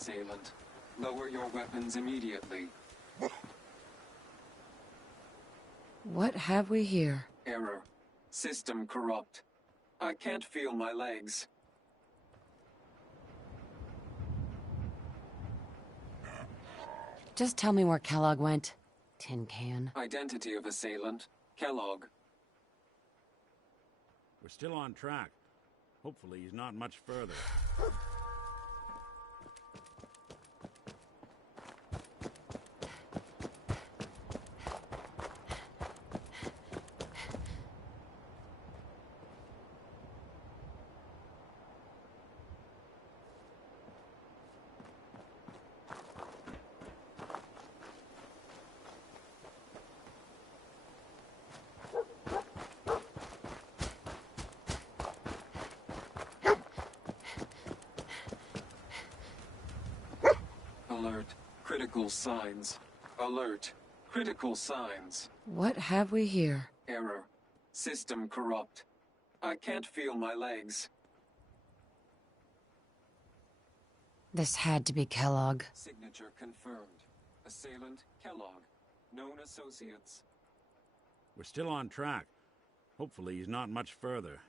assailant. Lower your weapons immediately. What have we here? Error. System corrupt. I can't feel my legs. Just tell me where Kellogg went. Tin can. Identity of assailant. Kellogg. We're still on track. Hopefully he's not much further. Alert. Critical signs. Alert. Critical signs. What have we here? Error. System corrupt. I can't feel my legs. This had to be Kellogg. Signature confirmed. Assailant Kellogg. Known associates. We're still on track. Hopefully he's not much further.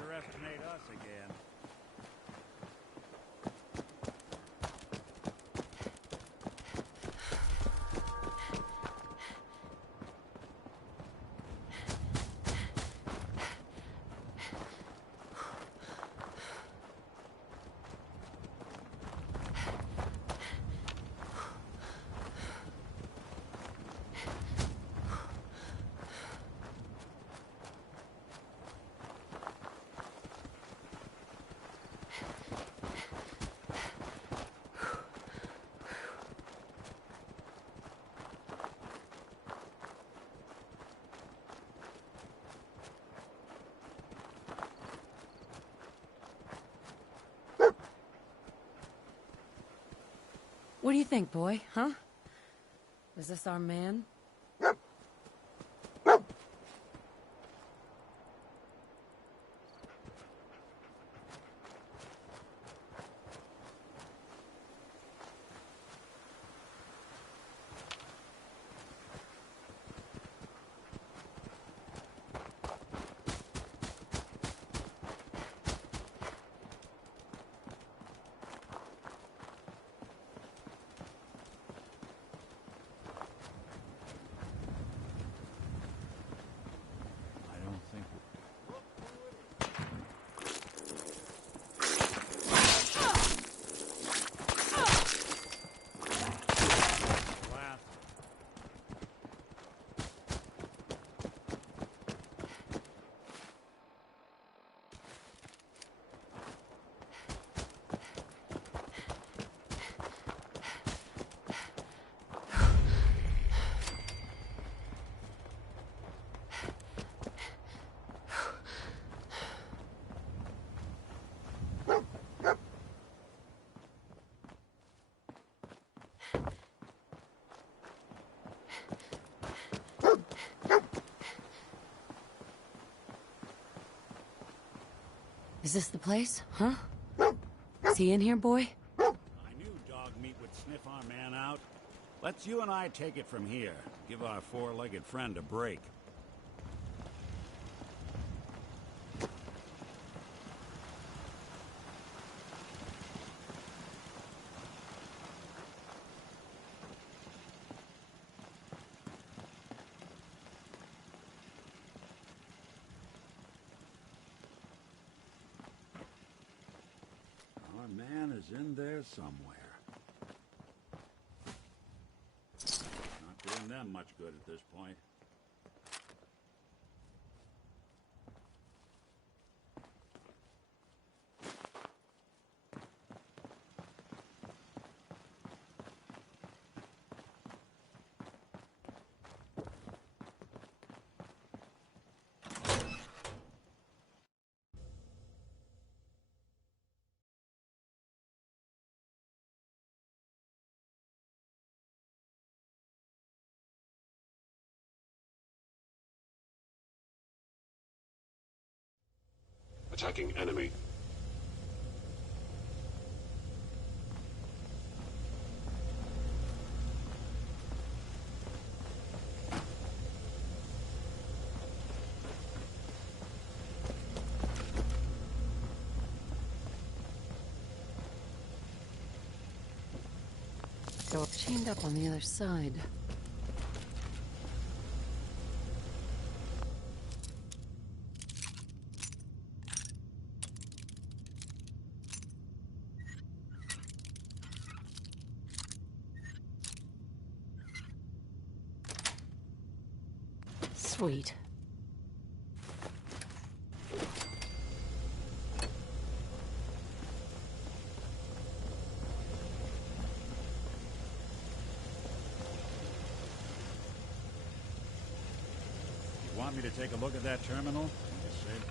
Underestimate us again. What do you think, boy? Huh? Is this our man? I don't think... Last. Is this the place? Huh? Is he in here, boy? I knew Dogmeat would sniff our man out. Let's you and I take it from here. Give our four-legged friend a break. man is in there somewhere. Not doing them much good at this point. Attacking enemy. So it's chained up on the other side. Sweet. You want me to take a look at that terminal? Let me see.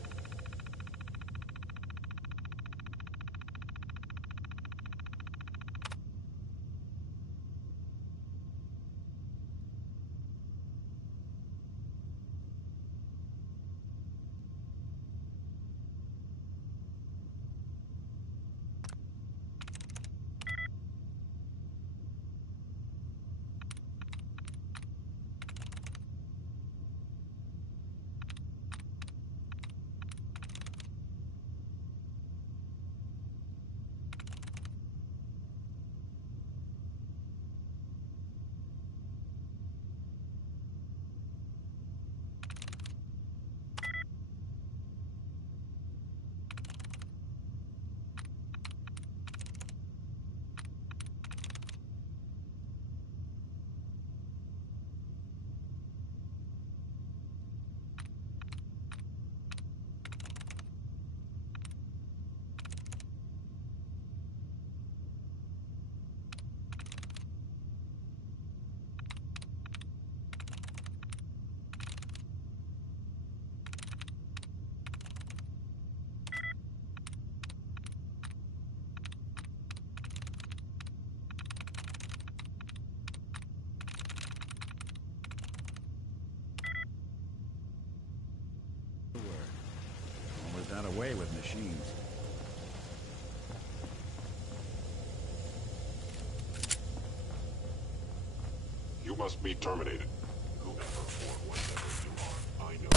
Always had a way with machines. You must be terminated. Whoever or whatever you are, I know.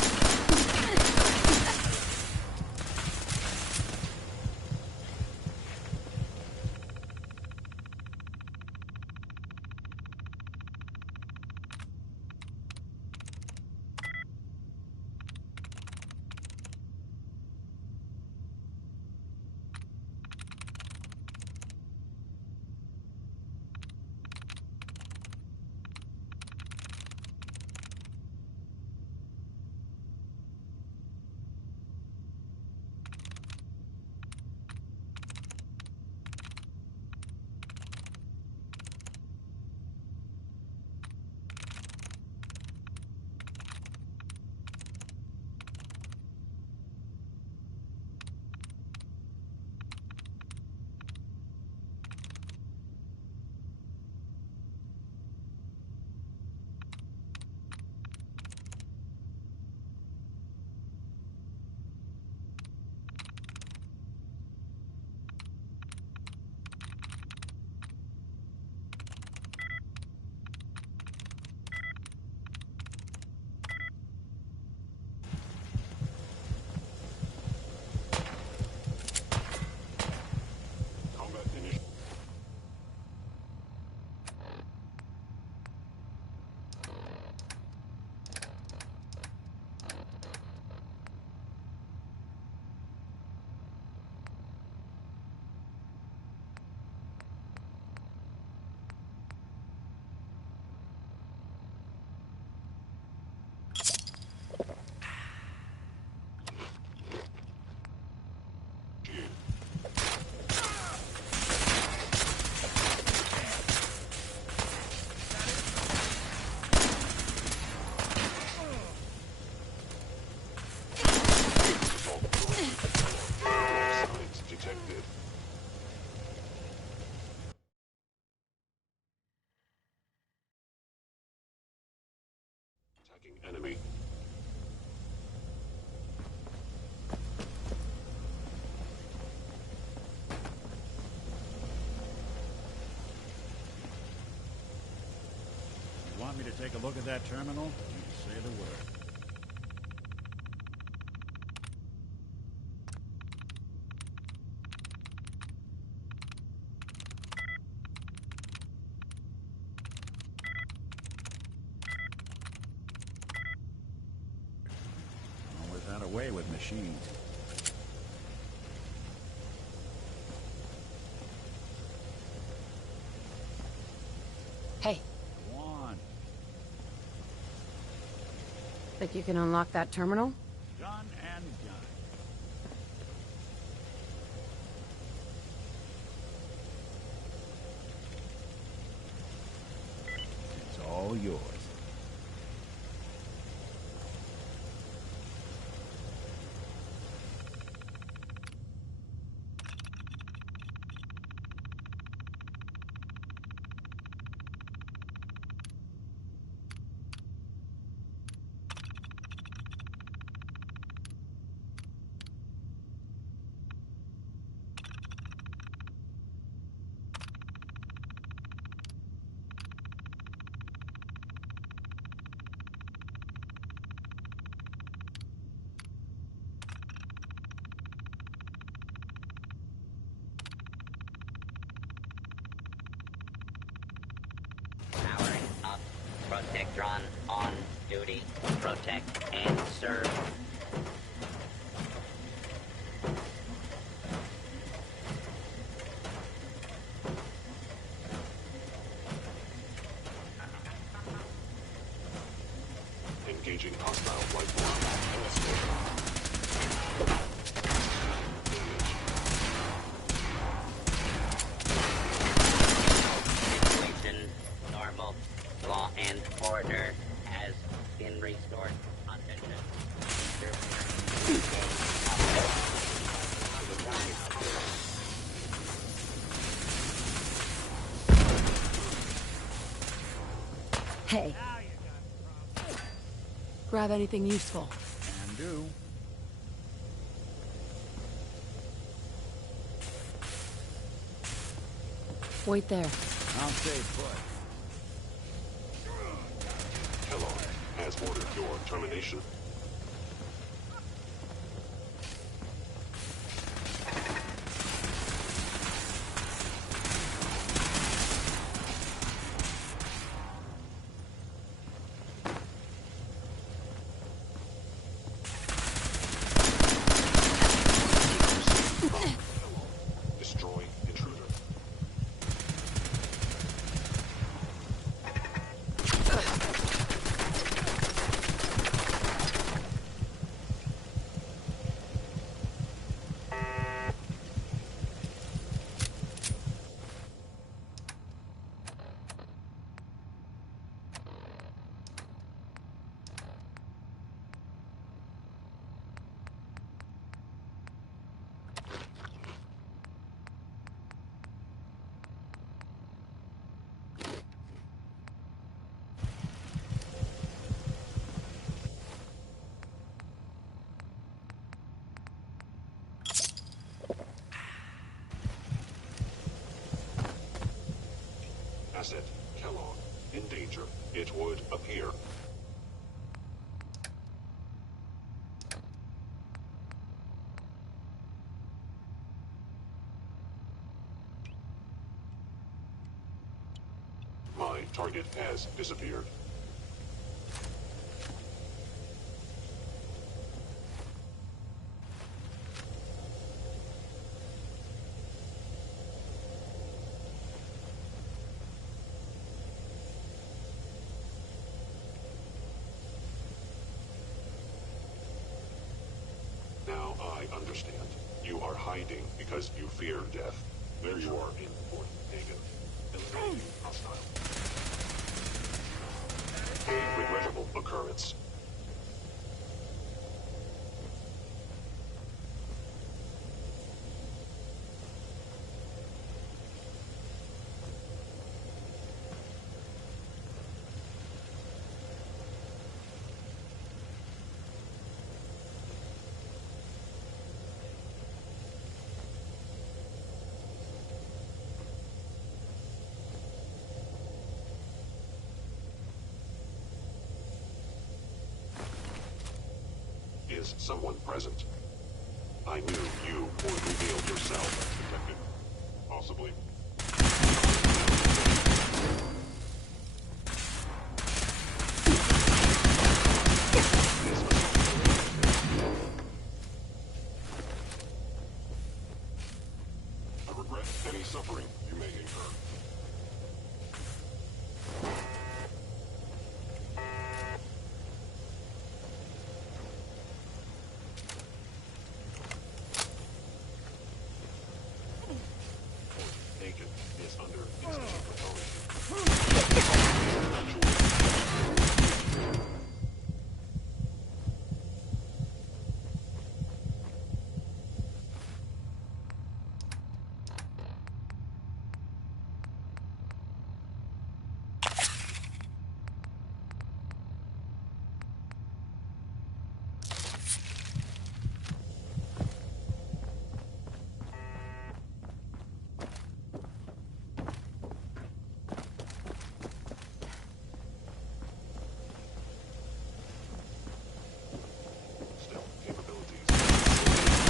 Enemy. You want me to take a look at that terminal? You say the word. Always had a way with machines. Hey, Go on. think you can unlock that terminal? Done and done. It's all yours. Powering up. Protectron on duty. Protect and serve. Engaging hostile flight form. Situation normal. Law and order has been restored. Attention. Hey, grab anything useful. And do. Wait there. I'll stay put. Kellogg has ordered your termination. Destroy intruder. Asset Kellogg in danger. It would appear. My target has disappeared. Now I understand. You are hiding because you fear death. There you are in Fort Hagen. Eliminating hostile. A regrettable occurrence. is someone present. I knew you would reveal yourself, Detective. Possibly. I regret any suffering you may incur. Agent is under instant patrol. Stealth capabilities.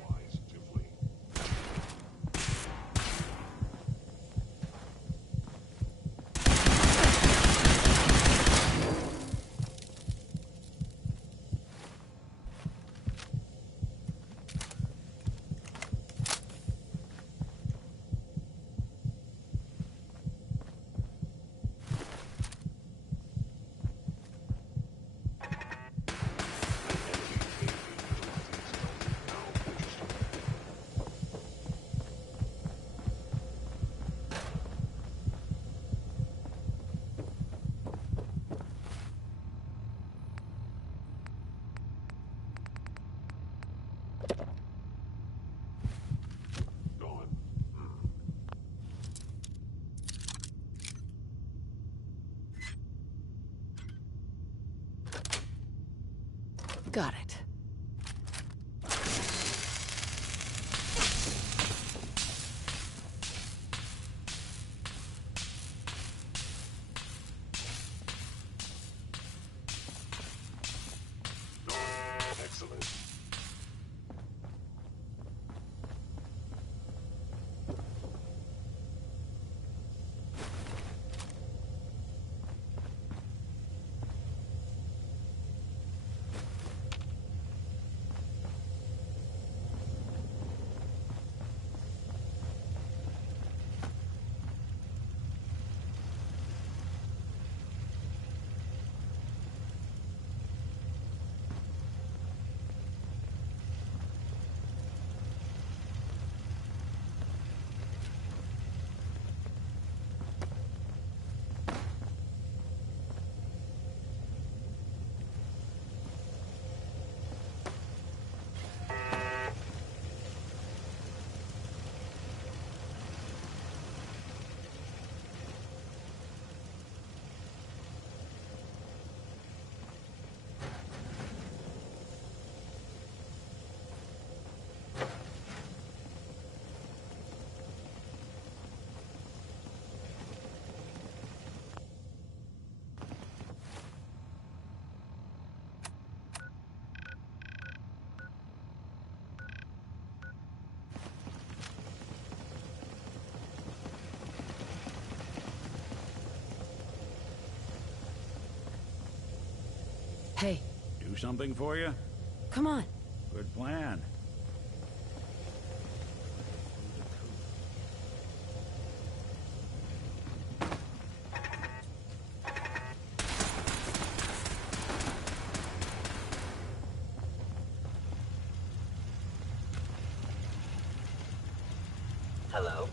Wise to flee. Gone. Got it. Gone. Excellent. Hey, Do something for you? come on. Good plan. Hello?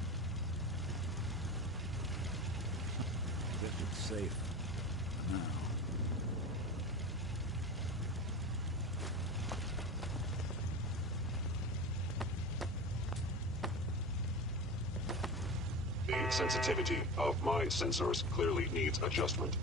Guess it's safe. For now. The sensitivity of my sensors clearly needs adjustment.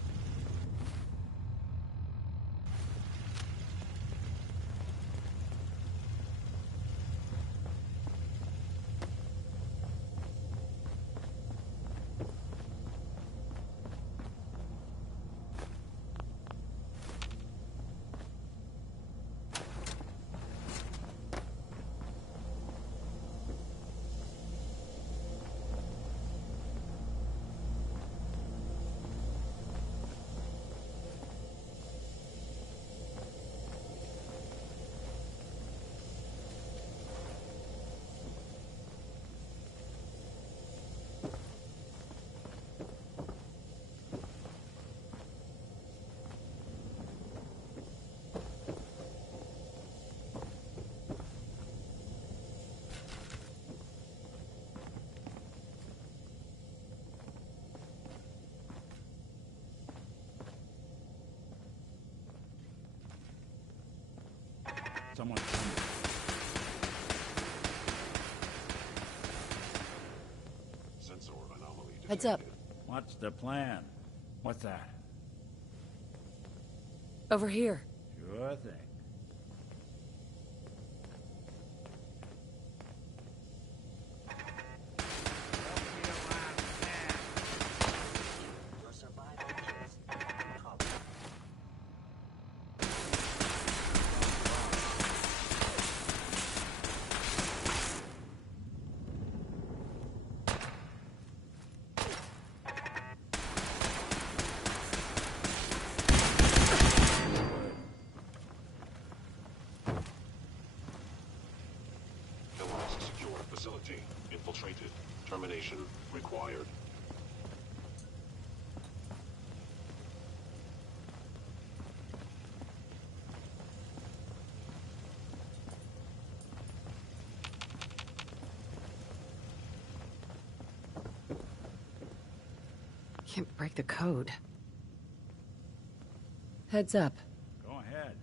Someone's coming. Sensor anomaly detected. Heads up. What's the plan? What's that? Over here. Sure thing. Your survival is in trouble. Pillars secure. Facility infiltrated. Termination required. Can't break the code. Heads up. Go ahead.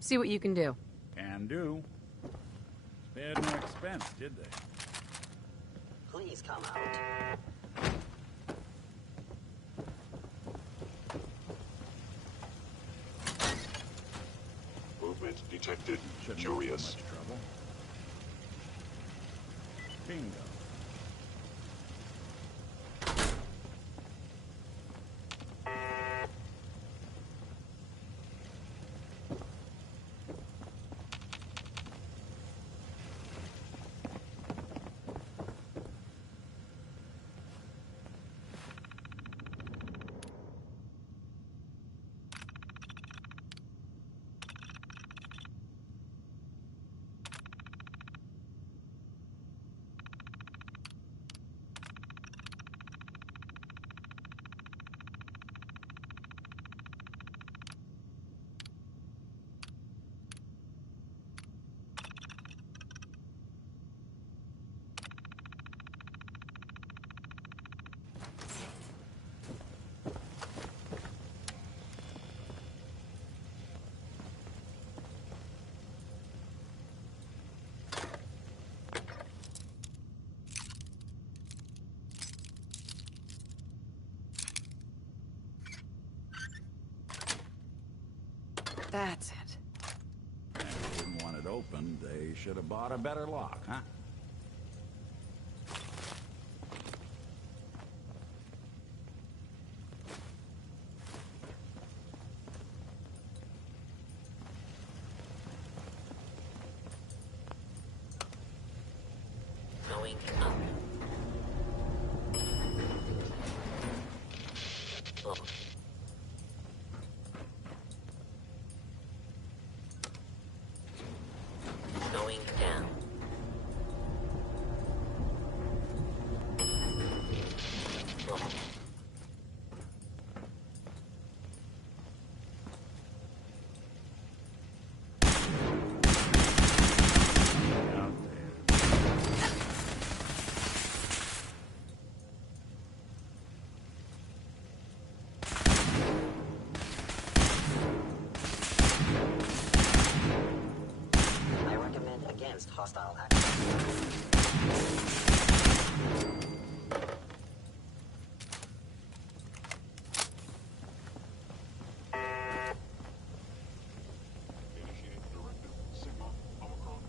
See what you can do. Can do. Spared no expense, did they? Please come out. Movement detected. Shouldn't Curious. be much trouble. Bingo. That's it. And if they didn't want it opened, they should have bought a better lock, huh? Going up. Oh. Going down. Oh. Out there. I recommend against hostile action. Initiate directive. Sigma Omicron.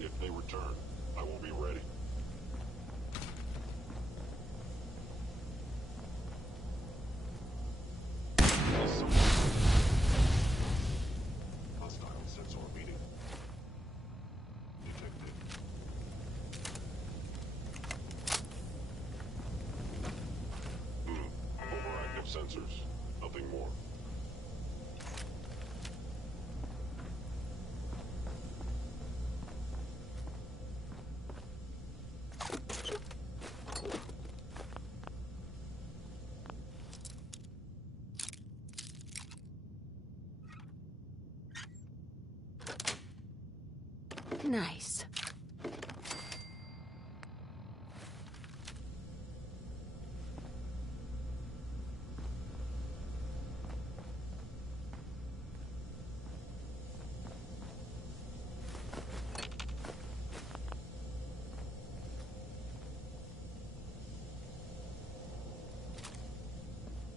If they return, I will be ready. Hostile sensor reading. Detected. Overactive sensors. Nothing more. Nice.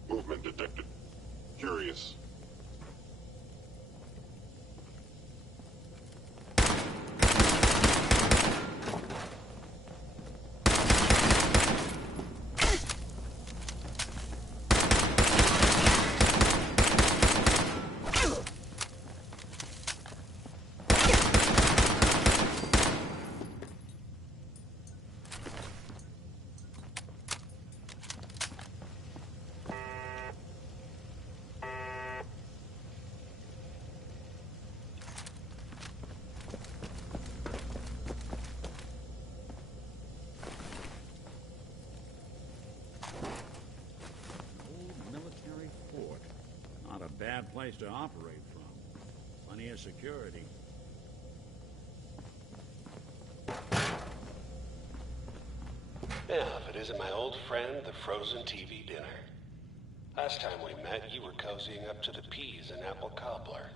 Movement detected. Curious. Bad place to operate from. Plenty of security. Yeah, if it isn't my old friend, the frozen TV dinner. Last time we met, you were cozying up to the peas and apple cobbler.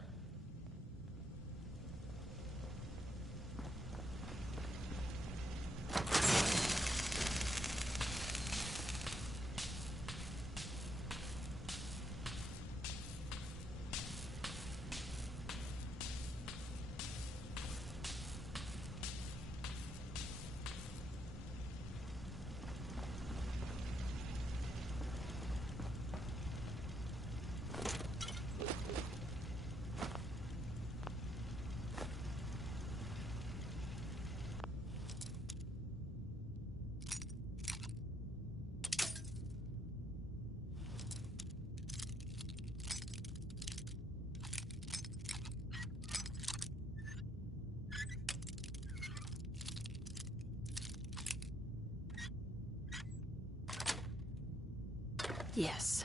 Yes.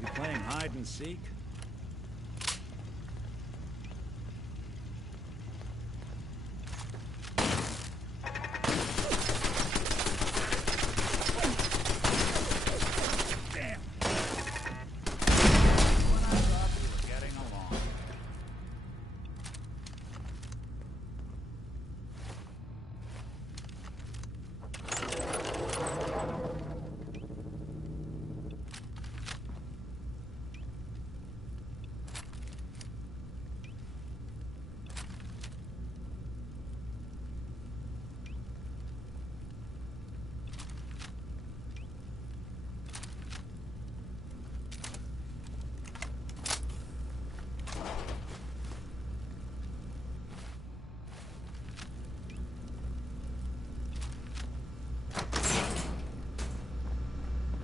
You playing hide and seek?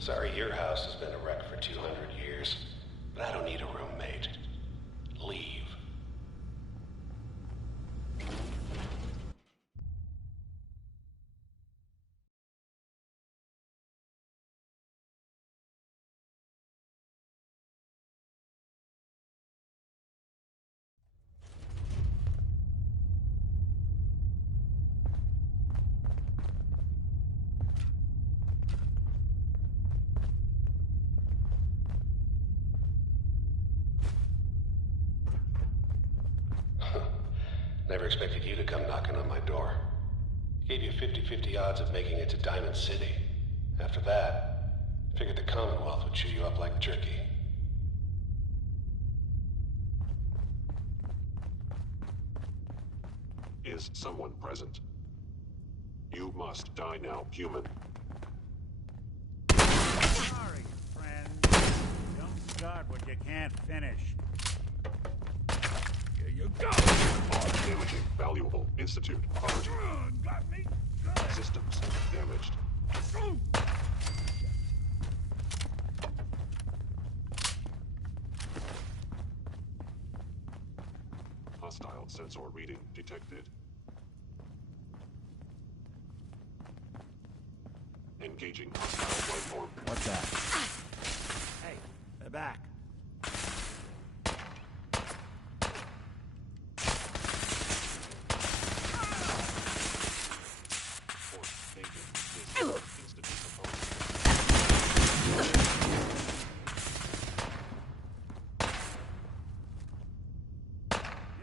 Sorry your house has been a wreck for 200 years, but I don't need a roommate. Leave. Never expected you to come knocking on my door. Gave you 50-50 odds of making it to Diamond City. After that, figured the Commonwealth would chew you up like jerky. Is someone present? You must die now, human. Sorry, friend. Don't start what you can't finish. Here you go! Damaging. Valuable. Institute. Poverty. Got me. Systems damaged. sensor reading detected. Engaging hostile life form. What's that? Hey, they're back. Force negative. This instantly proposed.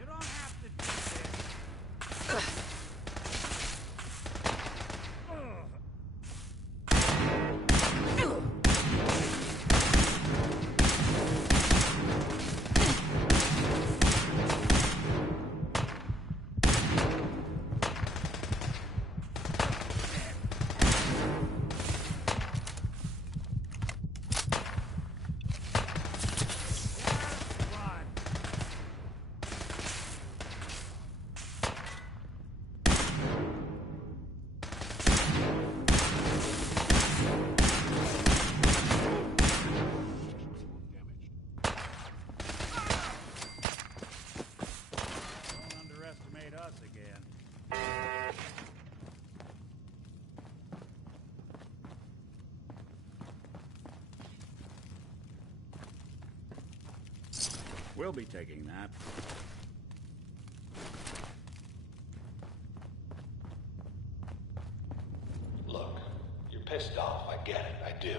You don't have to do this. Run. Damaged. Don't underestimate us again. We'll be taking that. Look, you're pissed off, I get it, I do.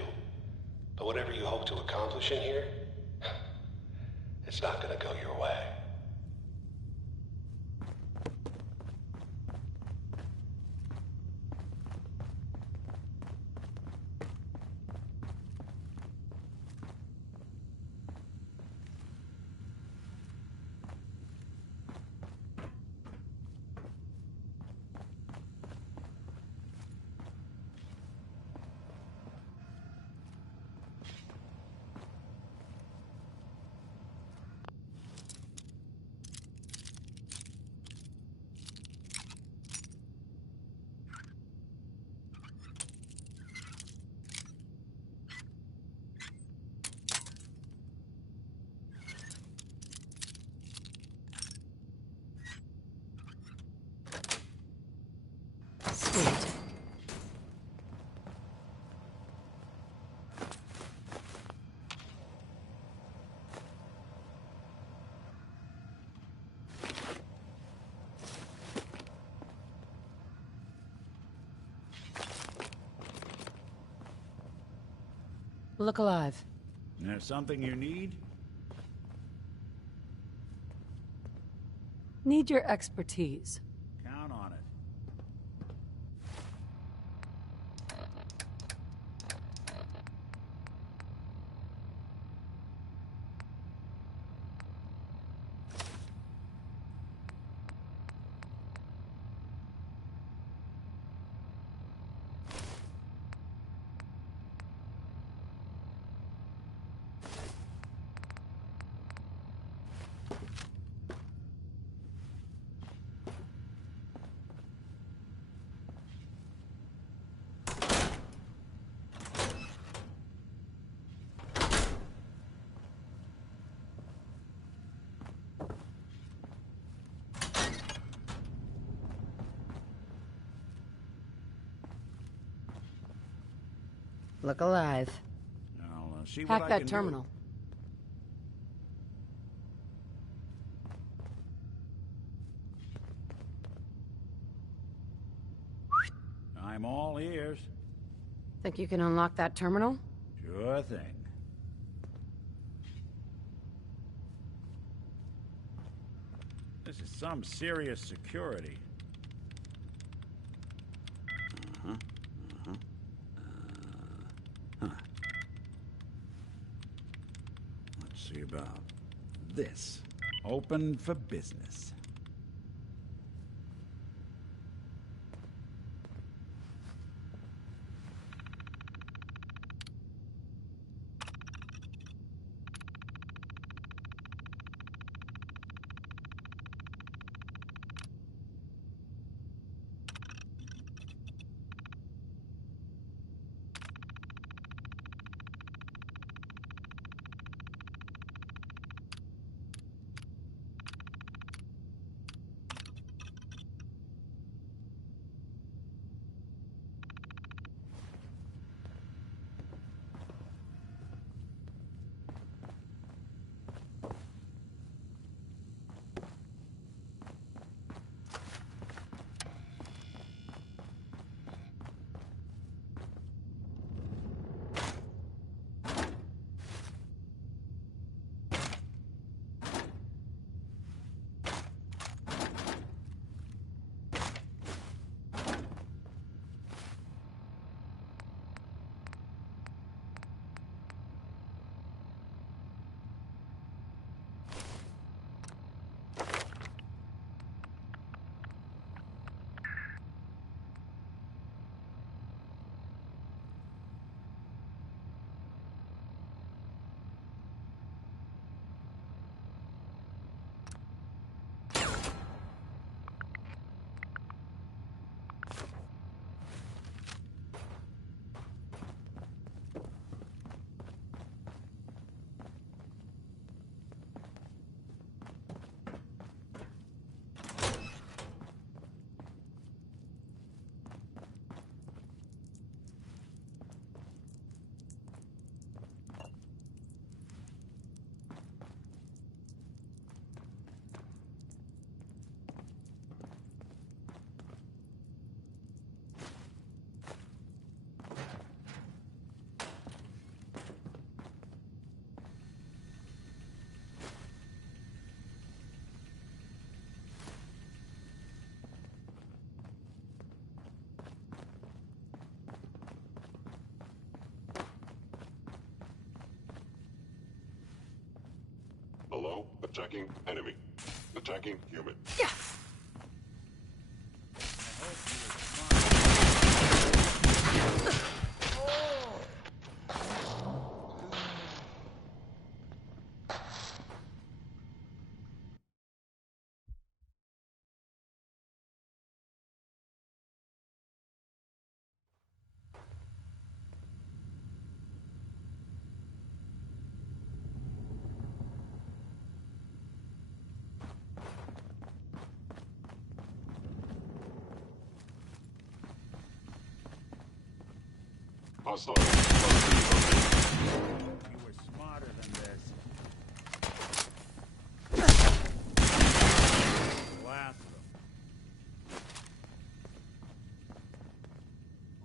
But whatever you hope to accomplish in here, it's not gonna go your way. Sweet. Look alive. There's something you need? Need your expertise. Count on it. Look alive. I'll see what Hack I that can terminal. do. I'm all ears. Think you can unlock that terminal? Sure thing. This is some serious security. Let's see about this. Open for business. Hello? Attacking enemy. Attacking human. Yeah. Hostile. You were smarter than this. Blast them.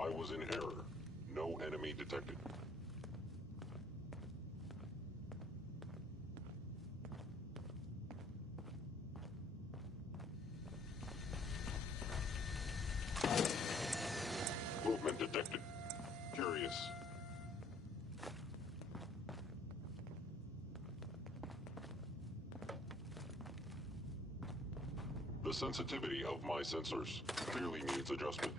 I was in error. No enemy detected. Movement detected. Curious. The sensitivity of my sensors clearly needs adjustment.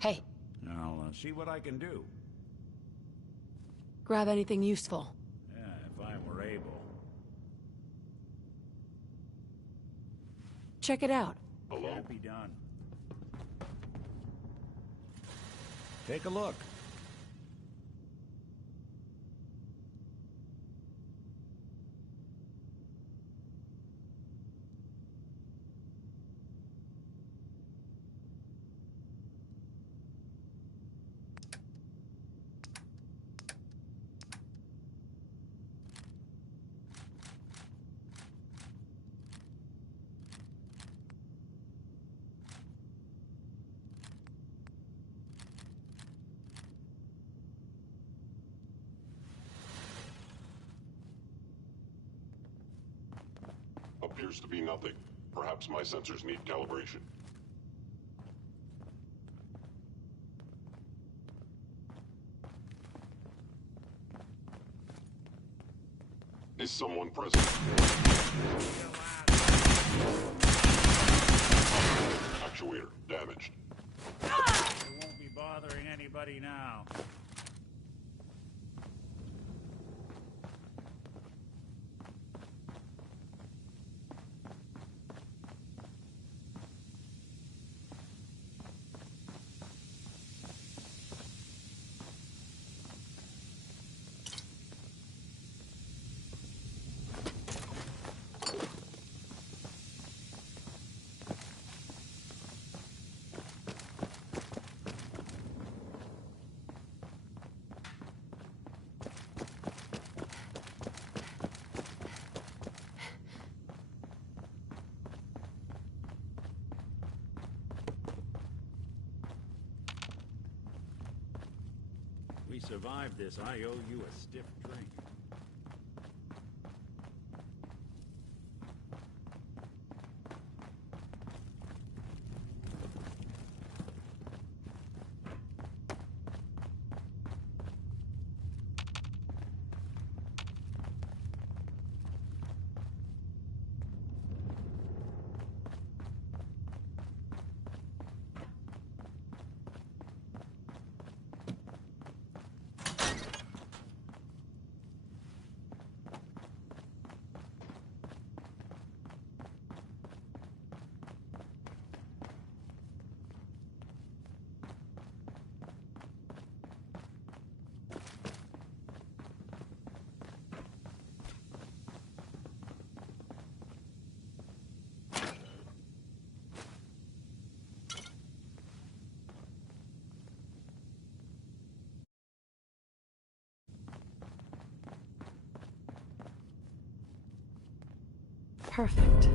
Hey, I'll see what I can do. grab anything useful. Yeah, if I were able. Check it out. Hello? Can't be done. Take a look. Appears to be nothing. Perhaps my sensors need calibration. Is someone present? Actuator damaged. It won't be bothering anybody now. We survived this. I owe you a stiff drink. Perfect.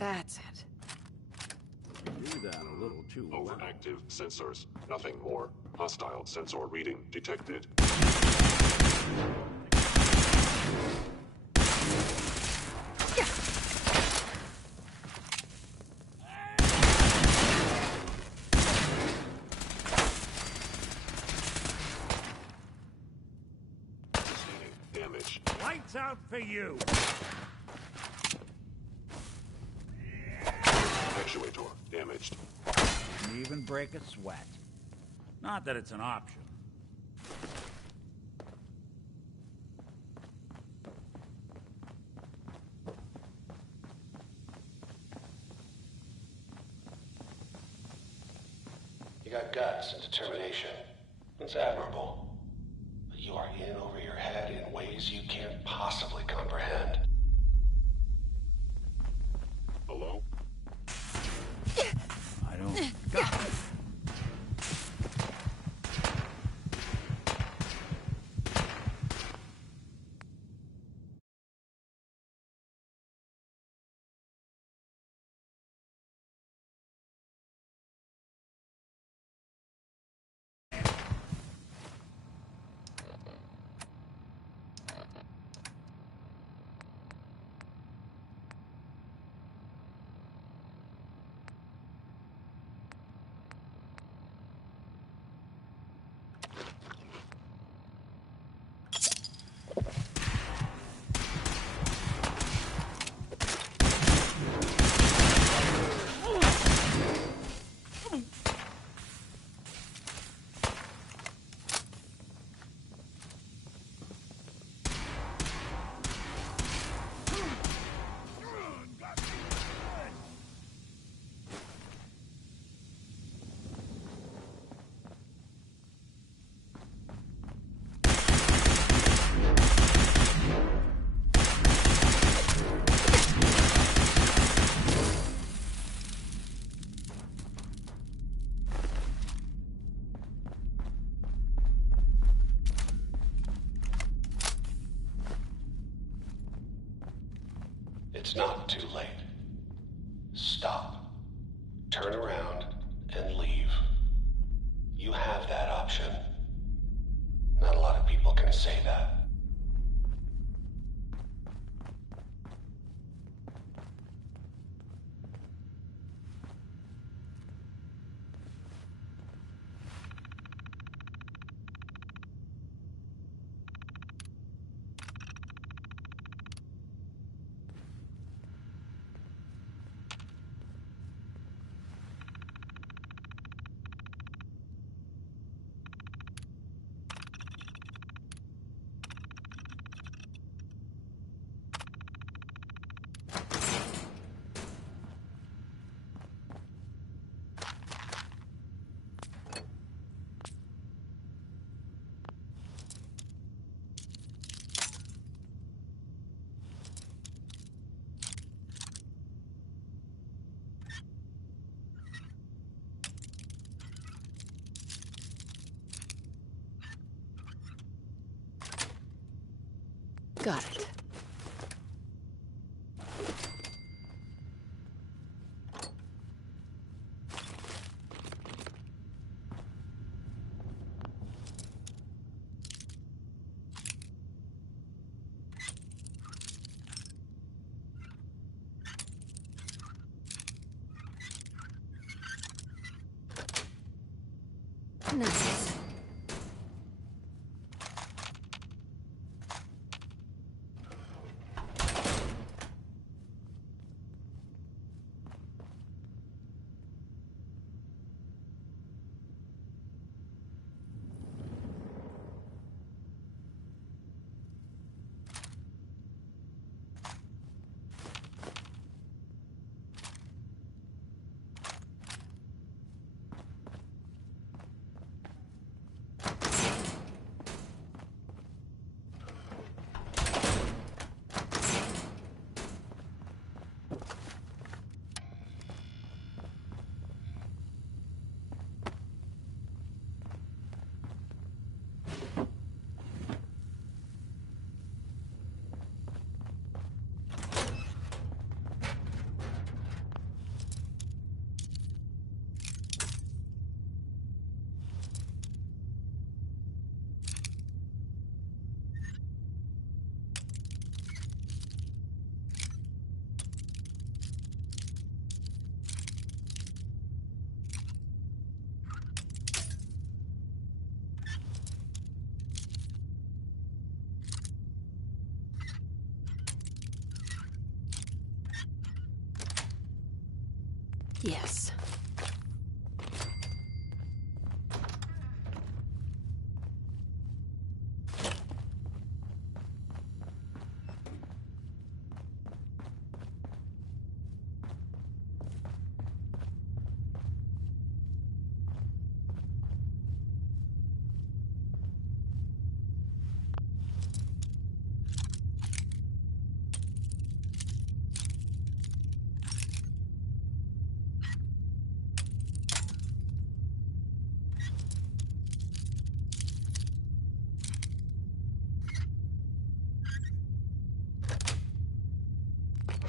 That's it. You do that a little too well. Overactive sensors. Nothing more. Hostile sensor reading detected. Sustaining damage. Lights out for you! Actuator damaged. Didn't even break a sweat. Not that it's an option. You got guts and determination. It's admirable. But you are in over your head in ways you can't possibly comprehend. Hello? I don't... God. It's not too late. Stop. Turn around and leave. You have that option. Not a lot of people can say that. Got it. Nice. Yes.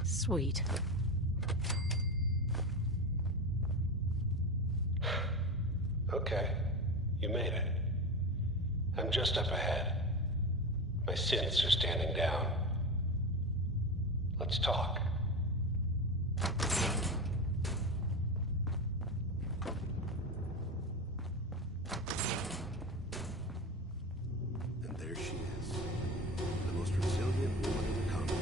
Sweet. Okay, you made it. I'm just up ahead. My synths are standing down. Let's talk. And there she is. The most resilient woman in the Congo.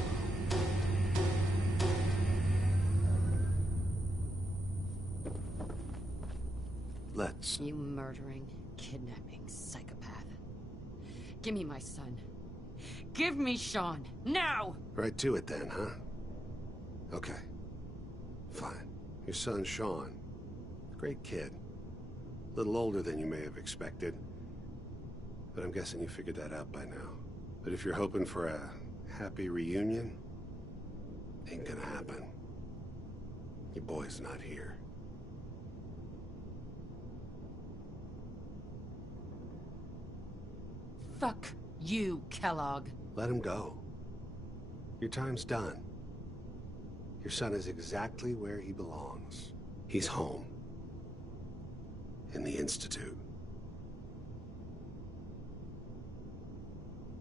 Let's... You murdering, kidnapping psychopath. Give me my son. Give me Sean, now! Right to it then, huh? Okay. Fine. Your son, Sean. Great kid. A little older than you may have expected. But I'm guessing you figured that out by now. But if you're hoping for a happy reunion, ain't gonna happen. Your boy's not here. Fuck you, Kellogg. Let him go. Your time's done. Your son is exactly where he belongs. He's home. In the Institute.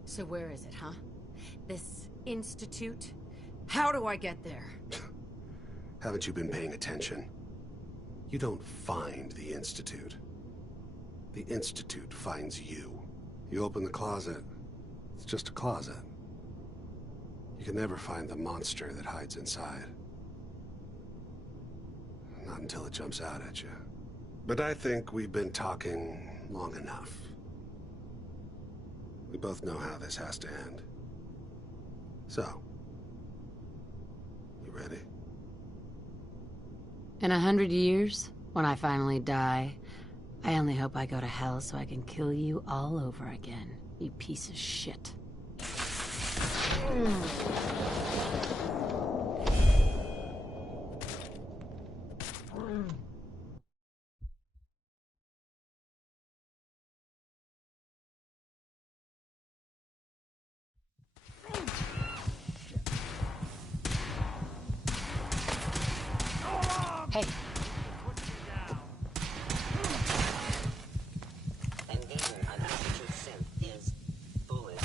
So where is it, huh? This institute? How do I get there? Haven't you been paying attention? You don't find the Institute. The Institute finds you. You open the closet, it's just a closet. You can never find the monster that hides inside. Not until it jumps out at you. But I think we've been talking long enough. We both know how this has to end. So, you ready? In 100 years, when I finally die, I only hope I go to hell so I can kill you all over again, you piece of shit. Hey. And even an altitude synth is foolish.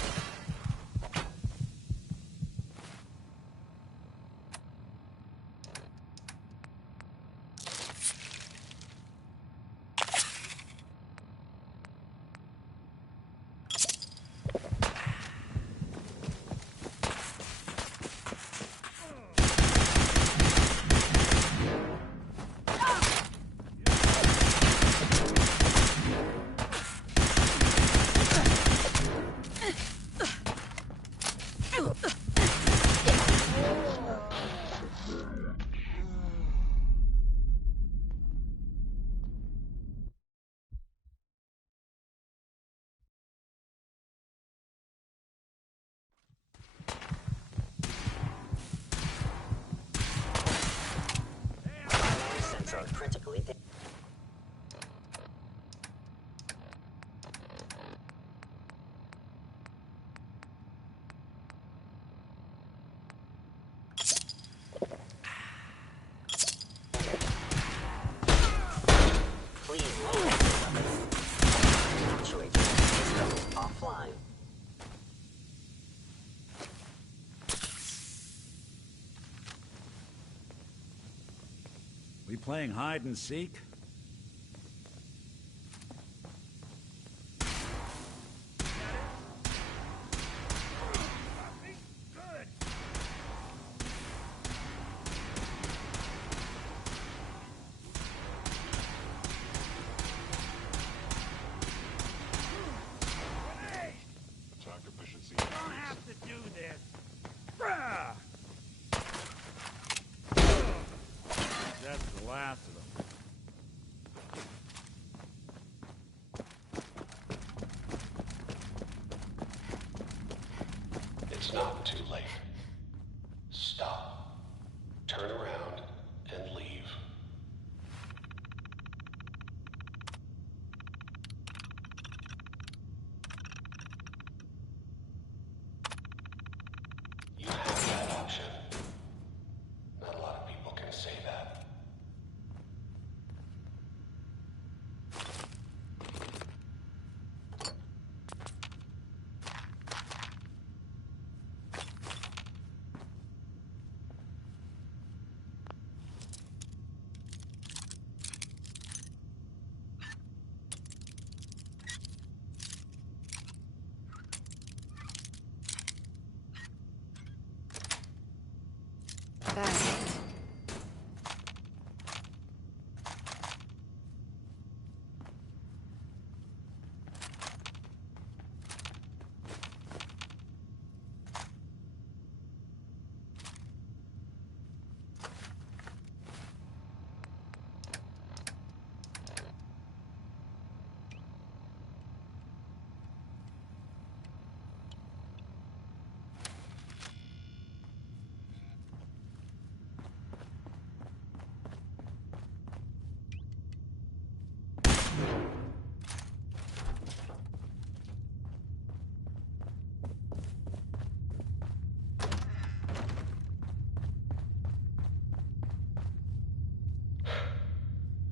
Are critically damaged. Please lower the weapon. Actuate the system offline. We playing hide and seek? It's not too late. Stop. Turn around and leave. You have that option. Not a lot of people can say that. Fast.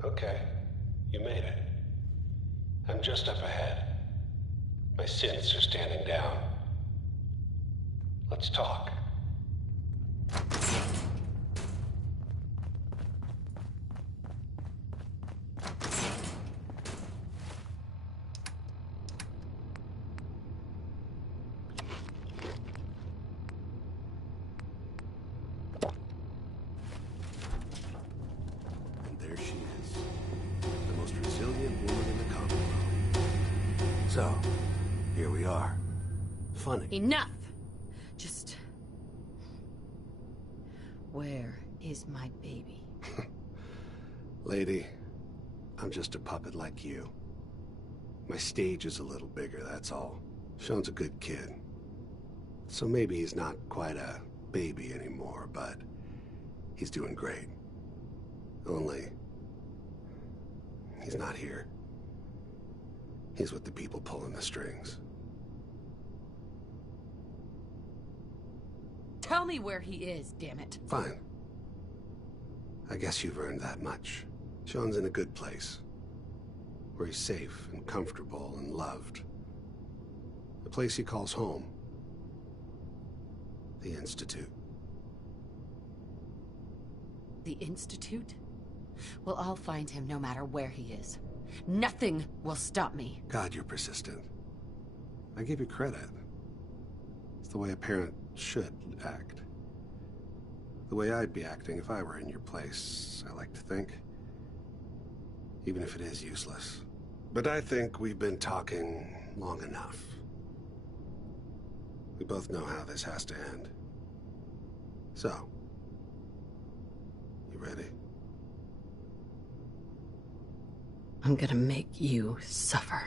Okay, you made it. I'm just up ahead. My sins are standing down. Let's talk. And there she is. The most resilient woman in the Commonwealth. So, here we are. Funny. Enough! Just... Where is my baby? Lady, I'm just a puppet like you. My stage is a little bigger, that's all. Sean's a good kid. So maybe he's not quite a baby anymore, but he's doing great. Only, he's not here. He's with the people pulling the strings. Tell me where he is, damn it. Fine. I guess you've earned that much. Sean's in a good place. Where he's safe and comfortable and loved. A place he calls home. The Institute. The Institute? Well, I'll find him no matter where he is. Nothing will stop me. God, you're persistent. I give you credit. It's the way a parent should act. The way I'd be acting if I were in your place, I like to think. Even if it is useless. But I think we've been talking long enough. We both know how this has to end. So, you ready? I'm gonna make you suffer.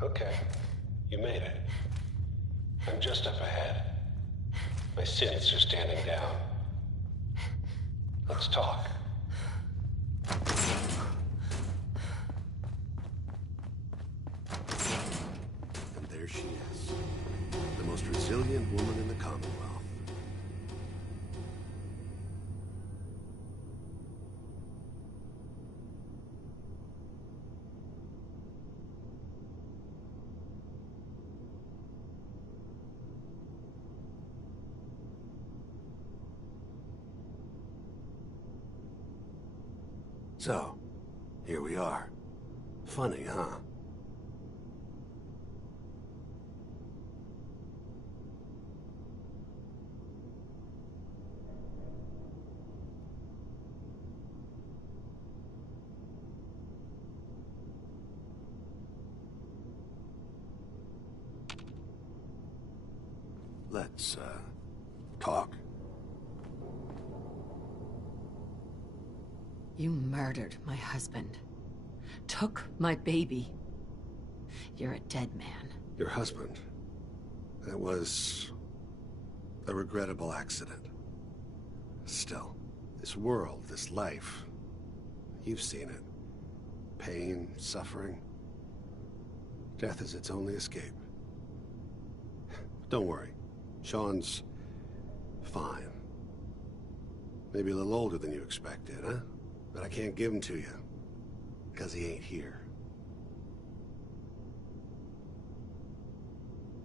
Okay, you made it. I'm just up ahead. My sins are standing down. Let's talk. And there she is. The most resilient woman in the Commonwealth. So, here we are. Funny, huh? Let's, talk. You murdered my husband. Took my baby. You're a dead man. Your husband. That was a regrettable accident. Still, this world, this life, you've seen it. Pain, suffering. Death is its only escape. Don't worry. Sean's fine. Maybe a little older than you expected, huh? But I can't give him to you, because he ain't here.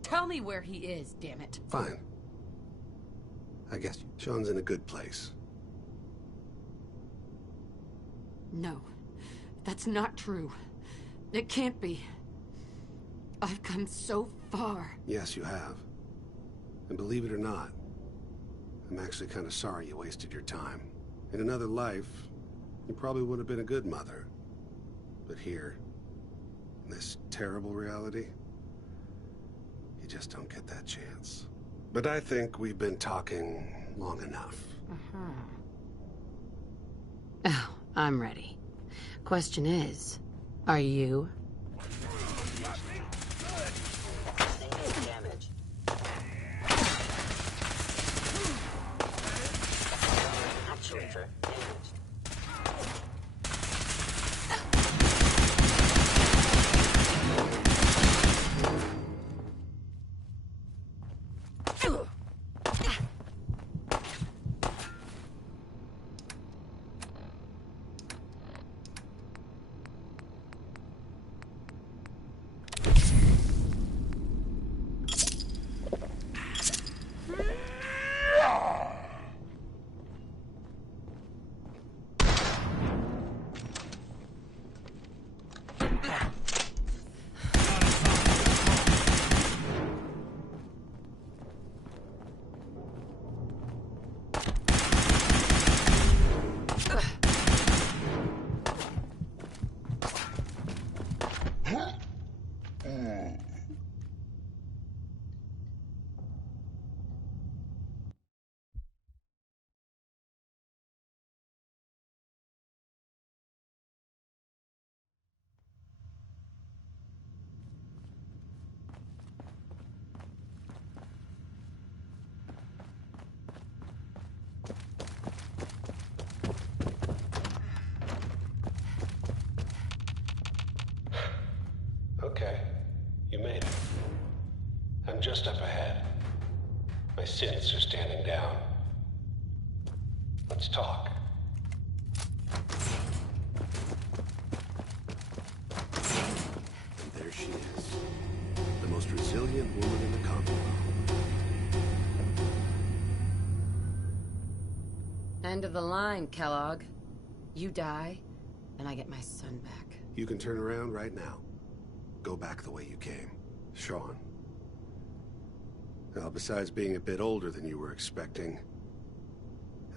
Tell me where he is, damn it. Fine. I guess Sean's in a good place. No, that's not true. It can't be. I've come so far. Yes, you have. And believe it or not, I'm actually kind of sorry you wasted your time. In another life, you probably would have been a good mother. But here, in this terrible reality, you just don't get that chance. But I think we've been talking long enough. Oh, I'm ready. Question is, are you? Sustaining damage. Actuator damaged. Okay, you made it. I'm just up ahead. My synths are standing down. Let's talk. And there she is. The most resilient woman in the Commonwealth. End of the line, Kellogg. You die, and I get my son back. You can turn around right now. Go back the way you came. Sean. Now, besides being a bit older than you were expecting,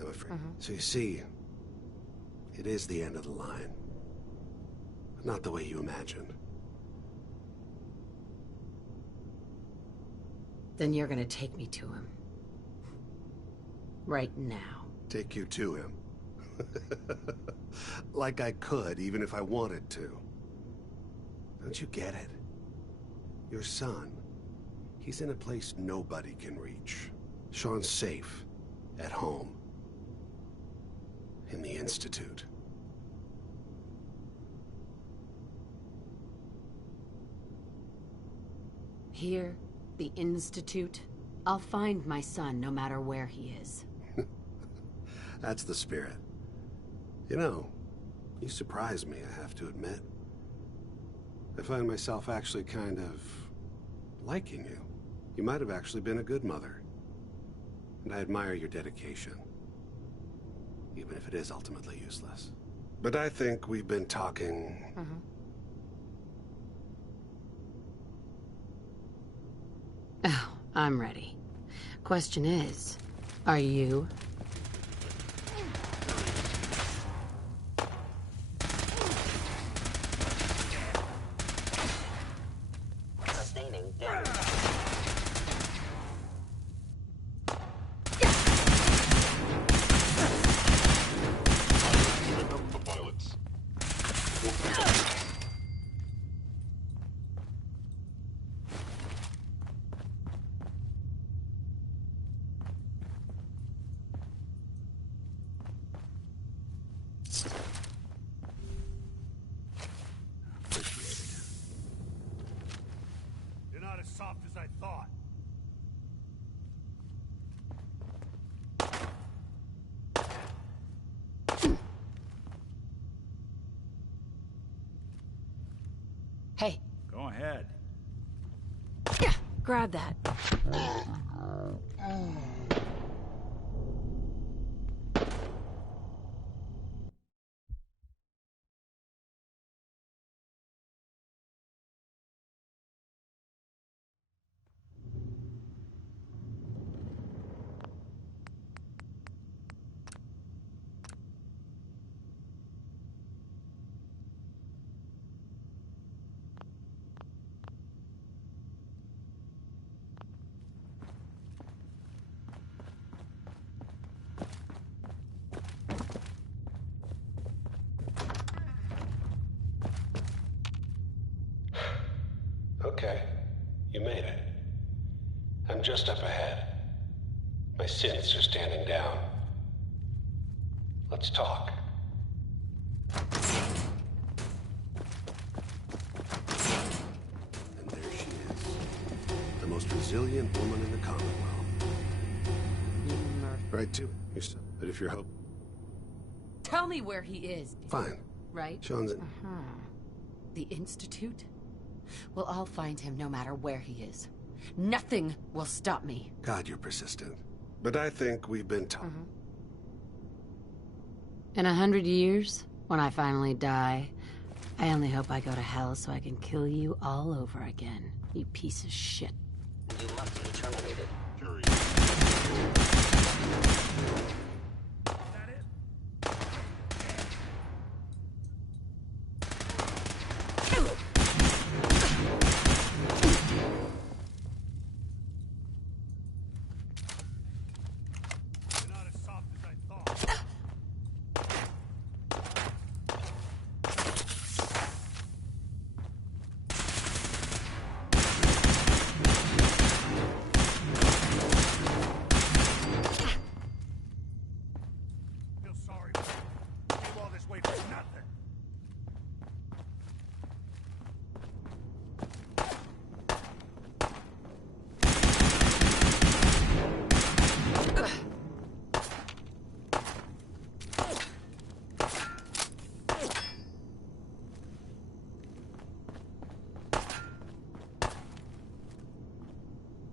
I'm afraid. So you see, it is the end of the line. But not the way you imagined. Then you're gonna take me to him. Right now. Take you to him. Like I could, even if I wanted to. Don't you get it? Your son, he's in a place nobody can reach. Sean's safe, at home, in the Institute. Here, the Institute, I'll find my son no matter where he is. That's the spirit. You know, you surprise me, I have to admit. I find myself actually kind of liking you. You might have actually been a good mother. And I admire your dedication. Even if it is ultimately useless. But I think we've been talking... Oh, I'm ready. Question is, are you? Sustaining damage. soft as I thought. Hey. Go ahead. Yeah, grab that. Okay, you made it. I'm just up ahead. My synths are standing down. Let's talk. And there she is. The most resilient woman in the Commonwealth. Right to it. But if you're hope... Tell me where he is. Fine. Right? Sean's... The Institute? Well, I'll find him no matter where he is. Nothing will stop me. God, you're persistent. But I think we've been taught. In 100 years, when I finally die, I only hope I go to hell so I can kill you all over again, you piece of shit. You must be terminated.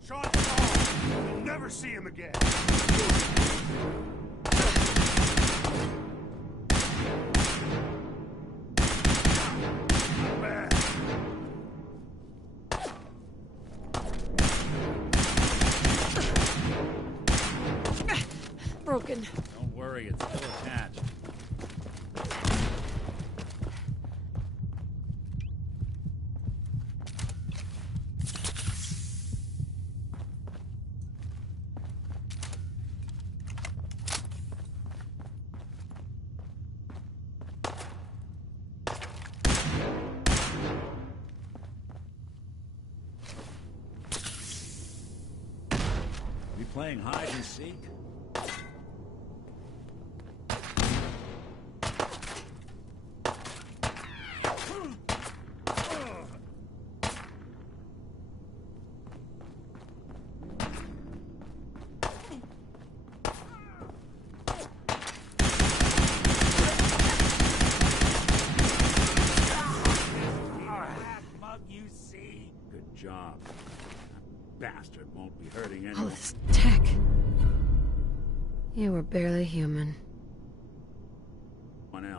Sean's gone. You'll never see him again. Broken. Don't worry, it's still attached. We playing hide and seek? You see? Good job. That bastard won't be hurting All anyone this tech. You were barely human.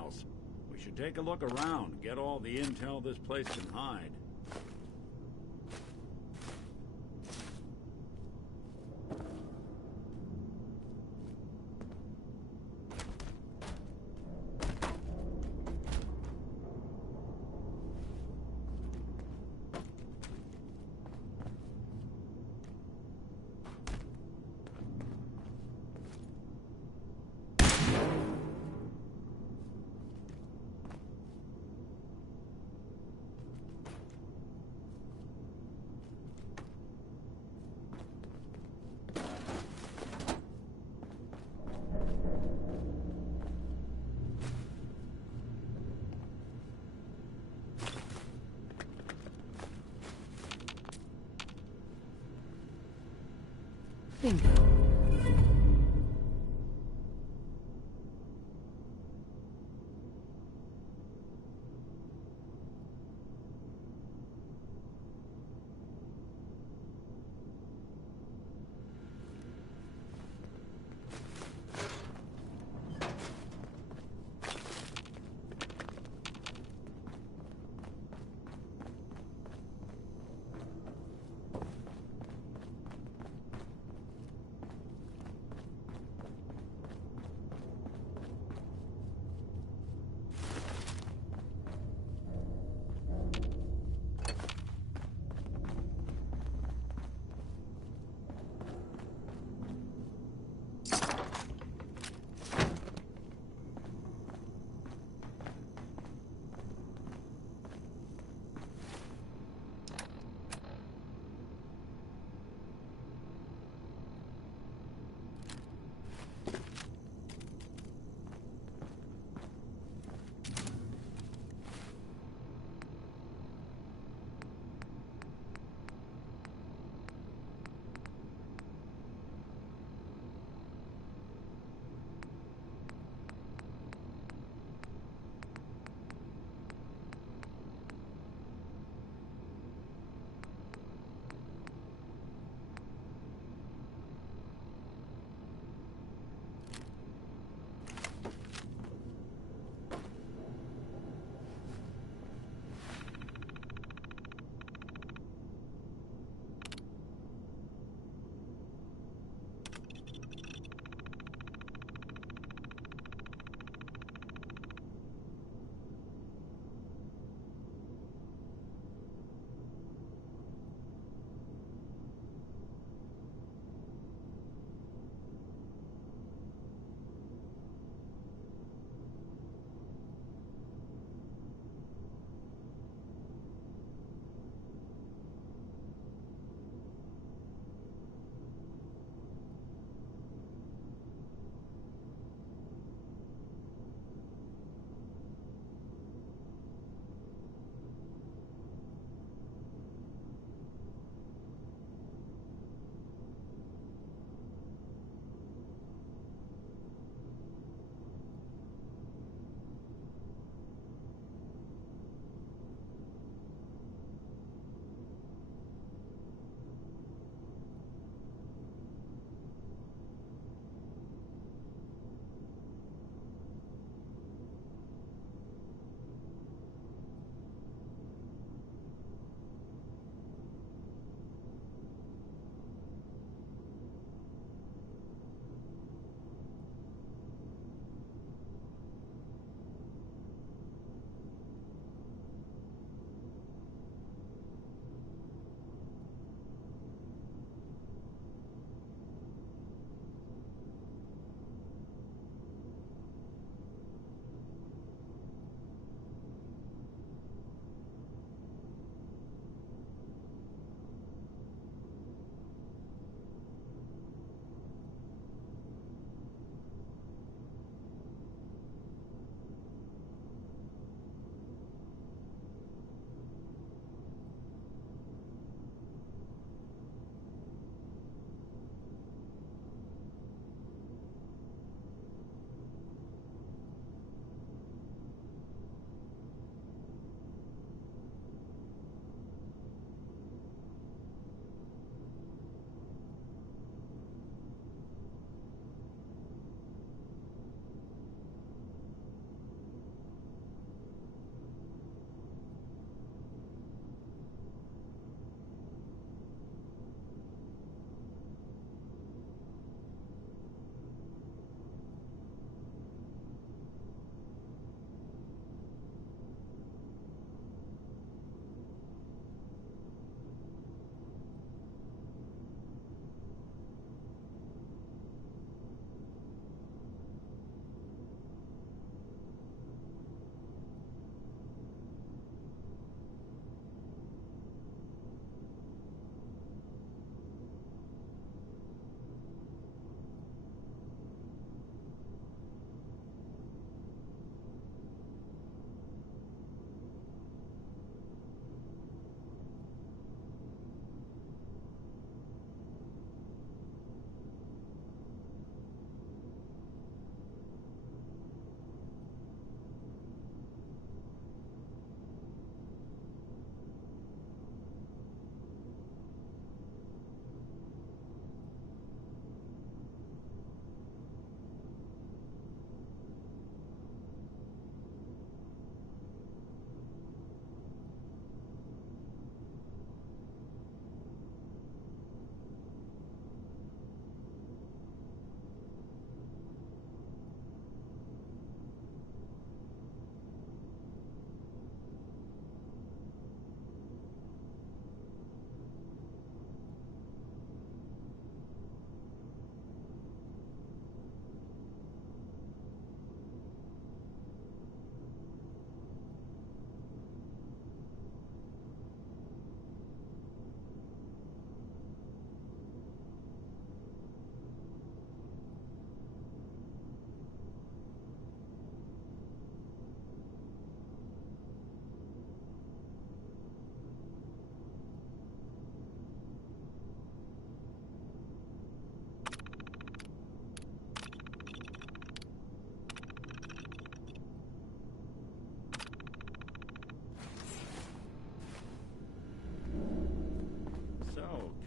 else. We should take a look around, get all the intel this place can hide. Bingo.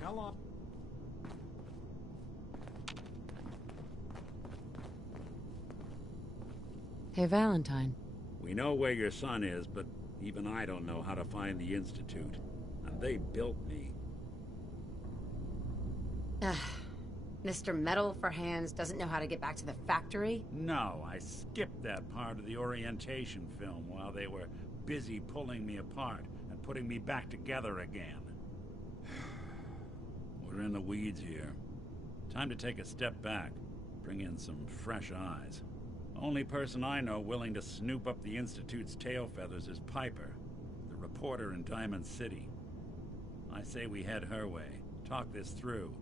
hell up. Hey, Valentine. We know where your son is, but even I don't know how to find the Institute. And they built me. Mr. Metal for Hands doesn't know how to get back to the factory? No, I skipped that part of the orientation film while they were busy pulling me apart and putting me back together again. We're in the weeds here. Time to take a step back, bring in some fresh eyes. Only person I know willing to snoop up the Institute's tail feathers is Piper, the reporter in Diamond City. I say we head her way, talk this through.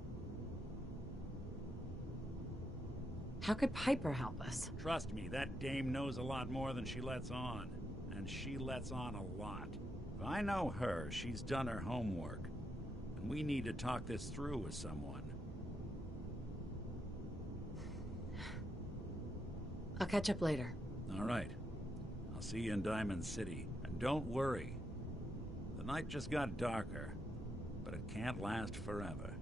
How could Piper help us? Trust me, that dame knows a lot more than she lets on. And she lets on a lot. If I know her, she's done her homework. And we need to talk this through with someone. I'll catch up later. All right. I'll see you in Diamond City. And don't worry. The night just got darker, but it can't last forever.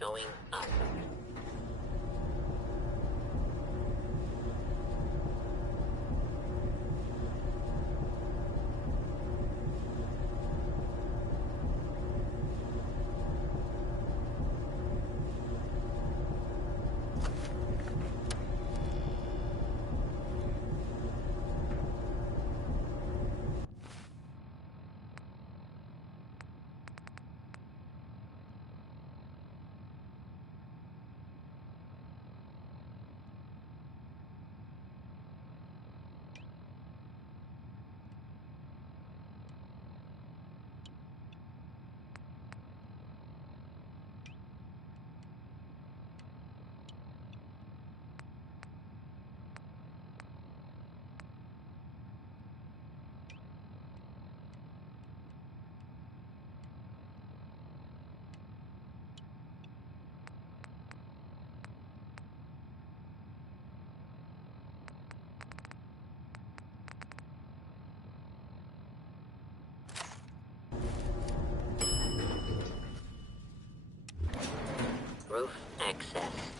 Going up. Roof access.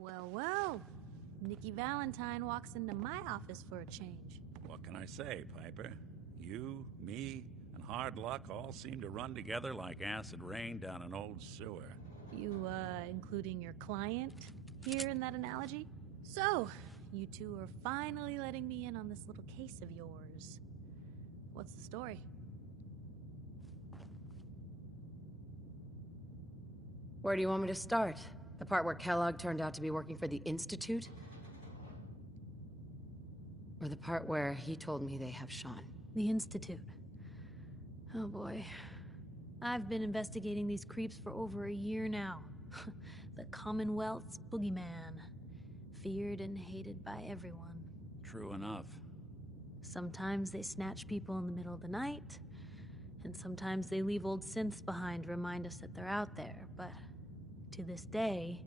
Well, well. Nikki Valentine walks into my office for a change. What can I say, Piper? You, me, and hard luck all seem to run together like acid rain down an old sewer. You, including your client here in that analogy? So, you two are finally letting me in on this little case of yours. What's the story? Where do you want me to start? The part where Kellogg turned out to be working for the Institute? Or the part where he told me they have Sean? The Institute. Oh boy. I've been investigating these creeps for over a year now. The Commonwealth's boogeyman. Feared and hated by everyone. True enough. Sometimes they snatch people in the middle of the night, and sometimes they leave old synths behind to remind us that they're out there, but to this day,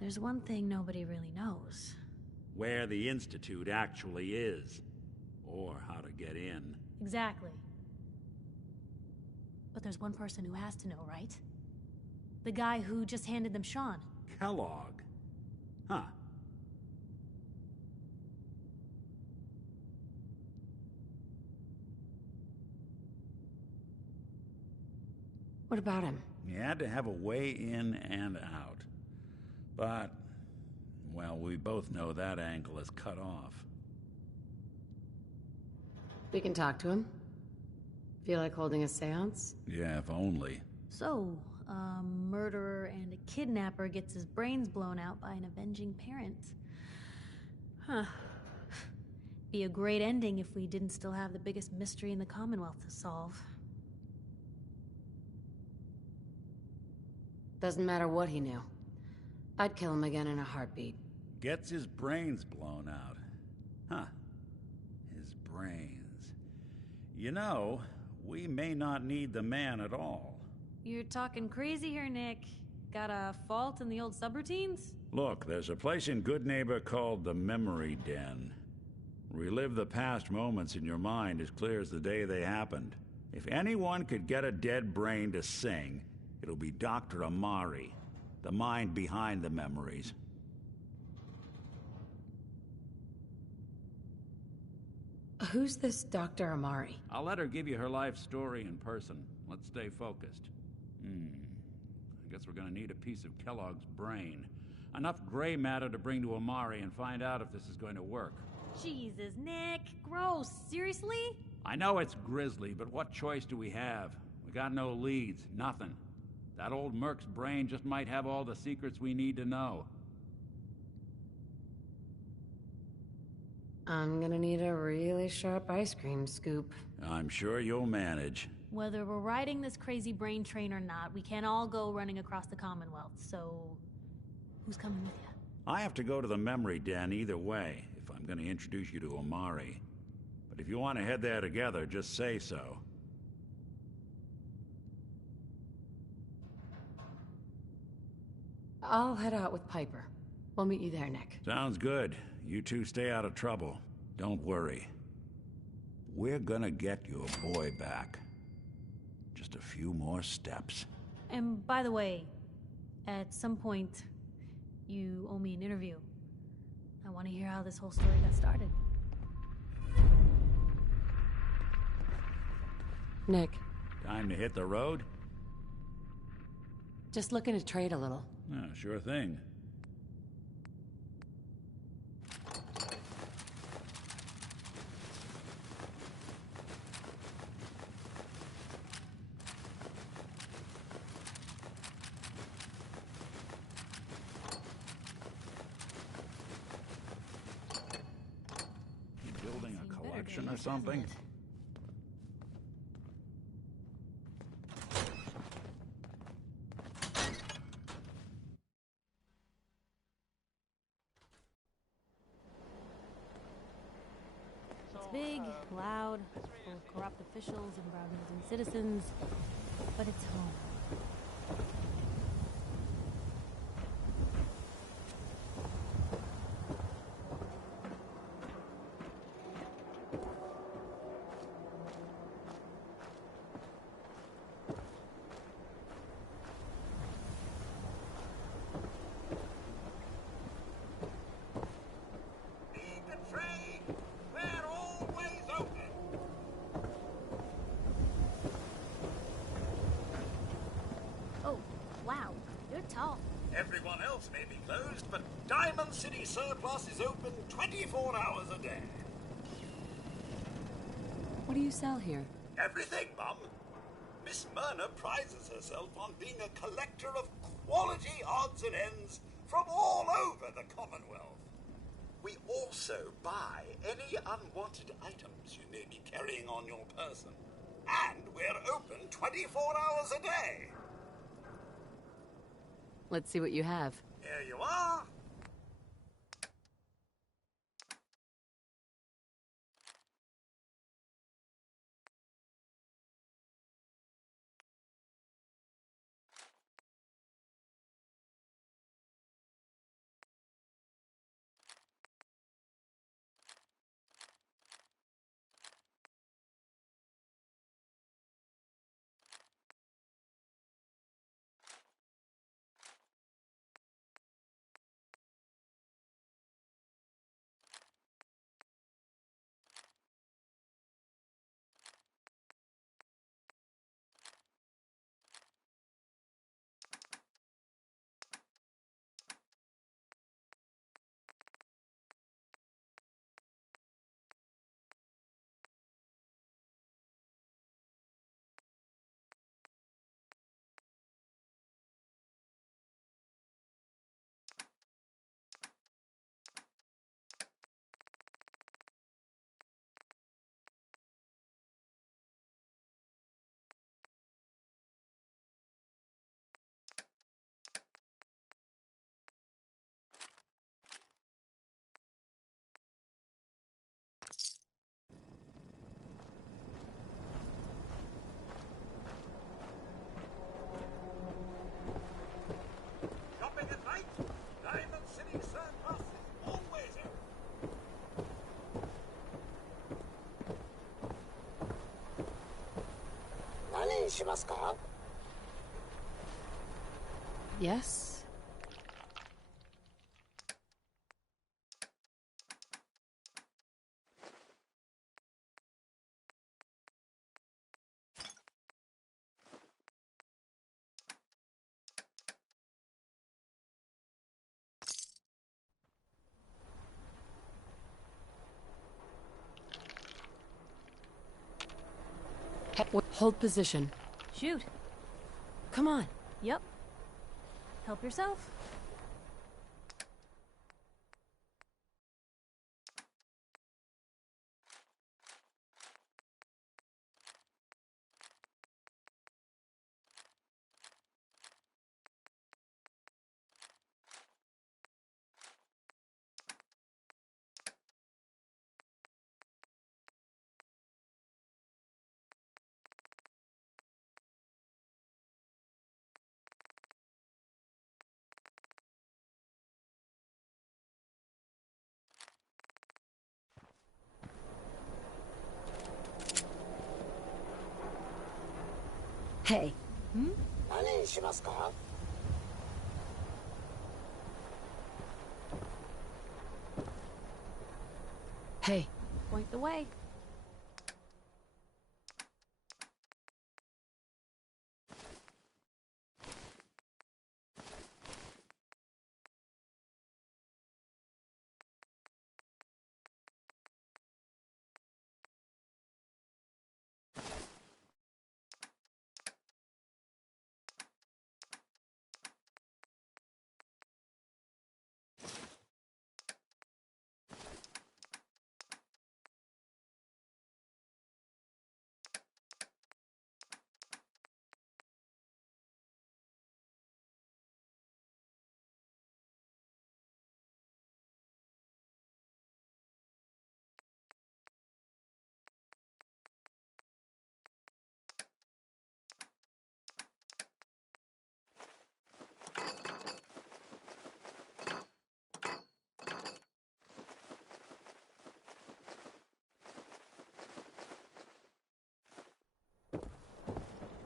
there's one thing nobody really knows. Where the Institute actually is. Or how to get in. Exactly. But there's one person who has to know, right? The guy who just handed them Sean. Kellogg? Huh. What about him? He had to have a way in and out. But, well, we both know that angle is cut off. We can talk to him. Feel like holding a seance? Yeah, if only. So, a murderer and a kidnapper gets his brains blown out by an avenging parent. Huh. Be a great ending if we didn't still have the biggest mystery in the Commonwealth to solve. Doesn't matter what he knew. I'd kill him again in a heartbeat. Gets his brains blown out. Huh. His brains. You know, we may not need the man at all. You're talking crazy here, Nick. Got a fault in the old subroutines? Look, there's a place in Goodneighbor called the Memory Den. Relive the past moments in your mind as clear as the day they happened. If anyone could get a dead brain to sing, it'll be Dr. Amari, the mind behind the memories. Who's this Dr. Amari? I'll let her give you her life story in person. Let's stay focused. I guess we're gonna need a piece of Kellogg's brain. Enough gray matter to bring to Amari and find out if this is going to work. Jesus, Nick. Gross. Seriously? I know it's grisly, but what choice do we have? We got no leads, nothing. That old Merc's brain just might have all the secrets we need to know. I'm gonna need a really sharp ice cream scoop. I'm sure you'll manage. Whether we're riding this crazy brain train or not, we can't all go running across the Commonwealth, so... who's coming with you? I have to go to the Memory Den either way, if I'm gonna introduce you to Amari. But if you want to head there together, just say so. I'll head out with Piper. We'll meet you there, Nick. Sounds good. You two stay out of trouble. Don't worry. We're gonna get your boy back. Just a few more steps. And by the way, at some point, you owe me an interview. I want to hear how this whole story got started. Nick, Time to hit the road? just looking to trade a little. Oh, sure thing. You building a collection or something? It's big, loud, full of corrupt officials and brown-nosing citizens, but it's home. Oh, wow. You're tall. Everyone else may be closed, but Diamond City Surplus is open 24 hours a day. What do you sell here? Everything, Mum. Miss Myrna prizes herself on being a collector of quality odds and ends from all over the Commonwealth. We also buy any unwanted items you may be carrying on your person. And we're open 24 hours a day. Let's see what you have. Here you are. Shopping at night? Diamond City Surplus is always open. Yes? Hold position. Shoot. Come on. Yep. Help yourself. Hey. Hey. Point the way.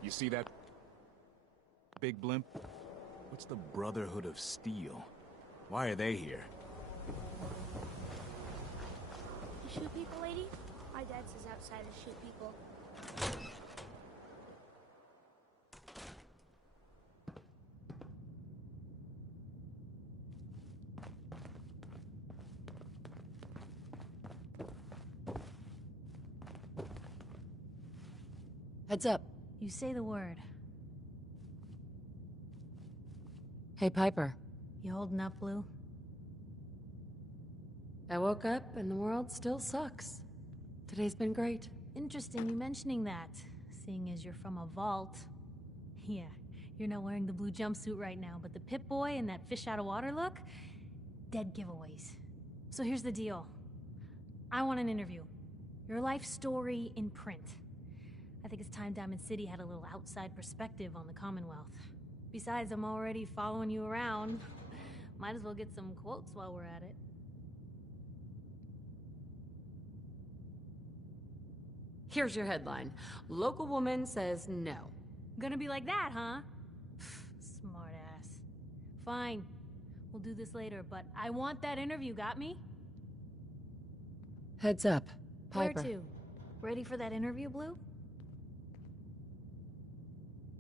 You see that big blimp? What's the Brotherhood of Steel? Why are they here? You shoot people, lady? My dad says outsiders shoot people. Heads up. You say the word. Hey, Piper. You holding up, Blue? I woke up and the world still sucks. Today's been great. Interesting you mentioning that, seeing as you're from a vault. Yeah, you're not wearing the blue jumpsuit right now, but the Pip-Boy and that fish out of water look? Dead giveaways. So here's the deal. I want an interview. Your life story in print. I think it's time Diamond City had a little outside perspective on the Commonwealth. Besides, I'm already following you around. Might as well get some quotes while we're at it. Here's your headline. Local woman says no. Gonna be like that, huh? Smart ass. Fine. We'll do this later, but I want that interview, got me? Heads up. Piper. Where to? Ready for that interview, Blue?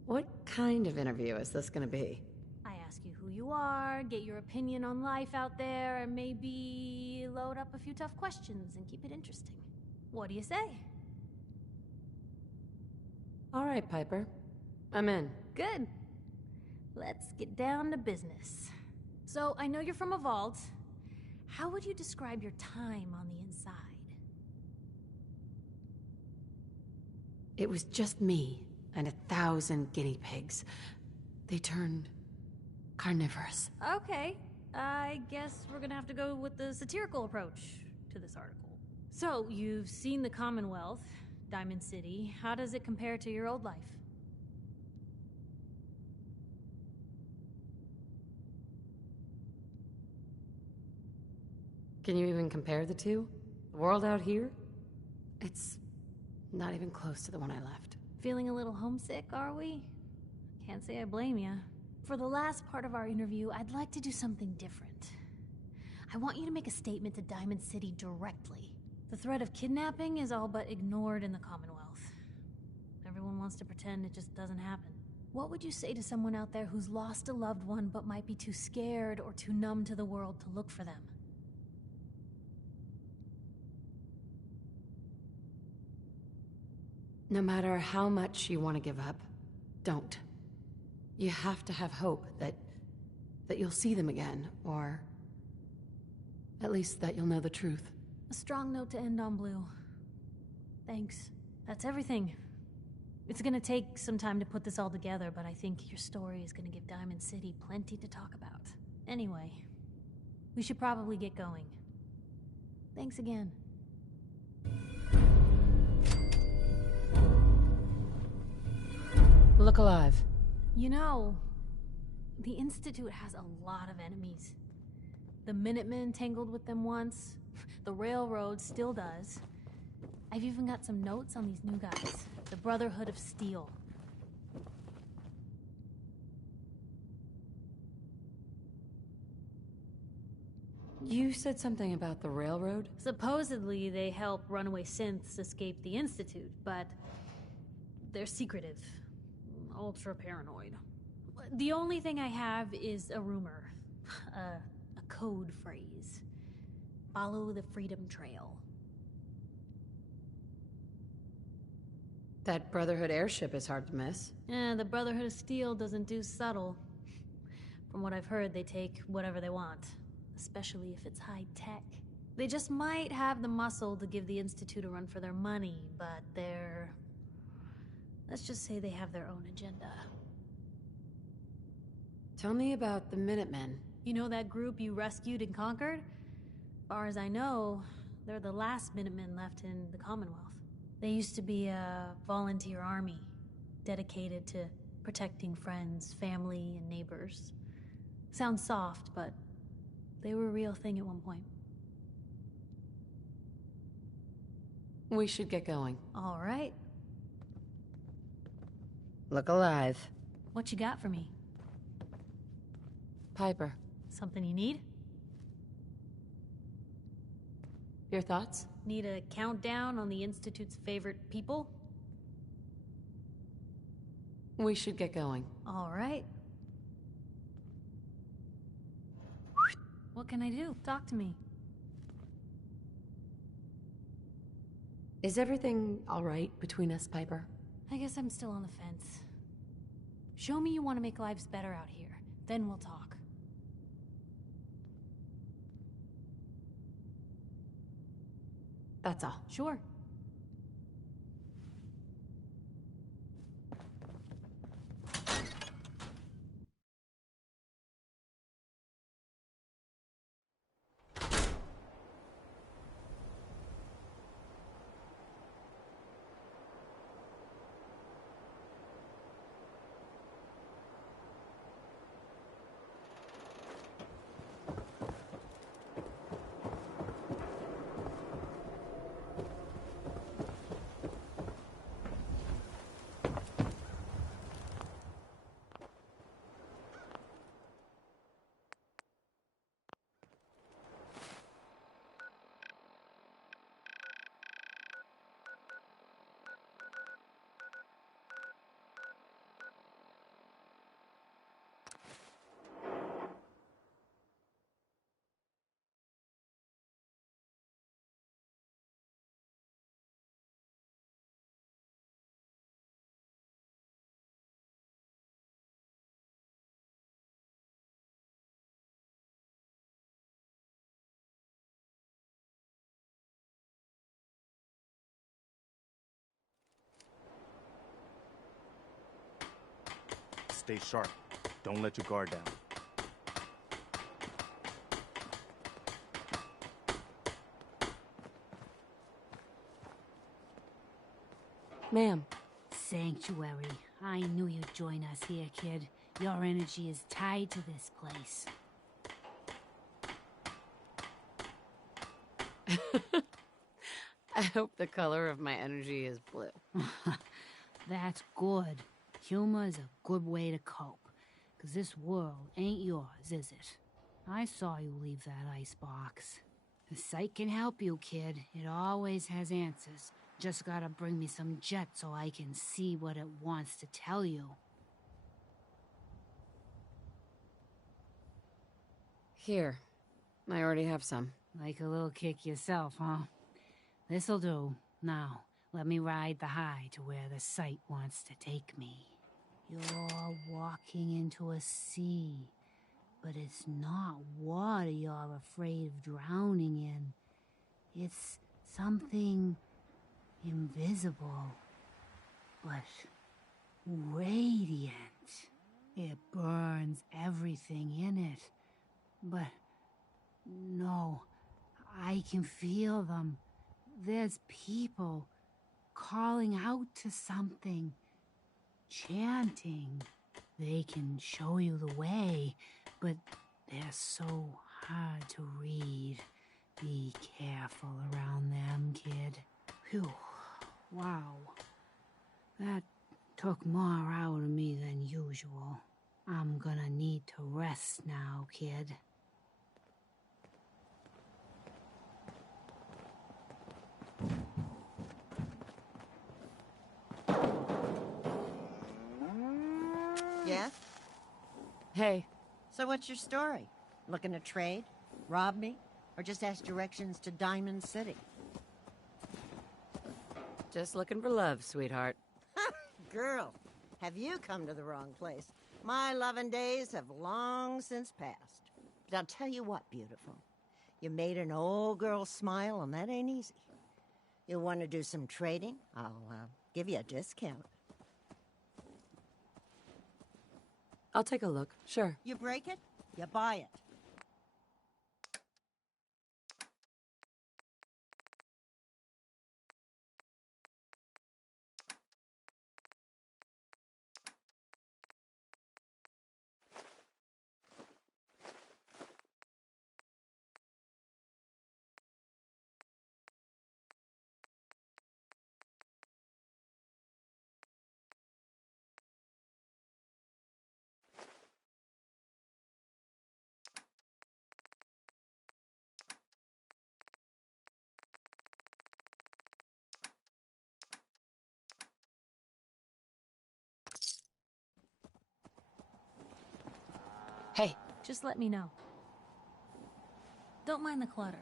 What kind of interview is this gonna be? I ask you who you are, get your opinion on life out there, and maybe load up a few tough questions and keep it interesting. What do you say? All right, Piper. I'm in. Good. Let's get down to business. So, I know you're from a vault. How would you describe your time on the inside? It was just me and 1,000 guinea pigs. They turned carnivorous. Okay. I guess we're gonna have to go with the satirical approach to this article. So, you've seen the Commonwealth, Diamond City. How does it compare to your old life? Can you even compare the two? The world out here? It's not even close to the one I left. Feeling a little homesick, are we? Can't say I blame ya. For the last part of our interview, I'd like to do something different. I want you to make a statement to Diamond City directly. The threat of kidnapping is all but ignored in the Commonwealth. Everyone wants to pretend it just doesn't happen. What would you say to someone out there who's lost a loved one but might be too scared or too numb to the world to look for them? No matter how much you want to give up, don't. You have to have hope that you'll see them again, or at least that you'll know the truth. A strong note to end on, Blue. Thanks. That's everything. It's gonna take some time to put this all together, but I think your story is gonna give Diamond City plenty to talk about. Anyway, we should probably get going. Thanks again. Look alive. You know, the Institute has a lot of enemies. The Minutemen tangled with them once. The Railroad still does. I've even got some notes on these new guys. The Brotherhood of Steel. You said something about the Railroad? Supposedly, they help runaway synths escape the Institute, but they're secretive. Ultra paranoid. The only thing I have is a rumor. A code phrase. Follow the Freedom Trail. That Brotherhood airship is hard to miss. The Brotherhood of Steel doesn't do subtle. From what I've heard, they take whatever they want. Especially if it's high-tech. They just might have the muscle to give the Institute a run for their money, but they're... let's just say they have their own agenda. Tell me about the Minutemen. You know that group you rescued and conquered? Far as I know, they're the last Minutemen left in the Commonwealth. They used to be a volunteer army, dedicated to protecting friends, family, and neighbors. Sounds soft, but they were a real thing at one point. We should get going. All right. Look alive. What you got for me? Piper. Something you need? Your thoughts? Need a countdown on the Institute's favorite people? We should get going. All right. What can I do? Talk to me. Is everything all right between us, Piper? I guess I'm still on the fence. Show me you want to make lives better out here. Then we'll talk. That's all. Sure. Stay sharp. Don't let your guard down. Ma'am. Sanctuary. I knew you'd join us here, kid. Your energy is tied to this place. I hope the color of my energy is blue. That's good. Humor is a good way to cope. 'Cause this world ain't yours, is it? I saw you leave that icebox. The sight can help you, kid. It always has answers. Just gotta bring me some jet so I can see what it wants to tell you. Here. I already have some. Like a little kick yourself, huh? This'll do. Now, let me ride the high to where the sight wants to take me. You're walking into a sea, but it's not water you're afraid of drowning in. It's something invisible, but radiant. It burns everything in it. But no, I can feel them. There's people calling out to something, chanting. They can show you the way, but they're so hard to read. Be careful around them, kid. Phew. Wow. That took more out of me than usual. I'm gonna need to rest now, kid. Yeah? Hey. So what's your story? Looking to trade? Rob me? Or just ask directions to Diamond City? Just looking for love, sweetheart. Girl, have you come to the wrong place? My loving days have long since passed. But I'll tell you what, beautiful. You made an old girl smile, and that ain't easy. You want to do some trading? I'll give you a discount. I'll take a look, sure. You break it, you buy it. Hey. Just let me know. Don't mind the clutter.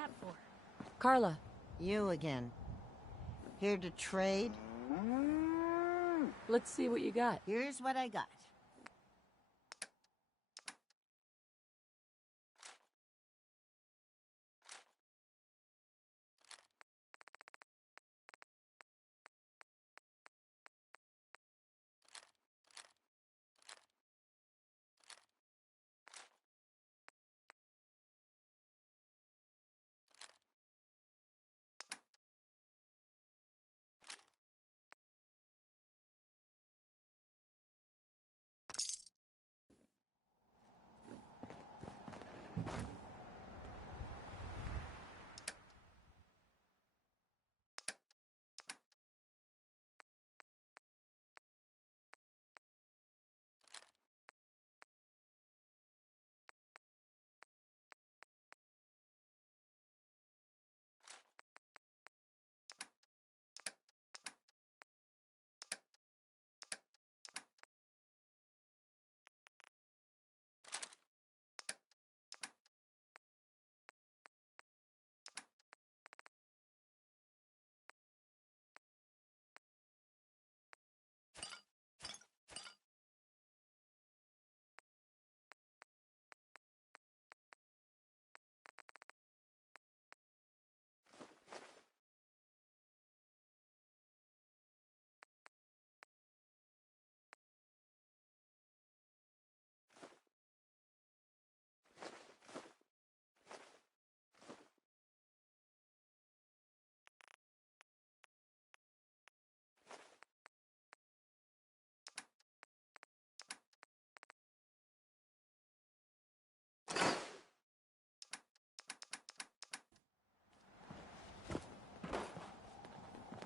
that for? Carla. You again. Here to trade? Let's see what you got. Here's what I got.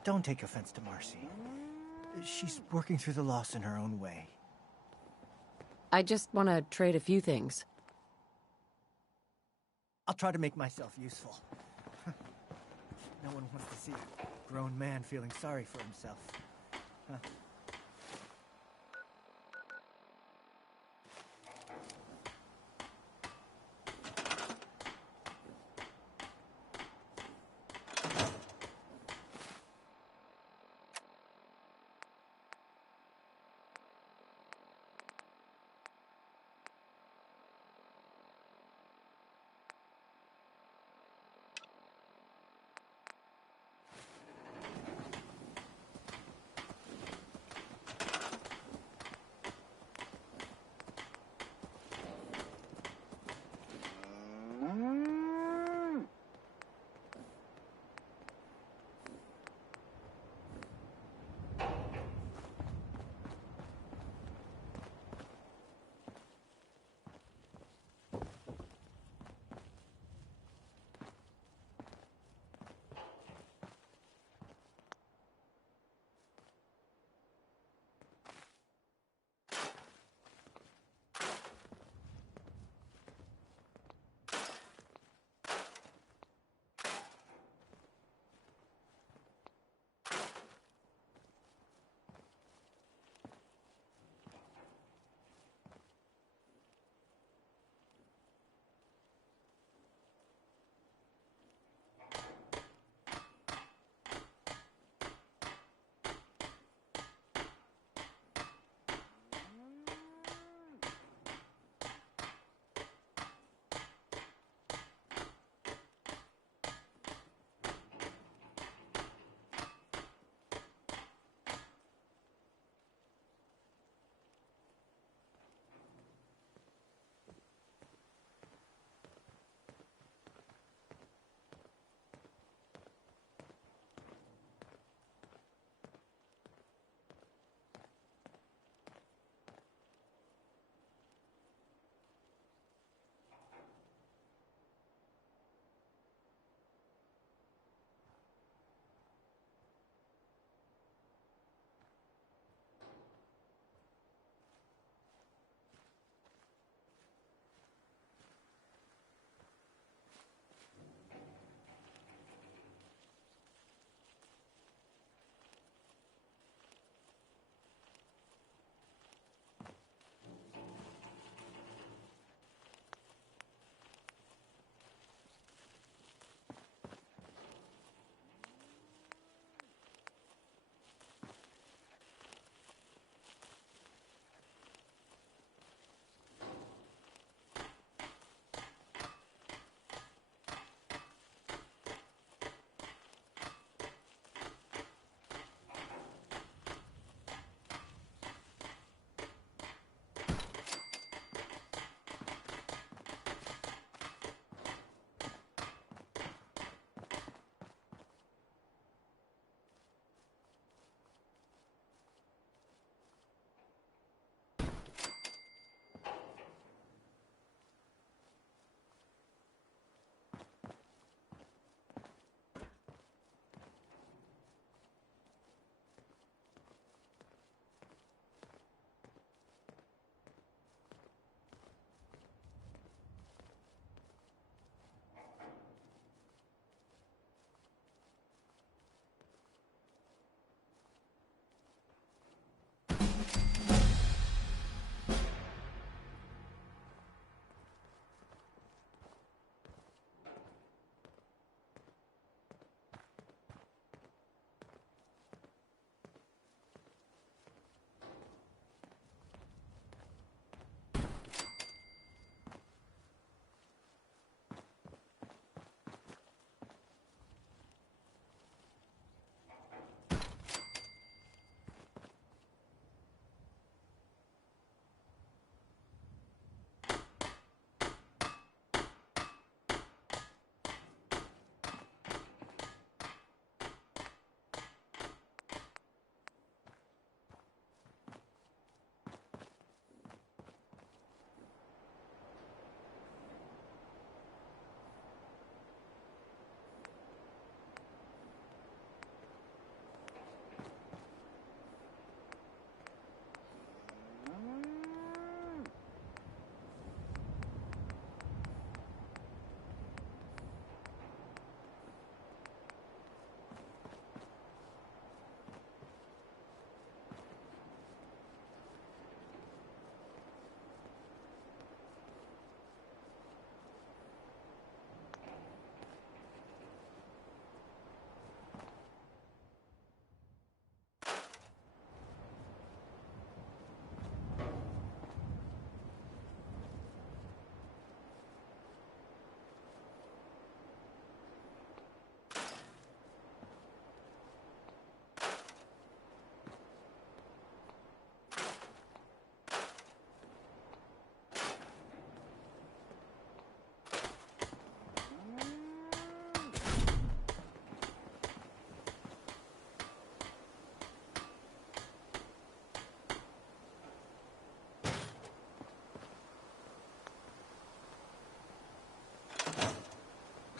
Don't take offense to Marcy. She's working through the loss in her own way. I just want to trade a few things. I'll try to make myself useful. No one wants to see a grown man feeling sorry for himself. Huh.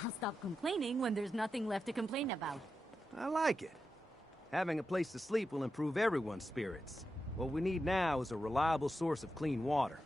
I'll stop complaining when there's nothing left to complain about. I like it. Having a place to sleep will improve everyone's spirits. What we need now is a reliable source of clean water.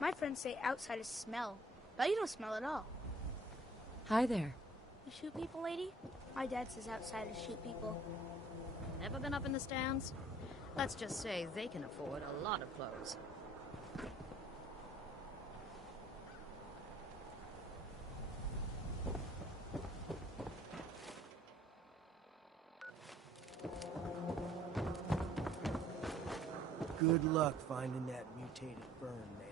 My friends say outsiders smell, but you don't smell at all. Hi there. You shoot people, lady? My dad says outsiders shoot people. Never been up in the stands? Let's just say they can afford a lot of clothes. Good luck finding that mutated burn, man.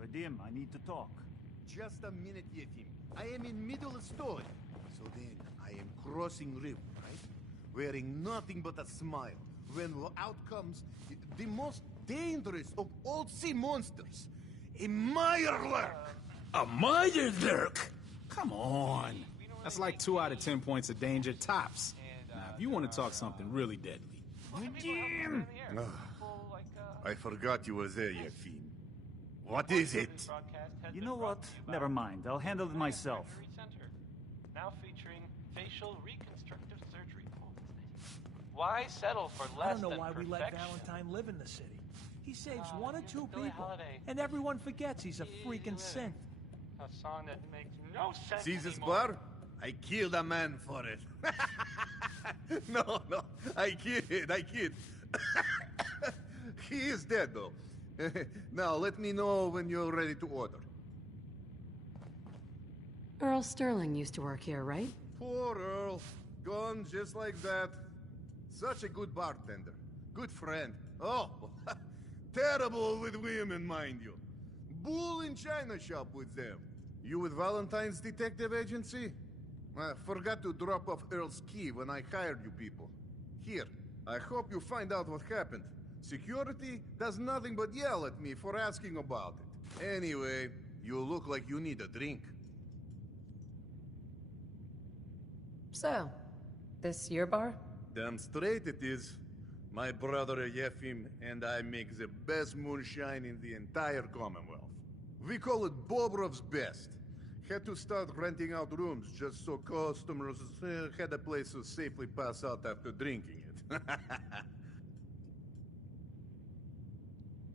Vadim, I need to talk. Just a minute, Yefim. I am in middle of story. So then, I am crossing river, right? Wearing nothing but a smile. When out comes the most dangerous of all sea monsters, a Mirelurk! A Mirelurk? Come on. That's like 2 out of 10 points of danger tops. Now, if you want to talk something really deadly. Vadim! I forgot you were there, Yefim. What is it? You know what? Never mind. I'll handle it myself. Now featuring facial reconstructive surgery. Why settle for less I don't know than why we let perfection? Valentine live in the city. He saves 1 or 2 people, and everyone forgets he's a freaking synth. A song that makes no sense See this anymore. bar? I killed a man for it. No, I kid. He is dead, though. Now, let me know when you're ready to order. Earl Sterling used to work here, right? Poor Earl. Gone just like that. Such a good bartender. Good friend. Oh, terrible with women, mind you. Bull in china shop with them. You with Valentine's detective agency? I forgot to drop off Earl's key when I hired you people. Here, I hope you find out what happened. Security does nothing but yell at me for asking about it. Anyway, you look like you need a drink. So, this your bar? Damn straight it is. My brother Yefim and I make the best moonshine in the entire Commonwealth. We call it Bobrov's Best. Had to start renting out rooms just so customers had a place to safely pass out after drinking it.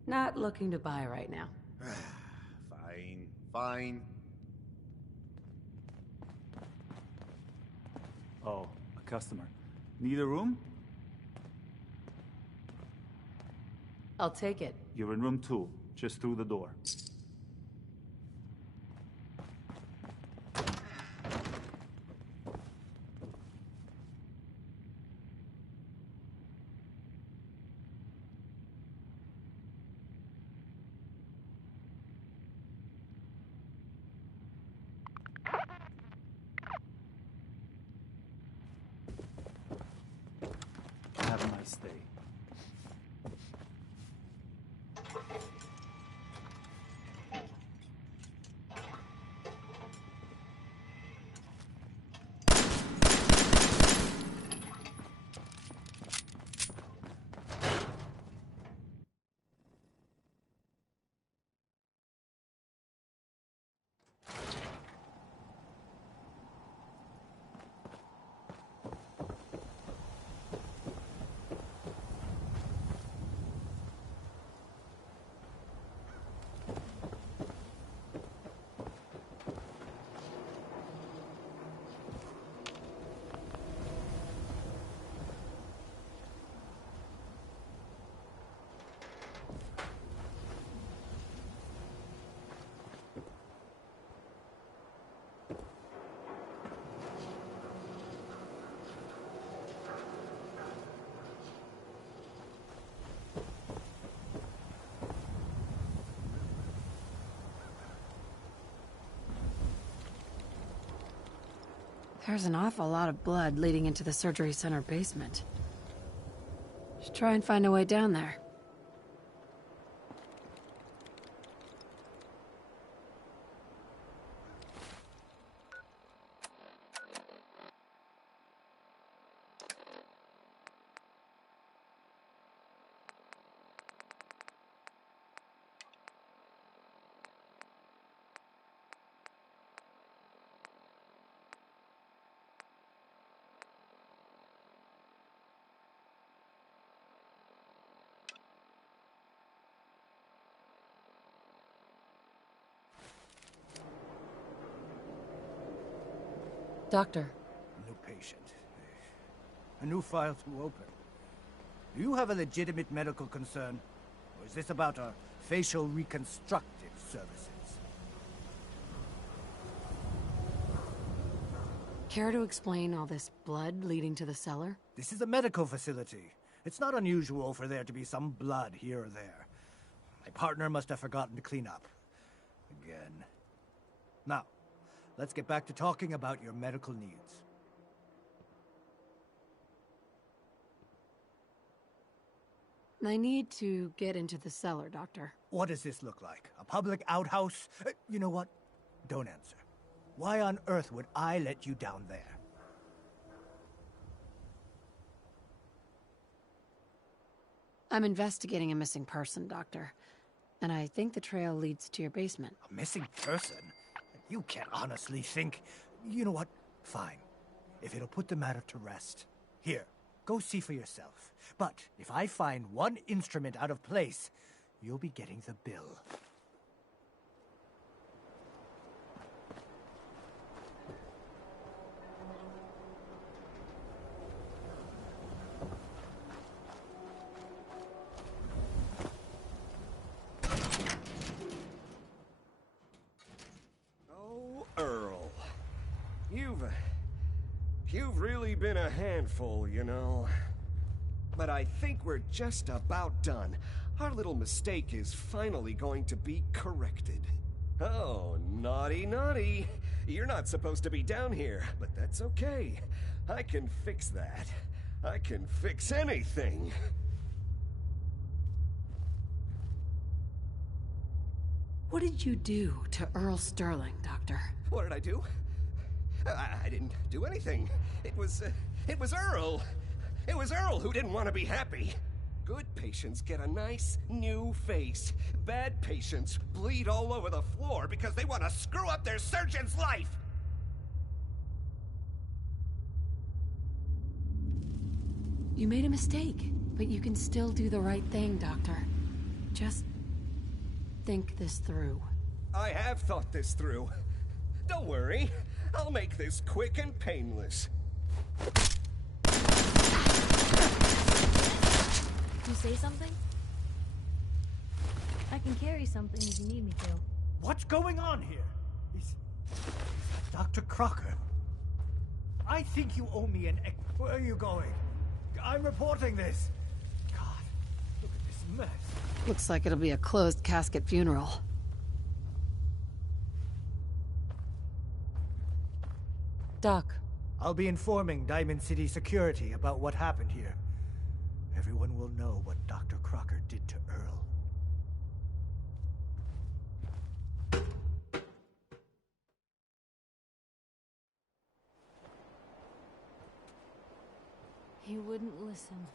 Not looking to buy right now. Fine, fine. Oh, a customer. Need a room? I'll take it. You're in room 2, just through the door. Have a nice day. There's an awful lot of blood leading into the surgery center basement. Should try and find a way down there. Doctor. A new patient. A new file to open. Do you have a legitimate medical concern? Or is this about our facial reconstructive services? Care to explain all this blood leading to the cellar? This is a medical facility. It's not unusual for there to be some blood here or there. My partner must have forgotten to clean up. Again. Now, let's get back to talking about your medical needs. I need to get into the cellar, Doctor. What does this look like? A public outhouse? You know what? Don't answer. Why on earth would I let you down there? I'm investigating a missing person, Doctor. And I think the trail leads to your basement. A missing person? You can't honestly think... You know what? Fine. If it'll put the matter to rest. Here, go see for yourself. But if I find one instrument out of place, you'll be getting the bill. Earl, you've really been a handful, you know. But I think we're just about done. Our little mistake is finally going to be corrected. Oh, naughty, naughty. You're not supposed to be down here, but that's okay. I can fix that. I can fix anything. What did you do to Earl Sterling, Doctor? What did I do? I didn't do anything. It was Earl. It was Earl who didn't want to be happy. Good patients get a nice, new face. Bad patients bleed all over the floor because they want to screw up their surgeon's life! You made a mistake, but you can still do the right thing, Doctor. Just think this through. I have thought this through. Don't worry. I'll make this quick and painless. You say something? I can carry something if you need me to. What's going on here? Is Dr. Crocker? I think you owe me an Where are you going? I'm reporting this. God, look at this mess. Looks like it'll be a closed casket funeral. Doc. I'll be informing Diamond City Security about what happened here. Everyone will know what Dr. Crocker did to Earl. He wouldn't listen.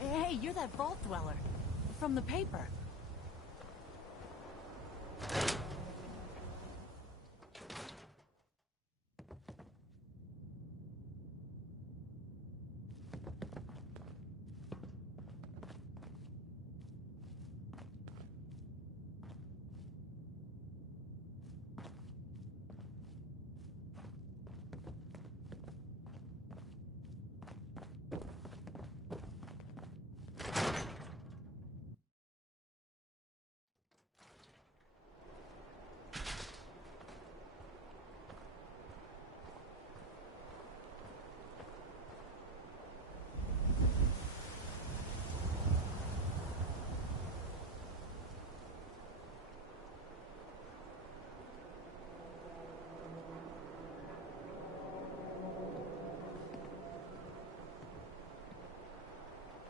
Hey, you're that vault dweller from the paper.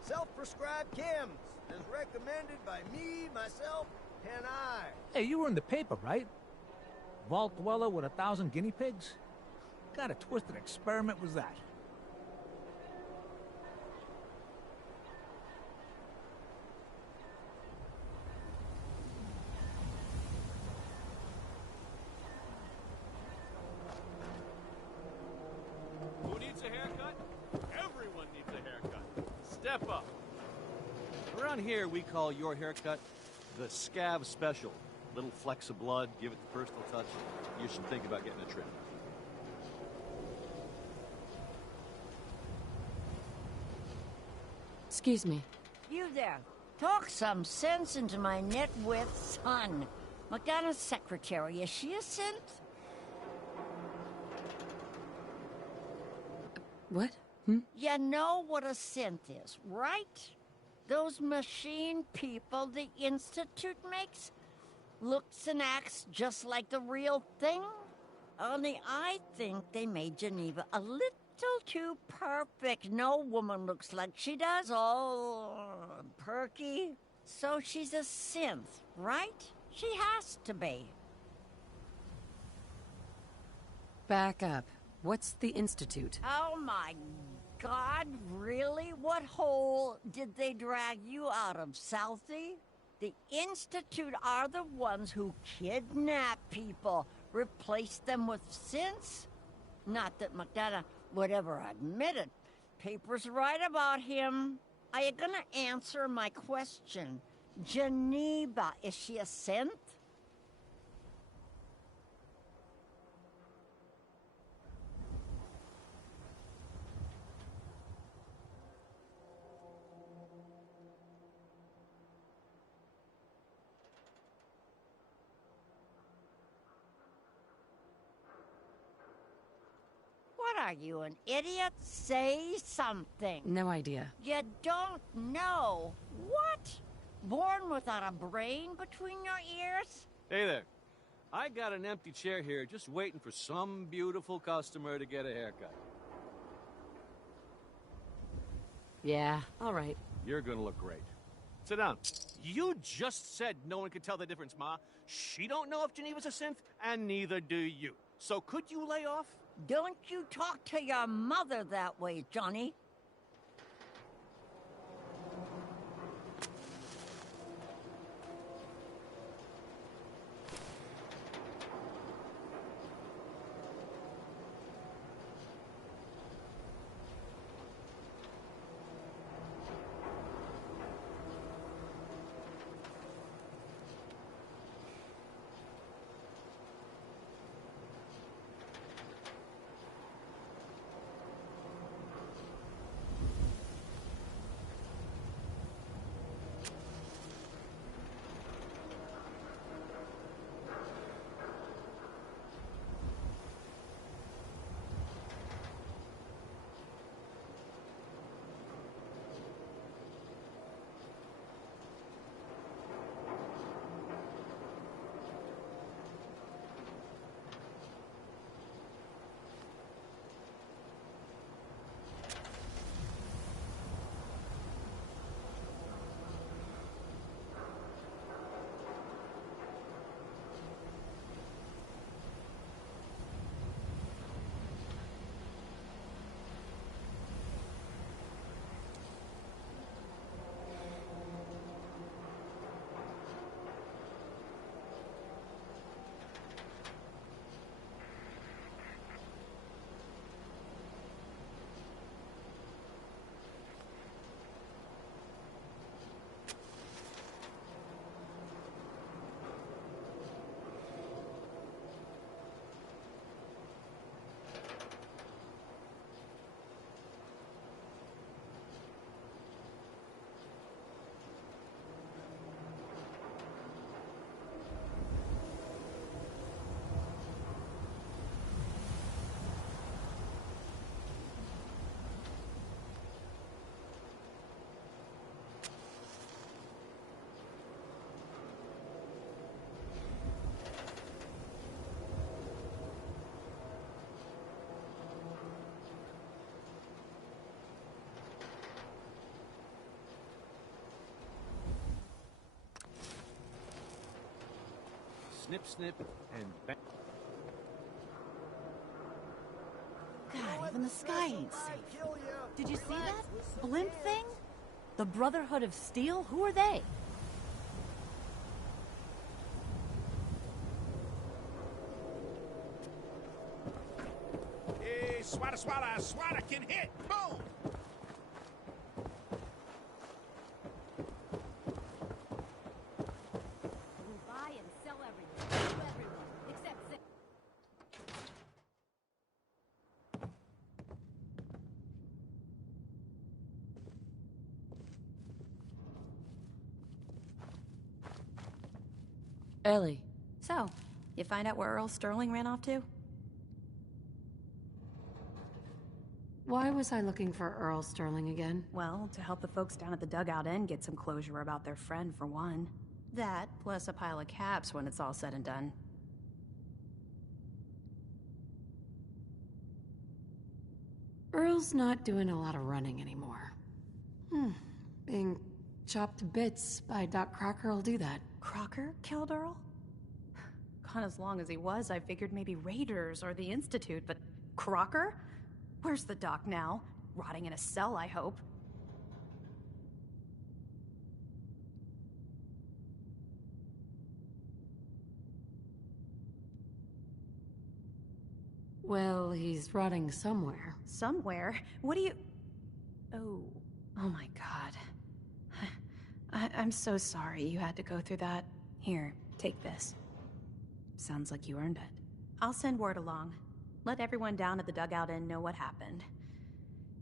Self-prescribed chems, as recommended by me, myself, and I. Hey, you were in the paper, right? Vault dweller with 1,000 guinea pigs? What kind of twisted experiment was that? Who needs a haircut? Everyone needs a haircut. Step up. Around here, we call your haircut the Scab Special. Little flecks of blood, give it the personal touch. You should think about getting a trim. Excuse me. You there. Talk some sense into my net-worth son. McDonough's secretary, is she a synth? What? You know what a synth is, right? Those machine people the Institute makes? Looks and acts just like the real thing? Only I think they made Geneva a little too perfect. No woman looks like she does, all perky. So she's a synth, right? She has to be. Back up. What's the Institute? Oh my God, really? What hole did they drag you out of, Southie? The Institute are the ones who kidnap people, replace them with synths? Not that McDonough would ever admit it. Papers write about him. Are you gonna answer my question? Geneva, is she a synth? What are you, an idiot? Say something. No idea. You don't know. What? Born without a brain between your ears? Hey there. I got an empty chair here just waiting for some beautiful customer to get a haircut. Yeah, all right. You're gonna look great. Sit down. You just said no one could tell the difference, Ma. She don't know if Geneva's a synth, and neither do you. So could you lay off? Don't you talk to your mother that way, Johnny. Snip, snip, and bang. God, even the sky ain't safe. Did you see that? Blimp thing? The Brotherhood of Steel? Who are they? Hey, swata, swata, swata can hit! Boom! We buy and sell everything. To everyone. Except Ellie. So, you find out where Earl Sterling ran off to? Why was I looking for Earl Sterling again? Well, to help the folks down at the Dugout Inn get some closure about their friend, for one. That, plus a pile of caps when it's all said and done. Earl's not doing a lot of running anymore. Being chopped to bits by Doc Crocker will do that. Crocker killed Earl? Gone as long as he was, I figured maybe Raiders or the Institute, but Crocker? Where's the doc now? Rotting in a cell, I hope. Well, he's rotting somewhere. Somewhere? What do you... Oh my god. I'm so sorry you had to go through that. Here, take this. Sounds like you earned it. I'll send word along. Let everyone down at the Dugout Inn know what happened.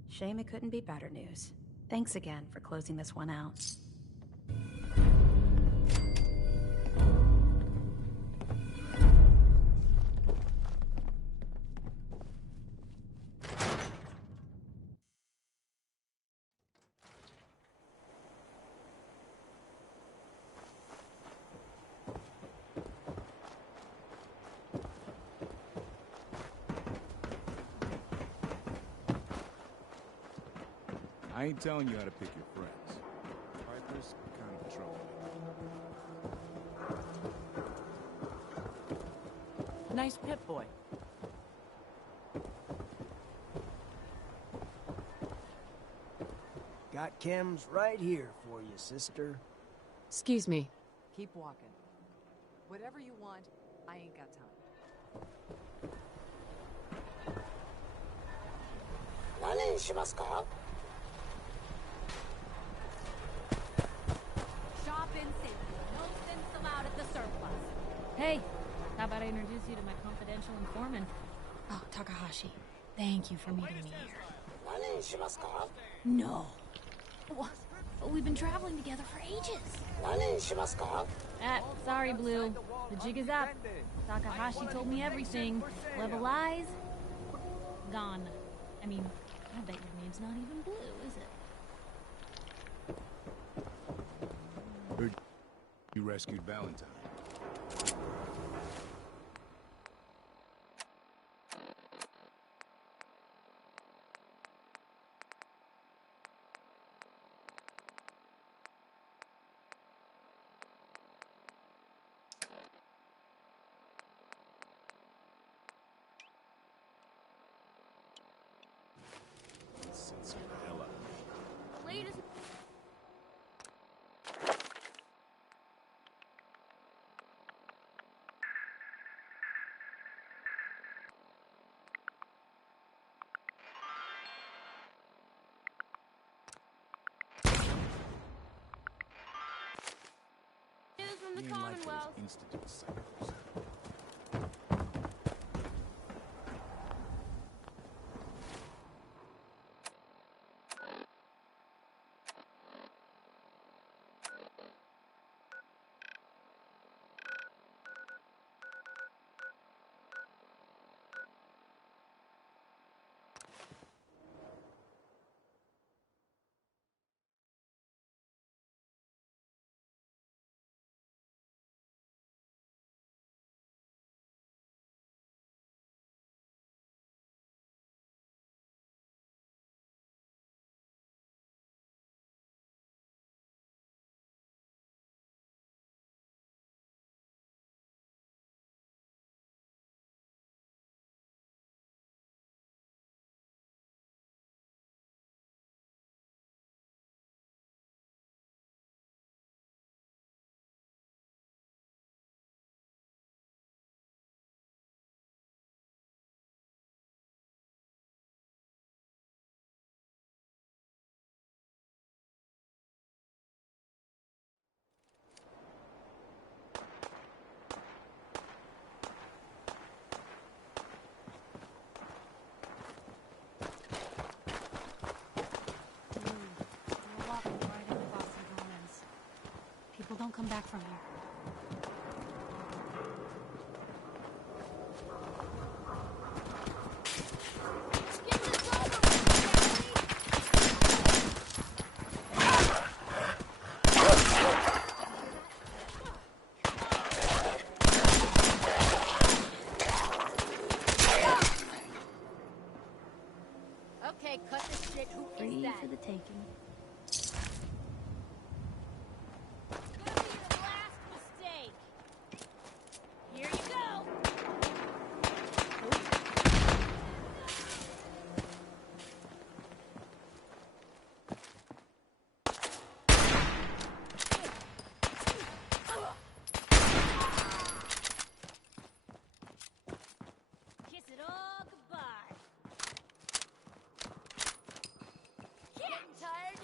Shame it couldn't be better news. Thanks again for closing this one out. I ain't telling you how to pick your friends. Riper's kind of nice Pip-Boy. Got chems right here for you, sister. Excuse me. Keep walking. Whatever you want, I ain't got time. 何にしますか? Shop in safety. No sense allowed at the surplus. Hey, how about I introduce you to my confidential informant? Oh, Takahashi. Thank you for meeting me here. 何にしますか? No. What? We've been traveling together for ages. 何にしますか? Sorry, Blue. The jig is up. Takahashi told me everything. Level eyes, gone. I mean, I bet your name's not even Blue, is it? Heard you rescued Valentine. Latest. News from the Commonwealth. Institute cycles. We're walking right into Boston Commons. People don't come back from here. Okay, cut this shit. Who is Free that? for the taking. Gonna be the last mistake. Here you go. Kiss it all goodbye. Getting tired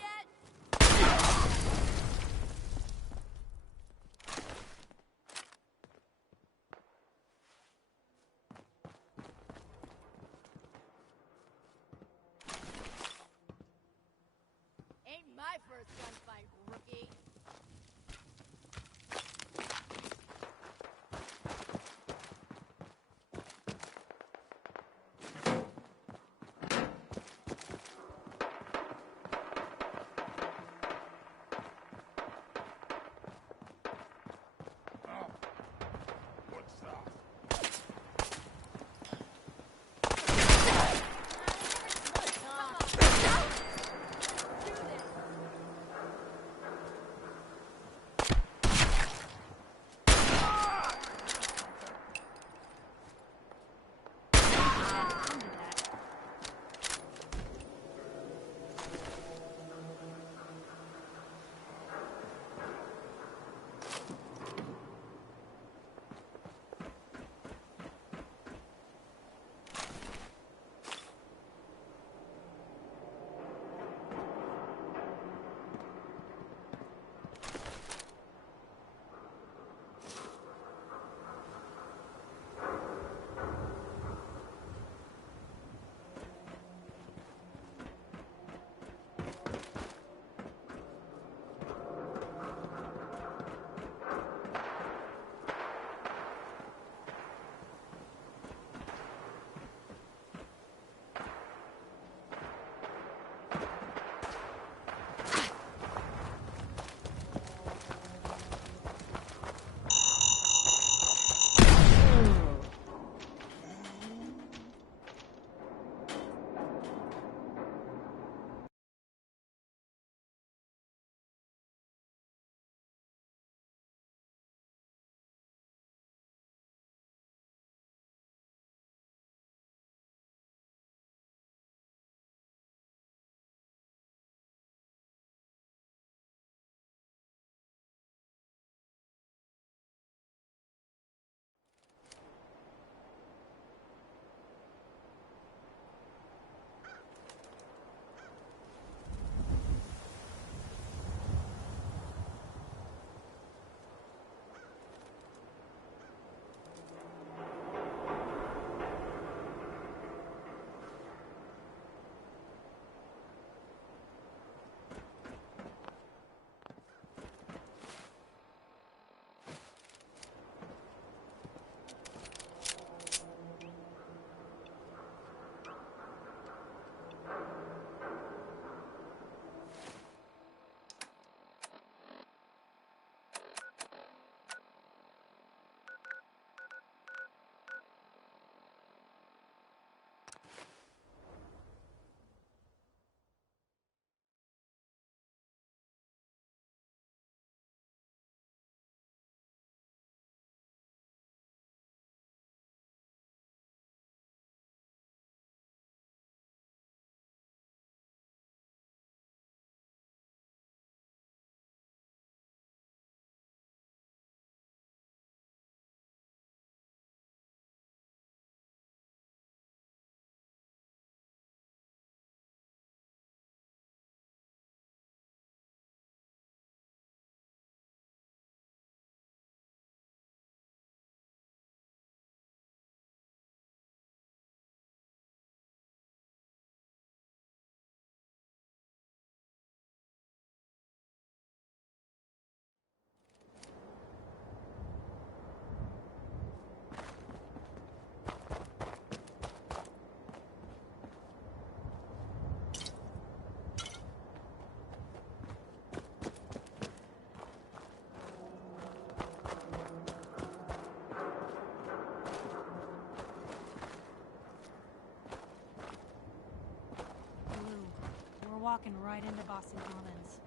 walking right into Boston Commons.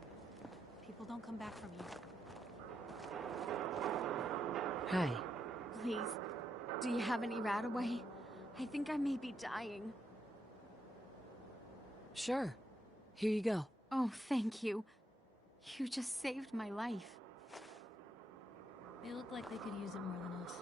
People don't come back from here. Hi. Please, do you have any Radaway? I think I may be dying. Sure. Here you go. Oh, thank you. You just saved my life. They look like they could use it more than us.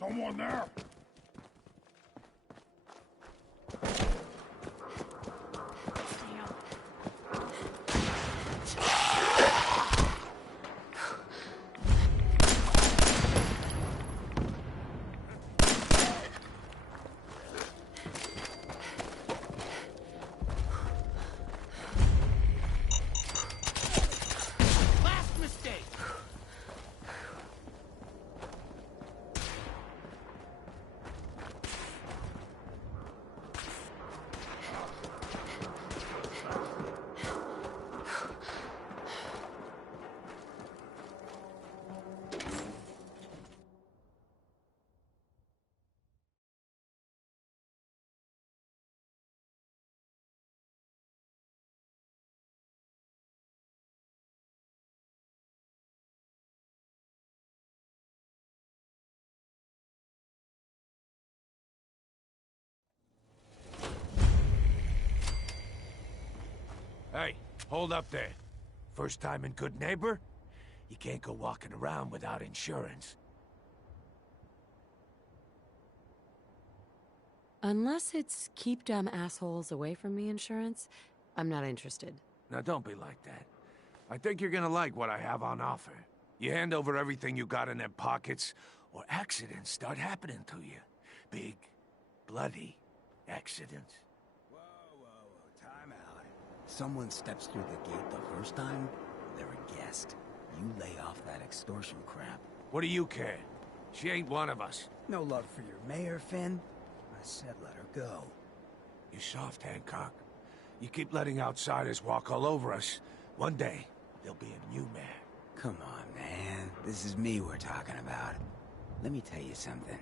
Someone there! Hey, hold up there. First time in Good Neighbor? You can't go walking around without insurance. Unless it's keep dumb assholes away from me insurance, I'm not interested. Now don't be like that. I think you're gonna like what I have on offer. You hand over everything you got in them pockets, or accidents start happening to you. Big, bloody accidents. Time out. Someone steps through the gate the first time, they're a guest. You lay off that extortion crap. What do you care? She ain't one of us. No love for your mayor, Finn? I said let her go. You soft, Hancock. You keep letting outsiders walk all over us. One day, there'll be a new mayor. Come on, man. This is me we're talking about. Let me tell you something.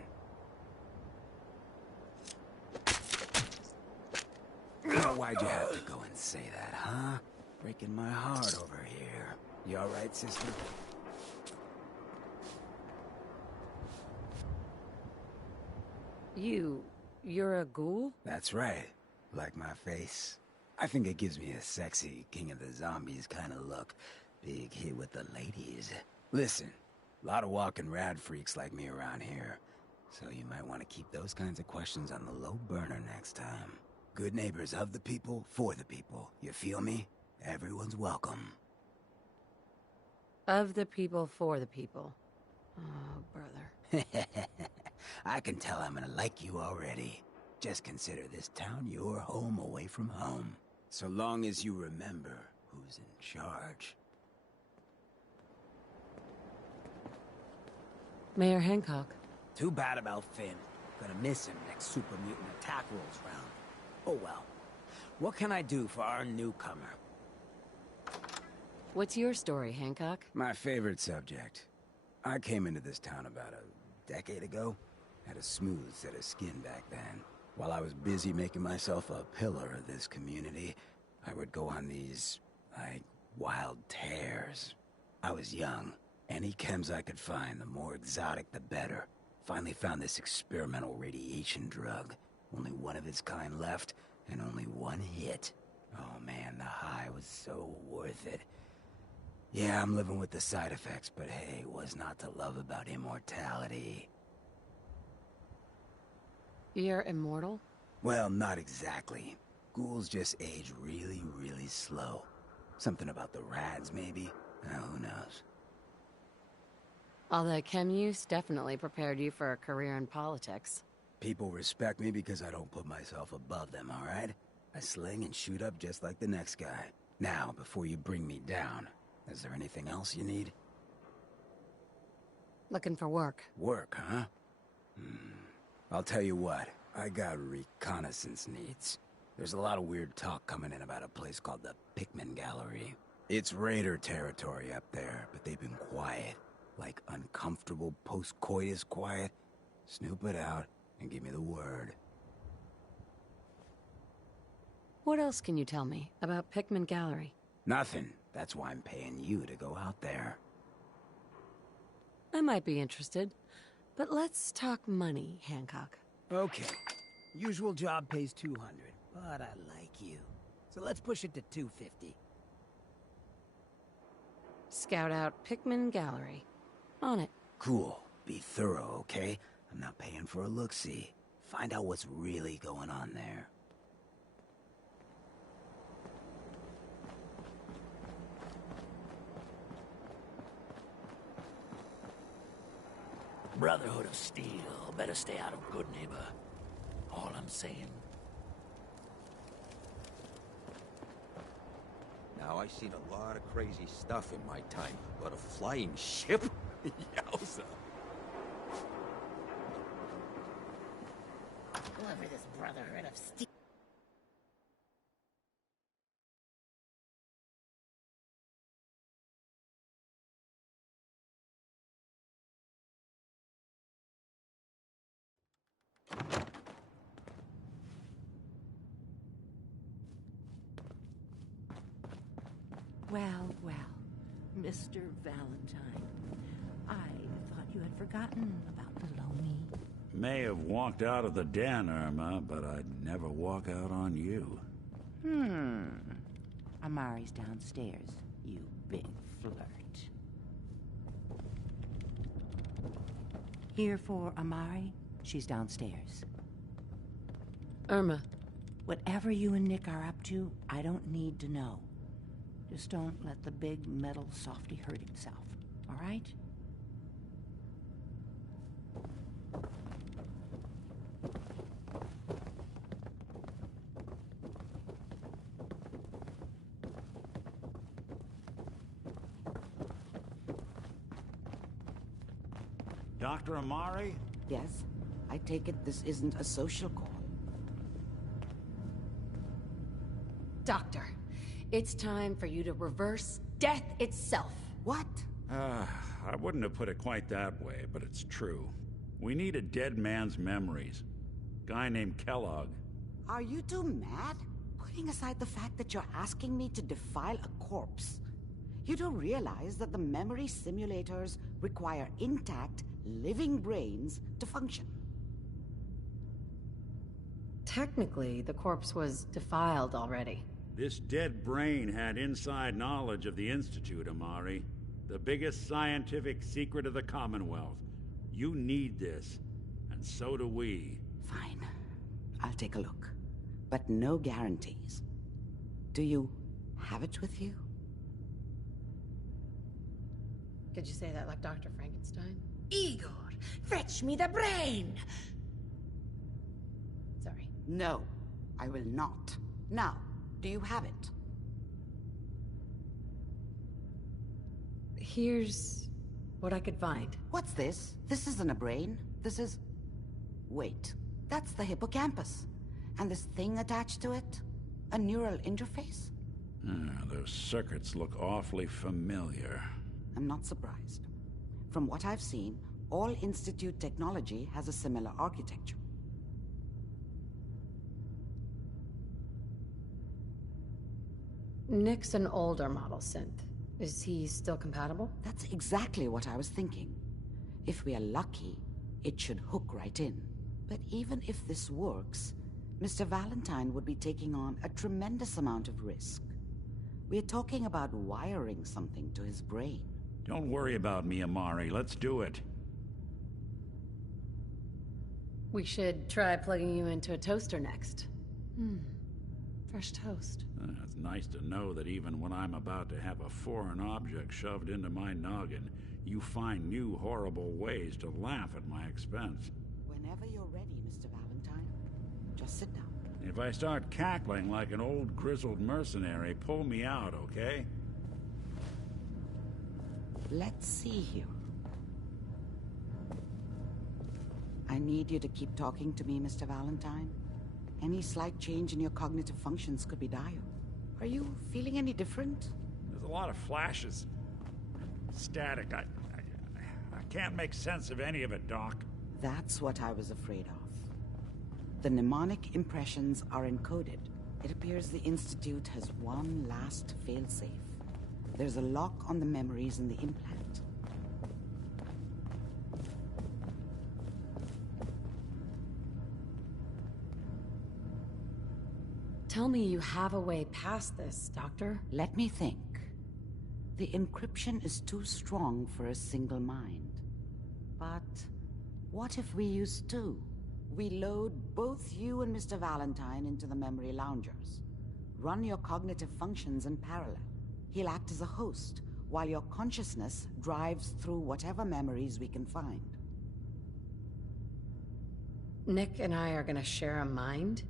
Why'd you have to go and say that, huh? Breaking my heart over here. You alright, sister? You're a ghoul? That's right. Like my face. I think it gives me a sexy King of the Zombies kind of look. Big hit with the ladies. Listen, a lot of walking rad freaks like me around here. So you might want to keep those kinds of questions on the low burner next time. Good neighbors of the people, for the people. You feel me? Everyone's welcome. Of the people, for the people. Oh, brother. I can tell I'm gonna like you already. Just consider this town your home away from home. So long as you remember who's in charge. Mayor Hancock. Too bad about Finn. Gonna miss him next super mutant attack rolls round. Oh well. What can I do for our newcomer? What's your story, Hancock? My favorite subject. I came into this town about a decade ago. Had a smooth set of skin back then. While I was busy making myself a pillar of this community, I would go on these, like, wild tears. I was young. Any chems I could find, the more exotic the better. Finally found this experimental radiation drug. Only one of its kind left, and only one hit. Oh man, the high was so worth it. Yeah, I'm living with the side effects, but hey, what's not to love about immortality? You're immortal? Well, not exactly. Ghouls just age really, really slow. Something about the rads, maybe? Who knows? All that chem use definitely prepared you for a career in politics. People respect me because I don't put myself above them, alright? I sling and shoot up just like the next guy. Now, before you bring me down, is there anything else you need? Looking for work. Work, huh? I'll tell you what, I got reconnaissance needs. There's a lot of weird talk coming in about a place called the Pickman Gallery. It's raider territory up there, but they've been quiet. Like uncomfortable post-coitus quiet. Snoop it out and give me the word. What else can you tell me about Pickman Gallery? Nothing. That's why I'm paying you to go out there. I might be interested, but let's talk money, Hancock. Okay. Usual job pays 200, but I like you. So let's push it to 250. Scout out Pickman Gallery. On it. Cool. Be thorough, okay? I'm not paying for a look-see. Find out what's really going on there. Brotherhood of Steel. Better stay out of Good Neighbor. All I'm saying. Now, I've seen a lot of crazy stuff in my time, but a flying ship? Yowza. Whoever this Brotherhood of Steel... Well, well, Mr. Valentine. I thought you had forgotten about little me. May have walked out of the den, Irma, but I'd never walk out on you. Amari's downstairs, you big flirt. Here for Amari? She's downstairs. Irma. Whatever you and Nick are up to, I don't need to know. Just don't let the big metal softy hurt himself, all right? Dr. Amari? Yes? I take it this isn't a social call. Doctor, it's time for you to reverse death itself. What? I wouldn't have put it quite that way, but it's true. We need a dead man's memories. Guy named Kellogg. Are you two mad? Putting aside the fact that you're asking me to defile a corpse, you don't realize that the memory simulators require intact, living brains to function. Technically, the corpse was defiled already. This dead brain had inside knowledge of the Institute, Amari. The biggest scientific secret of the Commonwealth. You need this, and so do we. Fine. I'll take a look. But no guarantees. Do you have it with you? Could you say that like Dr. Frankenstein? Igor, fetch me the brain! Sorry. No, I will not. Now, do you have it? Here's what I could find. What's this? This isn't a brain. This is... Wait, that's the hippocampus. And this thing attached to it? A neural interface? Those circuits look awfully familiar. I'm not surprised. From what I've seen, all Institute technology has a similar architecture. Nick's an older model synth. Is he still compatible? That's exactly what I was thinking. If we are lucky, it should hook right in. But even if this works, Mr. Valentine would be taking on a tremendous amount of risk. We're talking about wiring something to his brain. Don't worry about me, Amari. Let's do it. We should try plugging you into a toaster next. Fresh toast. It's nice to know that even when I'm about to have a foreign object shoved into my noggin, you find new horrible ways to laugh at my expense. Whenever you're ready, Mr. Valentine, just sit down. If I start cackling like an old grizzled mercenary, pull me out, okay? Let's see here. I need you to keep talking to me, Mr. Valentine. Any slight change in your cognitive functions could be dire. Are you feeling any different? There's a lot of flashes. Static. I can't make sense of any of it, Doc. That's what I was afraid of. The mnemonic impressions are encoded. It appears the Institute has one last failsafe. There's a lock on the memories in the implant. Tell me you have a way past this, Doctor. Let me think. The encryption is too strong for a single mind. But what if we use two? We load both you and Mr. Valentine into the memory loungers. Run your cognitive functions in parallel. He'll act as a host, while your consciousness drives through whatever memories we can find. Nick and I are gonna share a mind?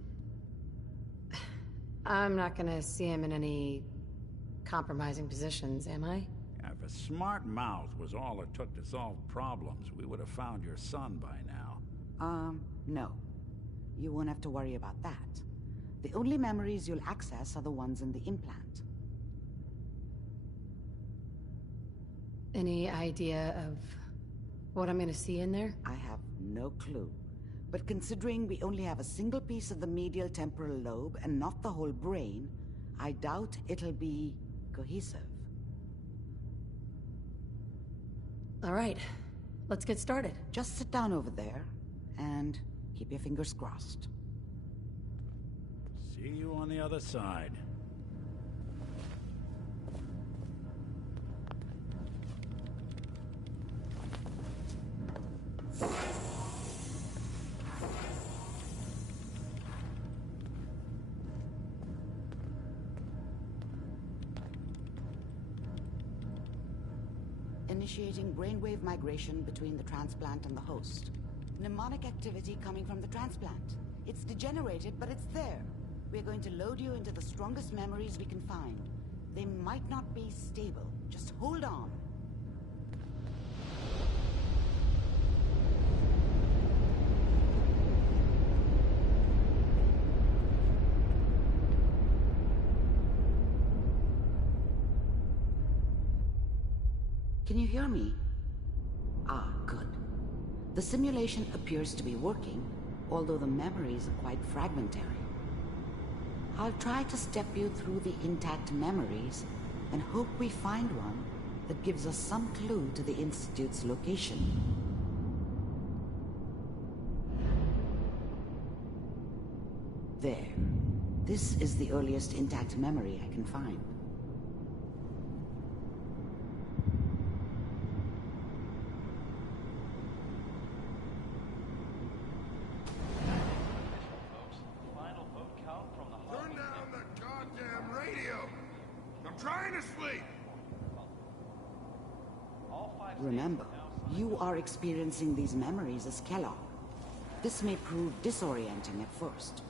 I'm not gonna see him in any compromising positions, am I? If a smart mouth was all it took to solve problems, we would have found your son by now. No. You won't have to worry about that. The only memories you'll access are the ones in the implant. Any idea of what I'm gonna see in there? I have no clue. But considering we only have a single piece of the medial temporal lobe and not the whole brain, I doubt it'll be cohesive. All right, let's get started. Just sit down over there and keep your fingers crossed. See you on the other side. Initiating brainwave migration between the transplant and the host. Mnemonic activity coming from the transplant. It's degenerated, but it's there. We're going to load you into the strongest memories we can find. They might not be stable. Just hold on. Can you hear me? Ah, good. The simulation appears to be working, although the memories are quite fragmentary. I'll try to step you through the intact memories and hope we find one that gives us some clue to the Institute's location. There. This is the earliest intact memory I can find. Turn down the goddamn radio! I'm trying to sleep! Remember, you are experiencing these memories as Kellogg. This may prove disorienting at first.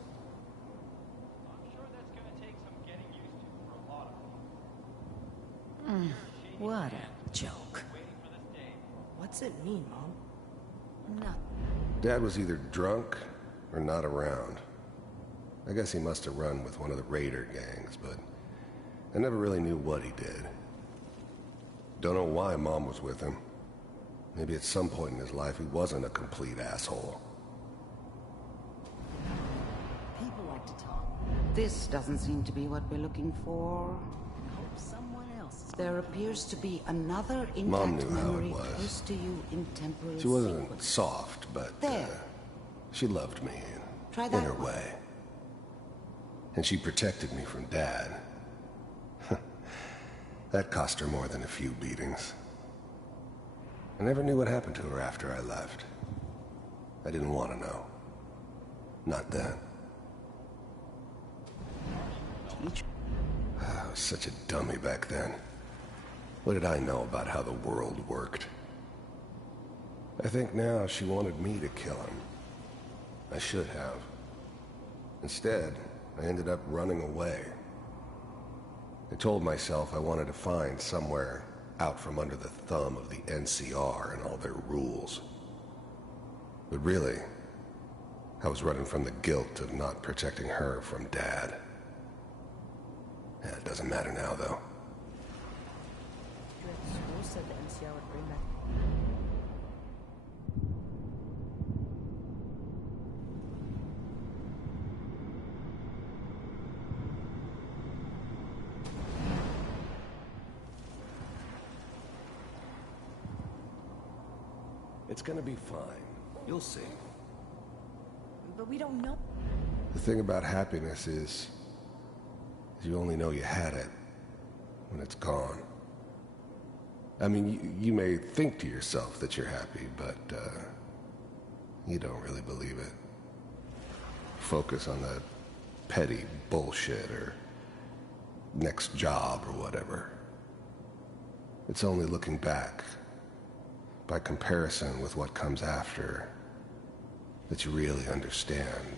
What a joke. What's it mean, Mom? Nothing. Dad was either drunk or not around. I guess he must have run with one of the raider gangs, but I never really knew what he did. Don't know why Mom was with him. Maybe at some point in his life he wasn't a complete asshole. People like to talk. This doesn't seem to be what we're looking for. There appears to be another Mom intact knew how it memory was. close to you in temporal She wasn't sequence. soft, but There. she loved me Try in that her one. way. And she protected me from Dad. That cost her more than a few beatings. I never knew what happened to her after I left. I didn't want to know. Not then. I was such a dummy back then. What did I know about how the world worked? I think now she wanted me to kill him. I should have. Instead, I ended up running away. I told myself I wanted to find somewhere out from under the thumb of the NCR and all their rules. But really, I was running from the guilt of not protecting her from Dad. Yeah, it doesn't matter now, though. School said the NCR would bring back. It's gonna be fine. You'll see. But we don't know. The thing about happiness is you only know you had it when it's gone. I mean, you may think to yourself that you're happy, but you don't really believe it. Focus on the petty bullshit or next job or whatever. It's only looking back, by comparison with what comes after, that you really understand.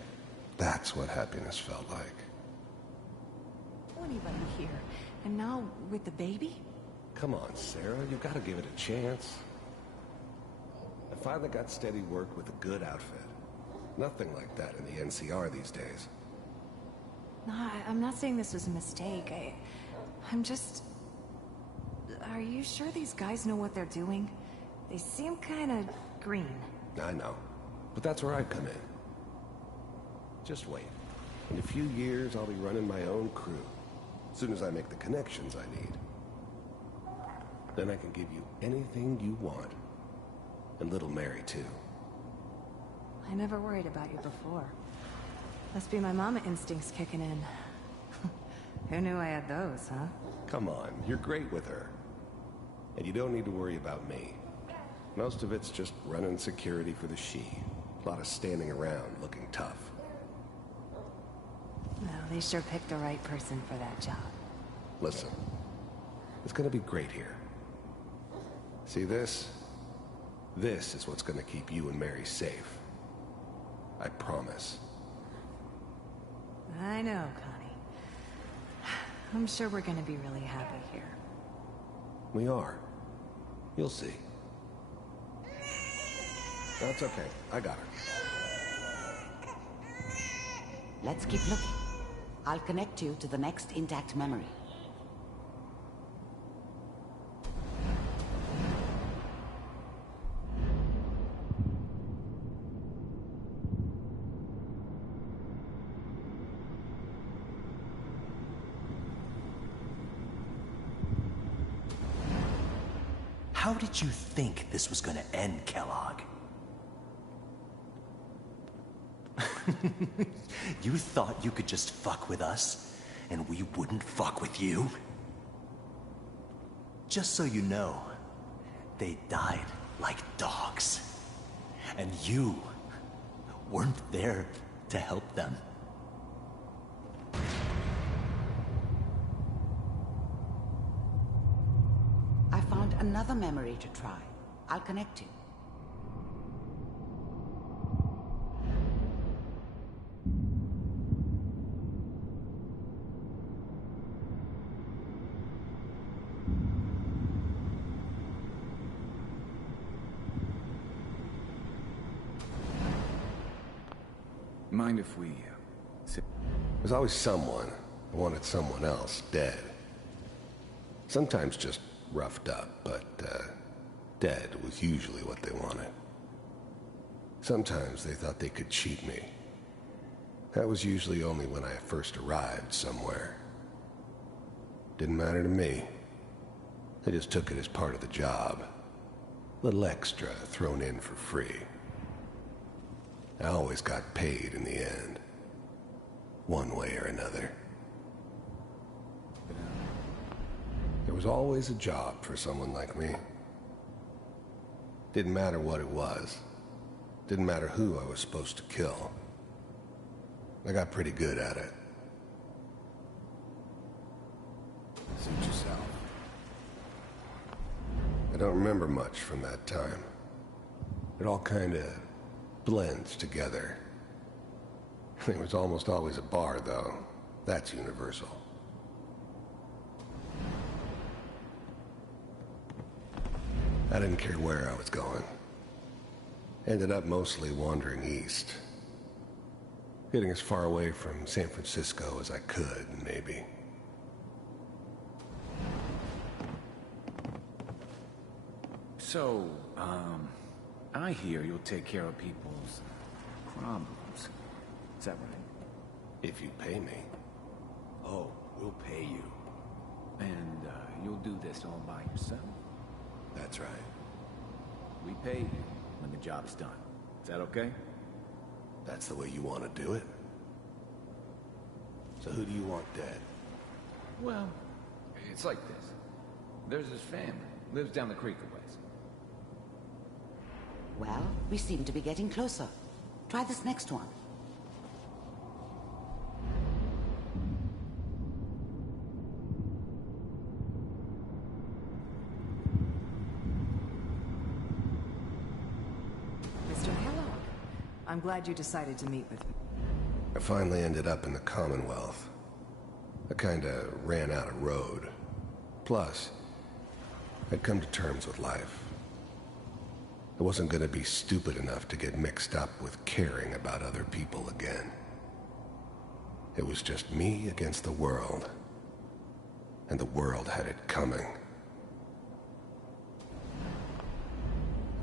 That's what happiness felt like. Anybody here? And now with the baby? Come on, Sarah, you gotta give it a chance. I finally got steady work with a good outfit. Nothing like that in the NCR these days. No, I'm not saying this was a mistake. I'm just... Are you sure these guys know what they're doing? They seem kind of green. I know, but that's where I come in. Just wait. In a few years, I'll be running my own crew. As soon as I make the connections I need. Then I can give you anything you want. And little Mary, too. I never worried about you before. Must be my mama instincts kicking in. Who knew I had those, huh? Come on, you're great with her. And you don't need to worry about me. Most of it's just running security for the She. A lot of standing around looking tough. No, they sure picked the right person for that job. Listen, it's gonna be great here. See this? This is what's gonna keep you and Mary safe. I promise. I know, Connie. I'm sure we're gonna be really happy here. We are. You'll see. That's okay. I got her. Let's keep looking. I'll connect you to the next intact memory. How did you think this was gonna end, Kellogg? You thought you could just fuck with us, and we wouldn't fuck with you? Just so you know, they died like dogs. And you weren't there to help them. I found another memory to try. I'll connect you. Mind if we sit? There's always someone who wanted someone else dead. Sometimes just roughed up, but dead was usually what they wanted. Sometimes they thought they could cheat me. That was usually only when I first arrived somewhere. Didn't matter to me. They just took it as part of the job. Little extra thrown in for free. I always got paid in the end. One way or another. There was always a job for someone like me. Didn't matter what it was. Didn't matter who I was supposed to kill. I got pretty good at it. Suit yourself. I don't remember much from that time. It all kinda blends together. There was almost always a bar, though. That's universal. I didn't care where I was going. Ended up mostly wandering east. Getting as far away from San Francisco as I could, maybe. So, I hear you'll take care of people's problems. Is that right? If you pay me. Oh, we'll pay you. And, you'll do this all by yourself? That's right. We pay you when the job's done. Is that okay? That's the way you want to do it? So who do you want dead? Well, it's like this. There's his family. Lives down the creek a ways. Well, we seem to be getting closer. Try this next one. Mr. Kellogg, I'm glad you decided to meet with me. I finally ended up in the Commonwealth. I kinda ran out of road. Plus, I'd come to terms with life. I wasn't gonna be stupid enough to get mixed up with caring about other people again. It was just me against the world. And the world had it coming.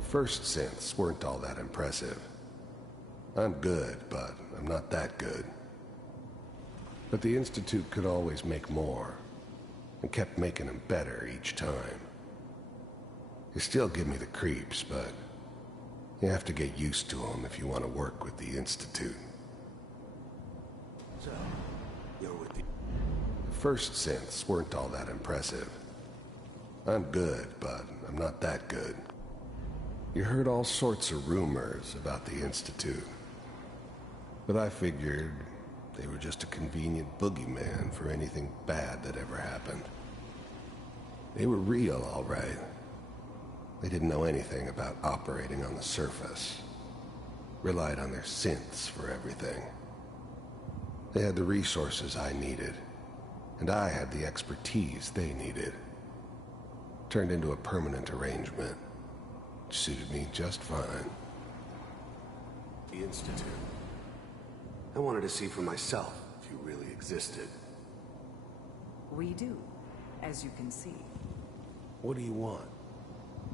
The first synths weren't all that impressive. I'm good, but I'm not that good. But the Institute could always make more, and kept making them better each time. They still give me the creeps, but you have to get used to them if you want to work with the Institute. So, you're with the... The first synths weren't all that impressive. I'm good, but I'm not that good. You heard all sorts of rumors about the Institute. But I figured they were just a convenient boogeyman for anything bad that ever happened. They were real, all right. They didn't know anything about operating on the surface. Relied on their synths for everything. They had the resources I needed, and I had the expertise they needed. Turned into a permanent arrangement, which suited me just fine. The Institute. I wanted to see for myself if you really existed. We do, as you can see. What do you want?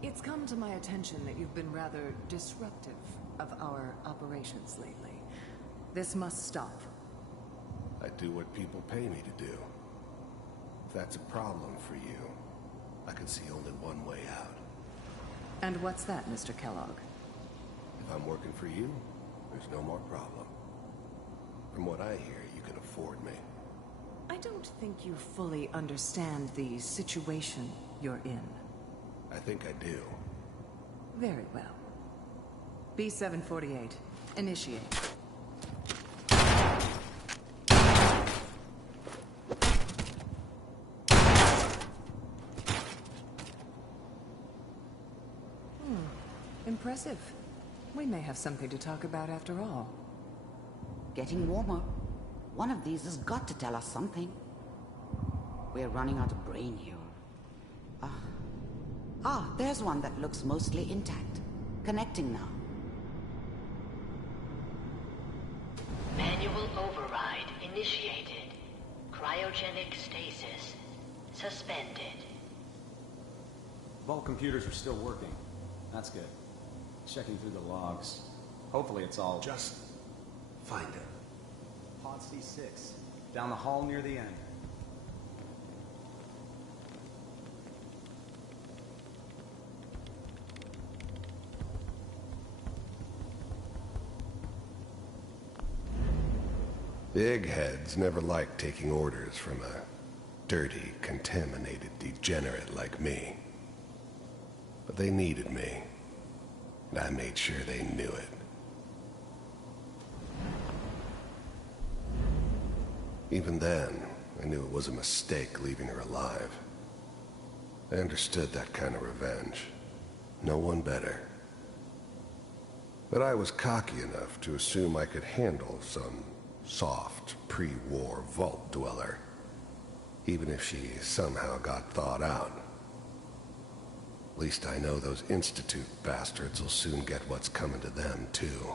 It's come to my attention that you've been rather disruptive of our operations lately. This must stop. I do what people pay me to do. If that's a problem for you, I can see only one way out. And what's that, Mr. Kellogg? If I'm working for you, there's no more problem. From what I hear, you can afford me. I don't think you fully understand the situation you're in. I think I do. Very well. B-748, initiate. Impressive. We may have something to talk about after all. Getting warmer. One of these has got to tell us something. We're running out of brain here. There's one that looks mostly intact. Connecting now. Manual override initiated. Cryogenic stasis suspended. Vault computers are still working. That's good. Checking through the logs. Hopefully it's all... Just find it. Pod C6. Down the hall near the end. Big heads never liked taking orders from a dirty, contaminated degenerate like me. But they needed me, and I made sure they knew it. Even then, I knew it was a mistake leaving her alive. I understood that kind of revenge. No one better. But I was cocky enough to assume I could handle some soft, pre-war vault dweller, even if she somehow got thawed out. At least I know those Institute bastards will soon get what's coming to them, too.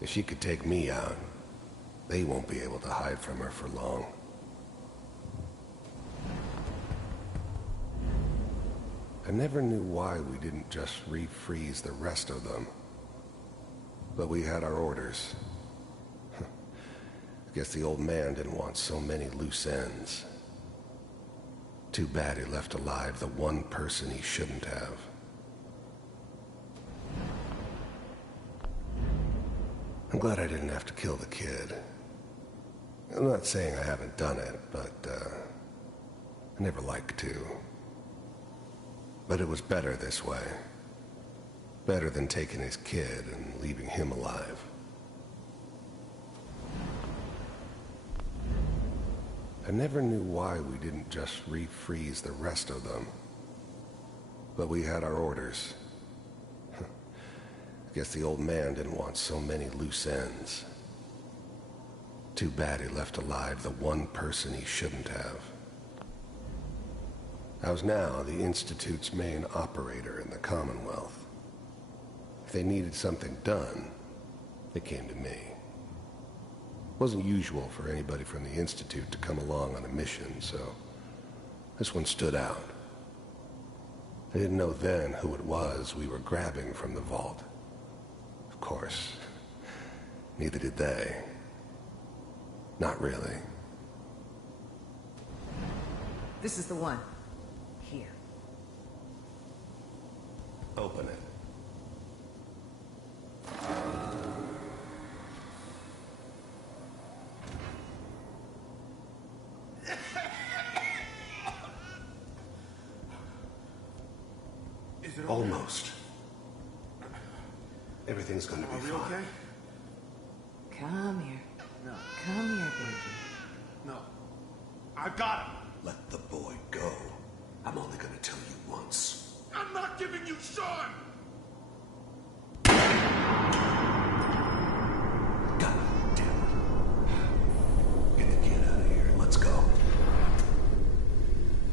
If she could take me out, they won't be able to hide from her for long. I never knew why we didn't just refreeze the rest of them. But we had our orders. I guess the old man didn't want so many loose ends. Too bad he left alive the one person he shouldn't have. I'm glad I didn't have to kill the kid. I'm not saying I haven't done it, but I never liked to. But it was better this way. Better than taking his kid and leaving him alive. I never knew why we didn't just refreeze the rest of them. But we had our orders. I guess the old man didn't want so many loose ends. Too bad he left alive the one person he shouldn't have. I was now the Institute's main operator in the Commonwealth. If they needed something done, they came to me. It wasn't usual for anybody from the Institute to come along on a mission, so this one stood out. I didn't know then who it was we were grabbing from the vault. Of course, neither did they. Not really. This is the one. Here. Open it. Almost. Everything's gonna be fine. Okay? Come here. No. Come here, baby. No. I got him. Let the boy go. I'm only gonna tell you once. I'm not giving you Sean! God damn it. Get the kid out of here. Let's go.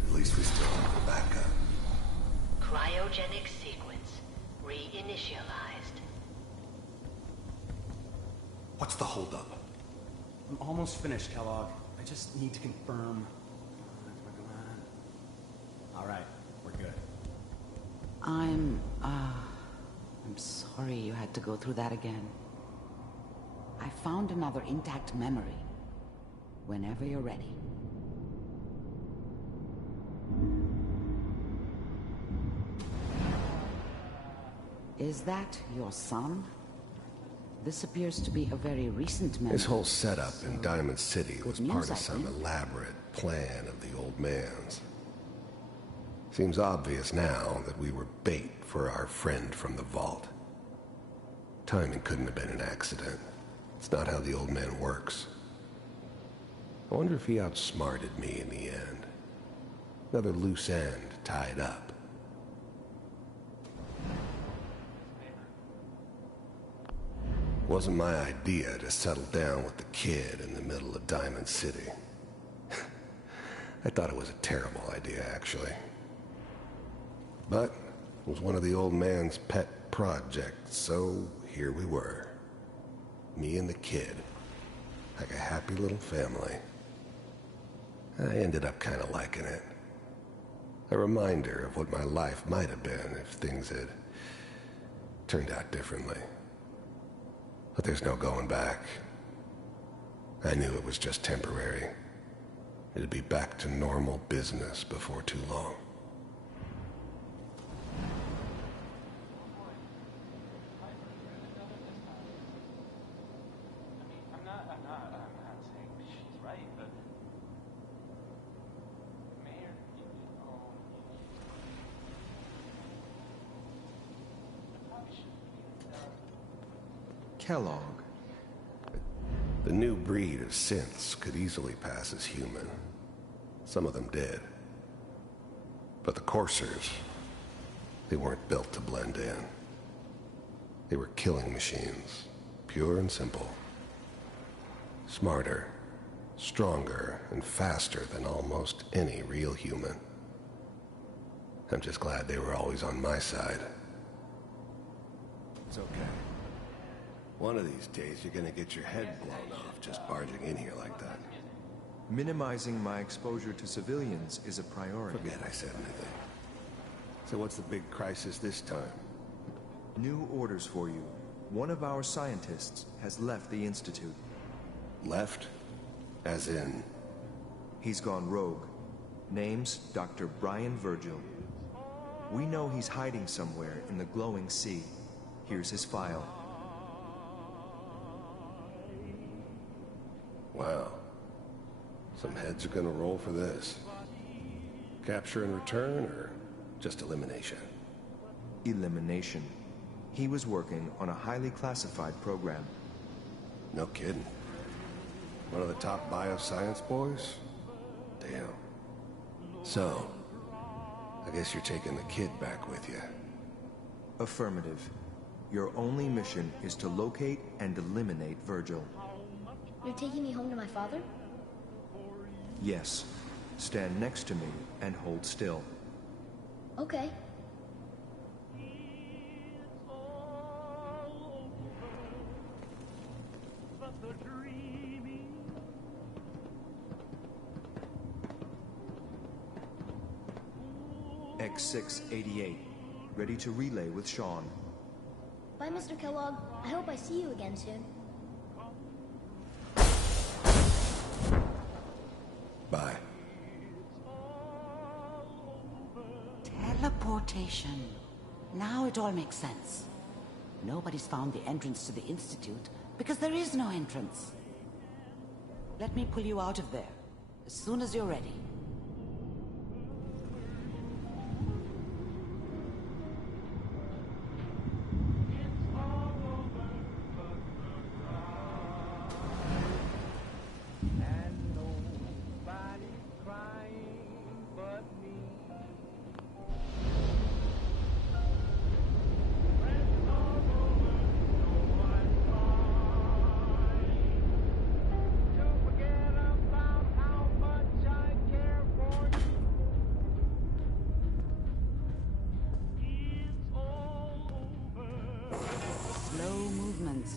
At least we still have the backup. Cryogenic sequence reinitialized. What's the holdup? I'm almost finished, Kellogg. I just need to confirm. Come on. All right, we're good. I'm sorry you had to go through that again. I found another intact memory. Whenever you're ready. Is that your son? This appears to be a very recent memory. His whole setup in Diamond City was news, part I of some think. elaborate plan of the old man's. Seems obvious now that we were bait for our friend from the vault. Timing couldn't have been an accident. It's not how the old man works. I wonder if he outsmarted me in the end. Another loose end tied up. Wasn't my idea to settle down with the kid in the middle of Diamond City. I thought it was a terrible idea, actually. But it was one of the old man's pet projects, so here we were. Me and the kid. Like a happy little family. I ended up kind of liking it. A reminder of what my life might have been if things had turned out differently. But there's no going back. I knew it was just temporary. It'd be back to normal business before too long. Kellogg. The new breed of synths could easily pass as human. Some of them did. But the coursers, they weren't built to blend in. They were killing machines, pure and simple. Smarter, stronger, and faster than almost any real human. I'm just glad they were always on my side. It's okay. One of these days, you're gonna get your head blown off just barging in here like that. Minimizing my exposure to civilians is a priority. Forget I said anything. So what's the big crisis this time? New orders for you. One of our scientists has left the Institute. Left? As in? He's gone rogue. Name's Dr. Brian Virgil. We know he's hiding somewhere in the glowing sea. Here's his file. Wow. Some heads are gonna roll for this. Capture and return, or just elimination? Elimination. He was working on a highly classified program. No kidding. One of the top bioscience boys? Damn. So, I guess you're taking the kid back with you. Affirmative. Your only mission is to locate and eliminate Virgil. You're taking me home to my father? Yes. Stand next to me and hold still. Okay. X688. Ready to relay with Sean. Bye, Mr. Kellogg. I hope I see you again soon. Bye. Teleportation. Now it all makes sense. Nobody's found the entrance to the Institute because there is no entrance. Let me pull you out of there as soon as you're ready.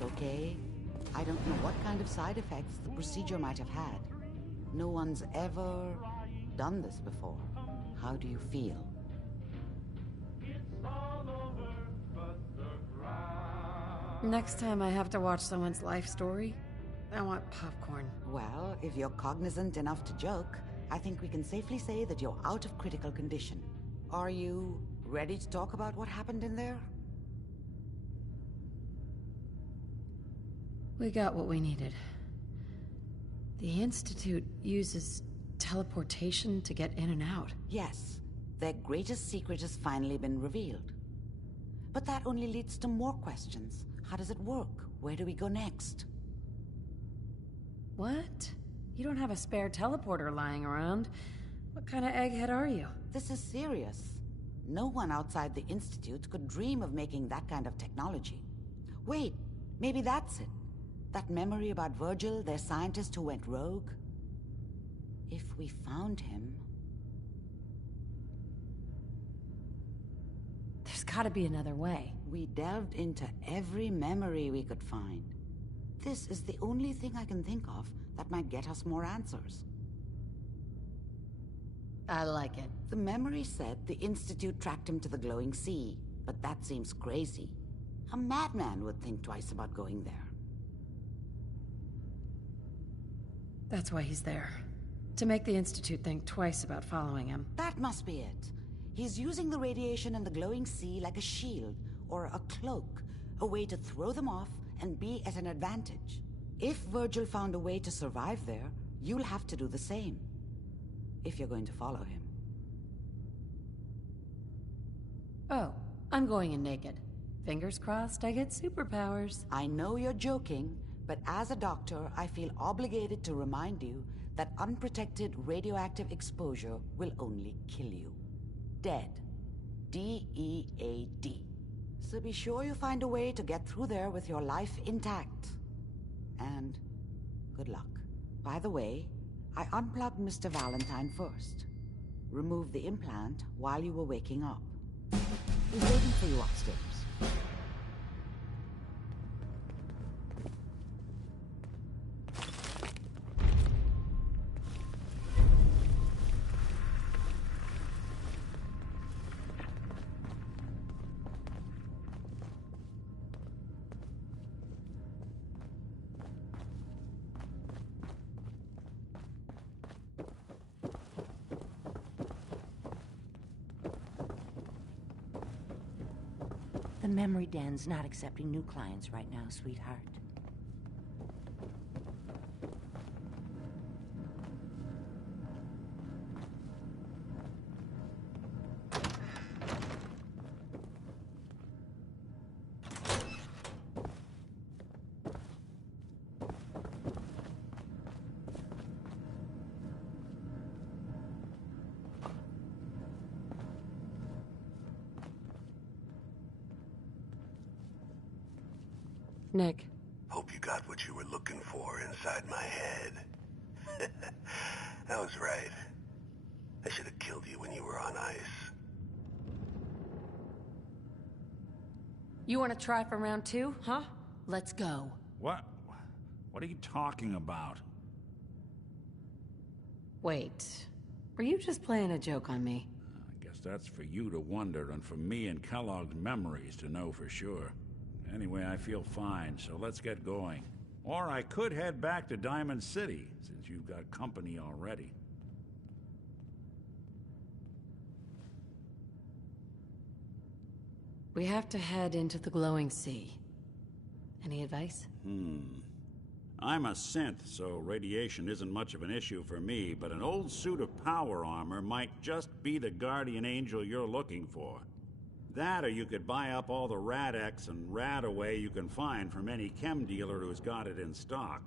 Okay? I don't know what kind of side effects the procedure might have had. No one's ever done this before. How do you feel? Next time I have to watch someone's life story, I want popcorn. Well, if you're cognizant enough to joke, I think we can safely say that you're out of critical condition. Are you ready to talk about what happened in there? We got what we needed. The Institute uses teleportation to get in and out. Yes, their greatest secret has finally been revealed. But that only leads to more questions. How does it work? Where do we go next? What? You don't have a spare teleporter lying around. What kind of egghead are you? This is serious. No one outside the Institute could dream of making that kind of technology. Wait, maybe that's it. That memory about Virgil, their scientist who went rogue? If we found him... There's gotta be another way. We delved into every memory we could find. This is the only thing I can think of that might get us more answers. I like it. The memory said the Institute tracked him to the glowing sea, but that seems crazy. A madman would think twice about going there. That's why he's there. To make the Institute think twice about following him. That must be it. He's using the radiation in the glowing sea like a shield, or a cloak, a way to throw them off and be at an advantage. If Virgil found a way to survive there, you'll have to do the same. If you're going to follow him. Oh, I'm going in naked. Fingers crossed I get superpowers. I know you're joking, but as a doctor, I feel obligated to remind you that unprotected radioactive exposure will only kill you. Dead. D-E-A-D. So be sure you find a way to get through there with your life intact. And good luck. By the way, I unplugged Mr. Valentine first. Removed the implant while you were waking up. He's waiting for you upstairs. The memory den's not accepting new clients right now, sweetheart. Nick. Hope you got what you were looking for inside my head. I was right. I should have killed you when you were on ice. You want to try for round 2, huh? Let's go. What? What are you talking about? Wait. Were you just playing a joke on me? I guess that's for you to wonder and for me and Kellogg's memories to know for sure. Anyway, I feel fine, so let's get going. Or I could head back to Diamond City, since you've got company already. We have to head into the glowing sea. Any advice? I'm a synth, so radiation isn't much of an issue for me, but an old suit of power armor might just be the guardian angel you're looking for. That, or you could buy up all the Rad-X and Rad-Away you can find from any chem dealer who's got it in stock.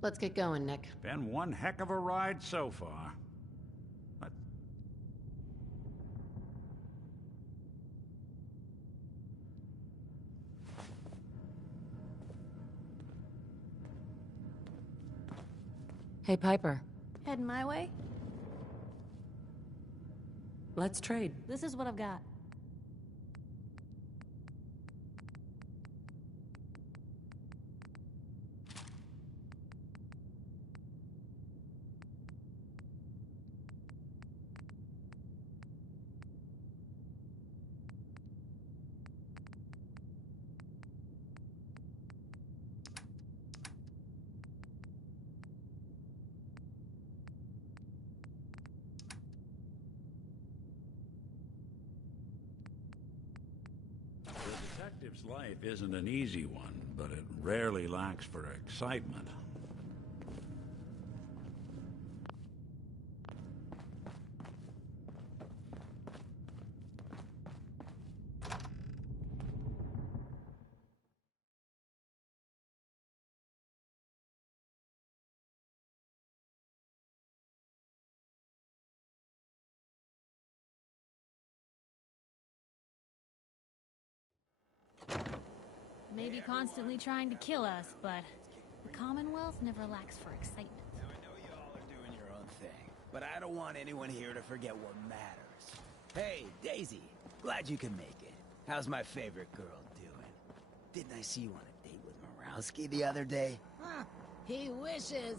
Let's get going, Nick. Been one heck of a ride so far. Hey, Piper. Heading my way? Let's trade. This is what I've got. detective's life isn't an easy one, but it rarely lacks for excitement. Maybe constantly trying to kill us, but the Commonwealth never lacks for excitement. Now, I know you all are doing your own thing, but I don't want anyone here to forget what matters. Hey, Daisy, glad you can make it. How's my favorite girl doing? Didn't I see you on a date with Morowski the other day? Huh. He wishes.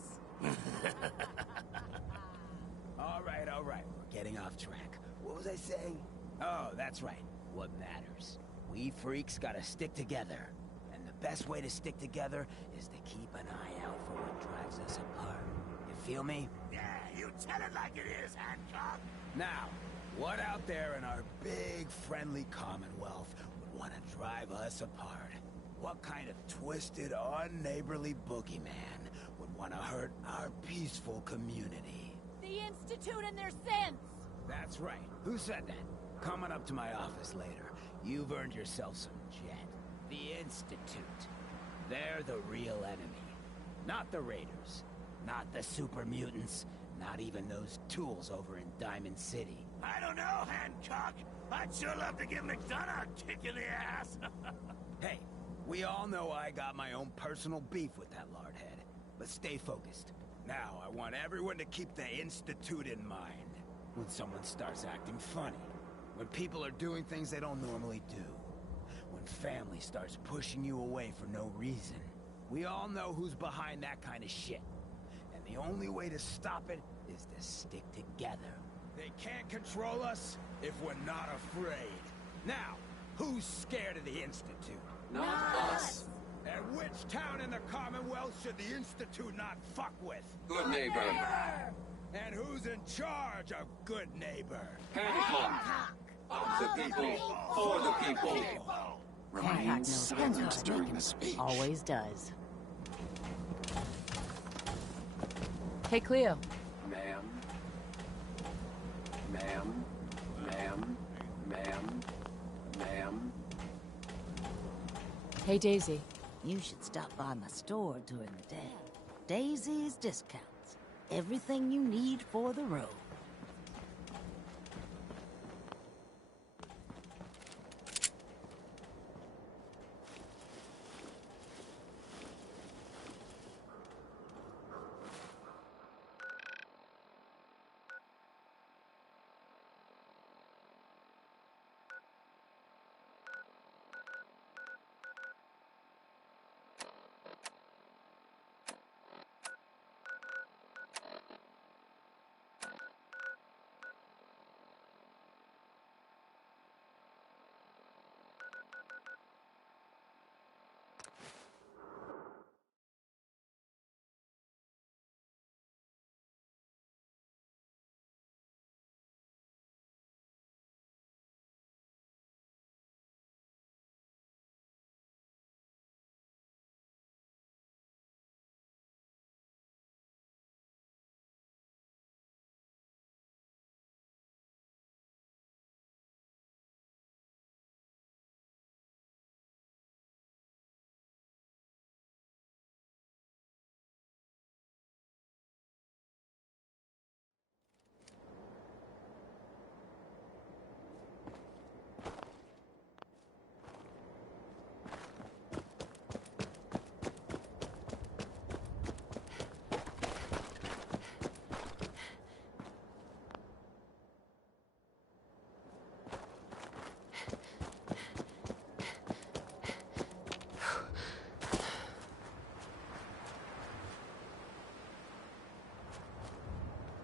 All right, we're getting off track. What was I saying? Oh, that's right. What matters. We freaks gotta stick together. And the best way to stick together is to keep an eye out for what drives us apart. You feel me? Yeah, you tell it like it is, Hancock. Now, what out there in our big, friendly Commonwealth would want to drive us apart? What kind of twisted, unneighborly boogeyman would want to hurt our peaceful community? The Institute and their sins! That's right. Who said that? Coming up to my office later. You've earned yourself some jet. The Institute. They're the real enemy. Not the Raiders. Not the super mutants. Not even those tools over in Diamond City. I don't know, Hancock. I'd sure love to give McDonough a kick in the ass. Hey, we all know I got my own personal beef with that lardhead. But stay focused. Now, I want everyone to keep the Institute in mind. When someone starts acting funny. When people are doing things they don't normally do. When family starts pushing you away for no reason. We all know who's behind that kind of shit. And the only way to stop it is to stick together. They can't control us if we're not afraid. Now, who's scared of the Institute? Not us! And which town in the Commonwealth should the Institute not fuck with? Good neighbor. And who's in charge of good neighbor? Hancock. Of the people, for the people. Remain silent during the speech. Always does. Hey, Cleo. Ma'am. Ma'am. Ma'am. Ma'am. Ma'am. Hey, Daisy. You should stop by my store during the day. Daisy's Discounts. Everything you need for the road.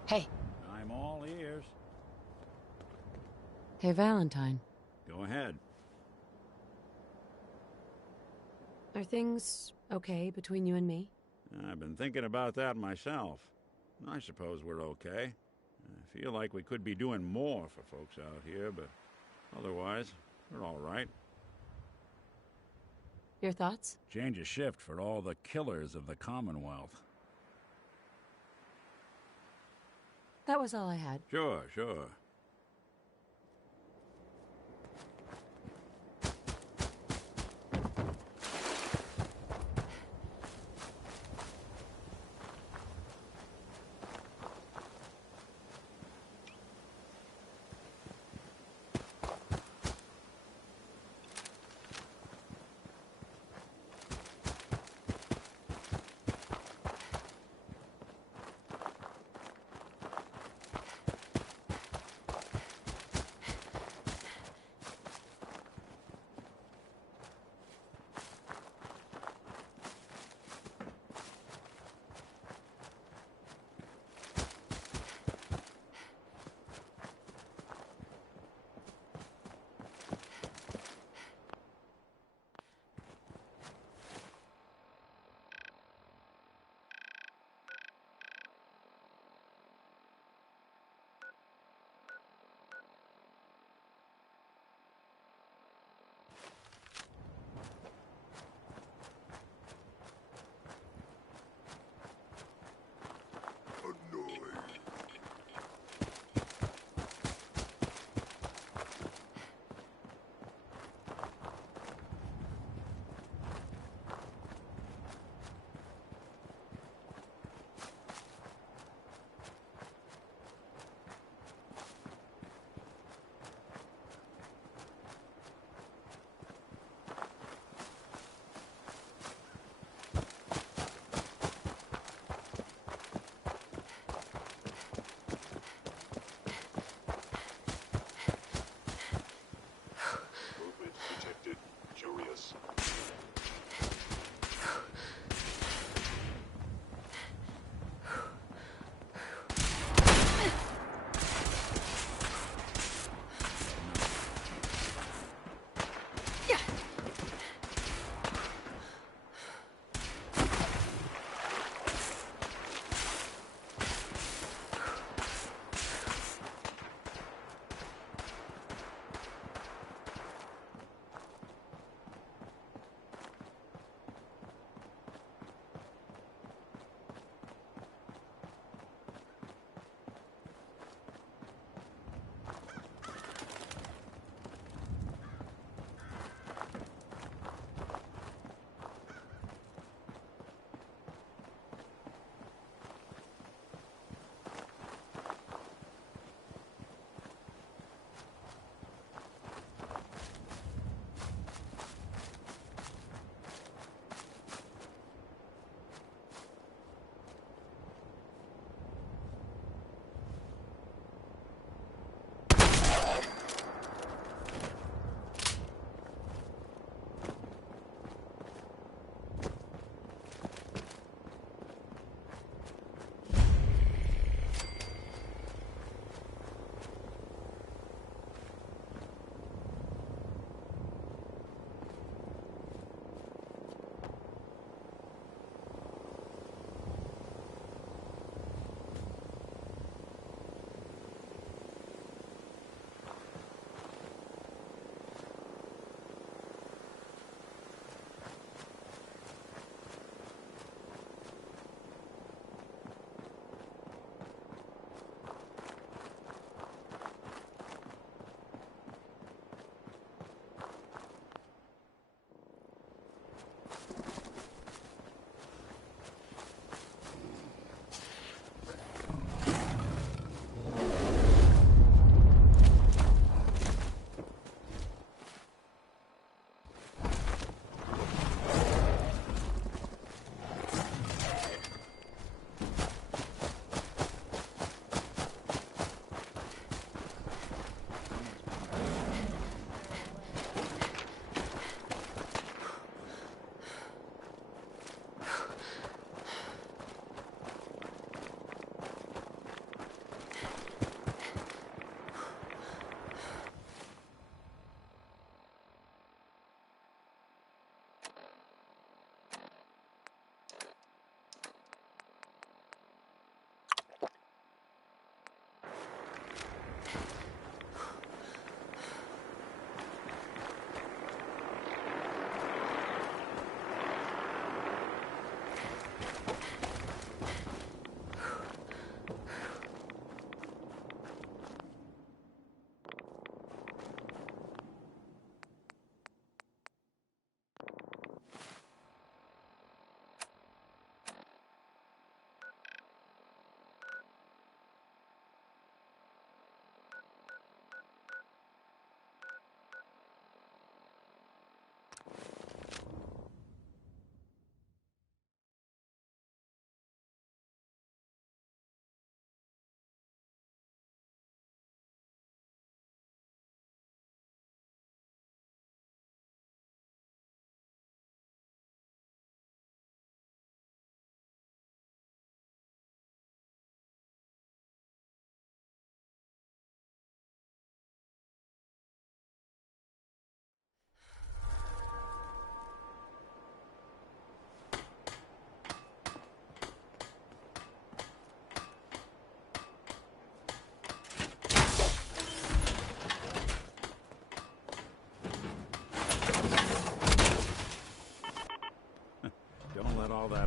Hey. I'm all ears. Hey, Valentine. Go ahead. Are things okay between you and me? I've been thinking about that myself. I suppose we're okay. I feel like we could be doing more for folks out here, but otherwise, we're all right. Your thoughts? Change of shift for all the killers of the Commonwealth. That was all I had. Sure, sure.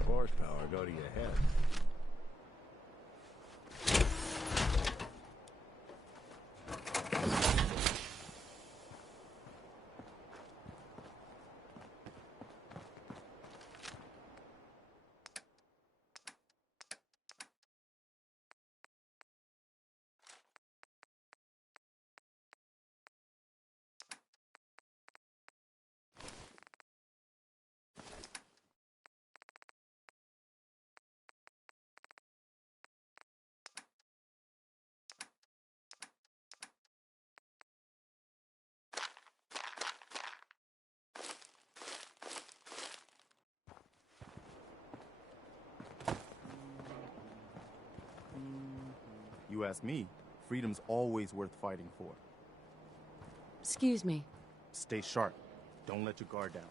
enough horsepower go to your head. You ask me, freedom's always worth fighting for. Excuse me. Stay sharp. Don't let your guard down.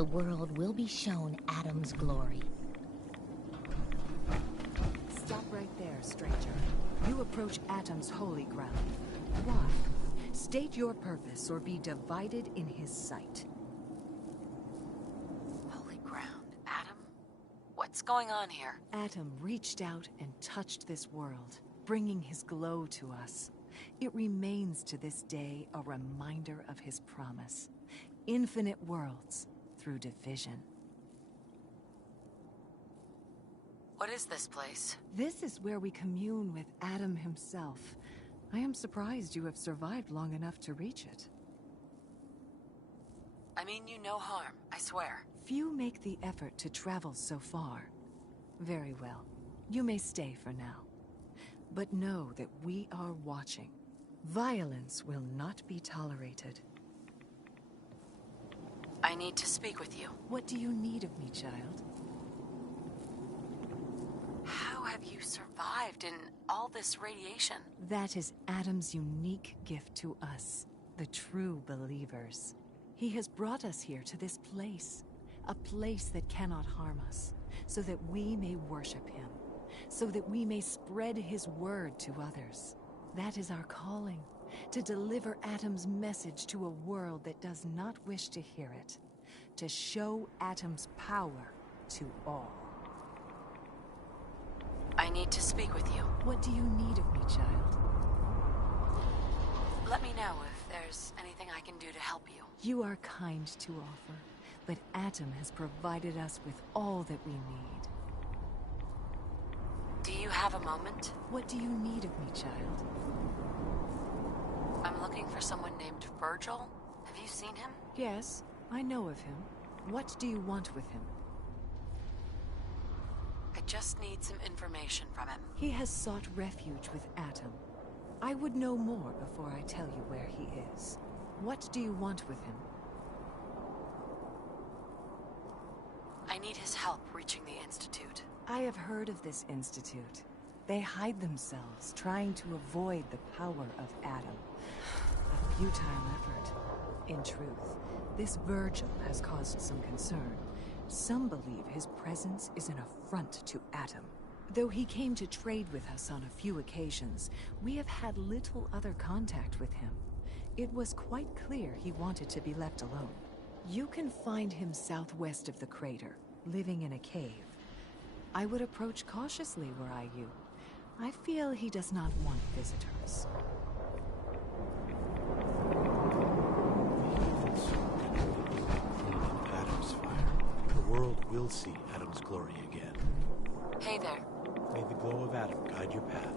the world will be shown Adam's glory. Stop right there, stranger. You approach Atom's holy ground. Why? State your purpose or be divided in his sight. Holy ground. Adam? What's going on here? Atom reached out and touched this world, bringing his glow to us. It remains to this day a reminder of his promise. Infinite worlds through division. What is this place? This is where we commune with Adam himself. I am surprised you have survived long enough to reach it. I mean you no harm, I swear. Few make the effort to travel so far. Very well. You may stay for now. But know that we are watching. Violence will not be tolerated. I need to speak with you. What do you need of me, child? How have you survived in all this radiation? That is Adam's unique gift to us, the true believers. He has brought us here to this place, a place that cannot harm us, so that we may worship him, so that we may spread his word to others. That is our calling, to deliver Adam's message to a world that does not wish to hear it, to show Adam's power to all. I need to speak with you. What do you need of me, child? Let me know if there's anything I can do to help you. You are kind to offer, but Atom has provided us with all that we need. Do you have a moment? What do you need of me, child? I'm looking for someone named Virgil. Have you seen him? Yes, I know of him. What do you want with him? I just need some information from him. He has sought refuge with Atom. I would know more before I tell you where he is. What do you want with him? I need his help reaching the Institute. I have heard of this Institute. They hide themselves, trying to avoid the power of Adam. A futile effort. In truth, this Virgil has caused some concern. Some believe his presence is an affront to Adam. Though he came to trade with us on a few occasions, we have had little other contact with him. It was quite clear he wanted to be left alone. You can find him southwest of the crater, living in a cave. I would approach cautiously were I you. I feel he does not want visitors. Adam's fire. The world will see Adam's glory again. Hey there. May the glow of Adam guide your path.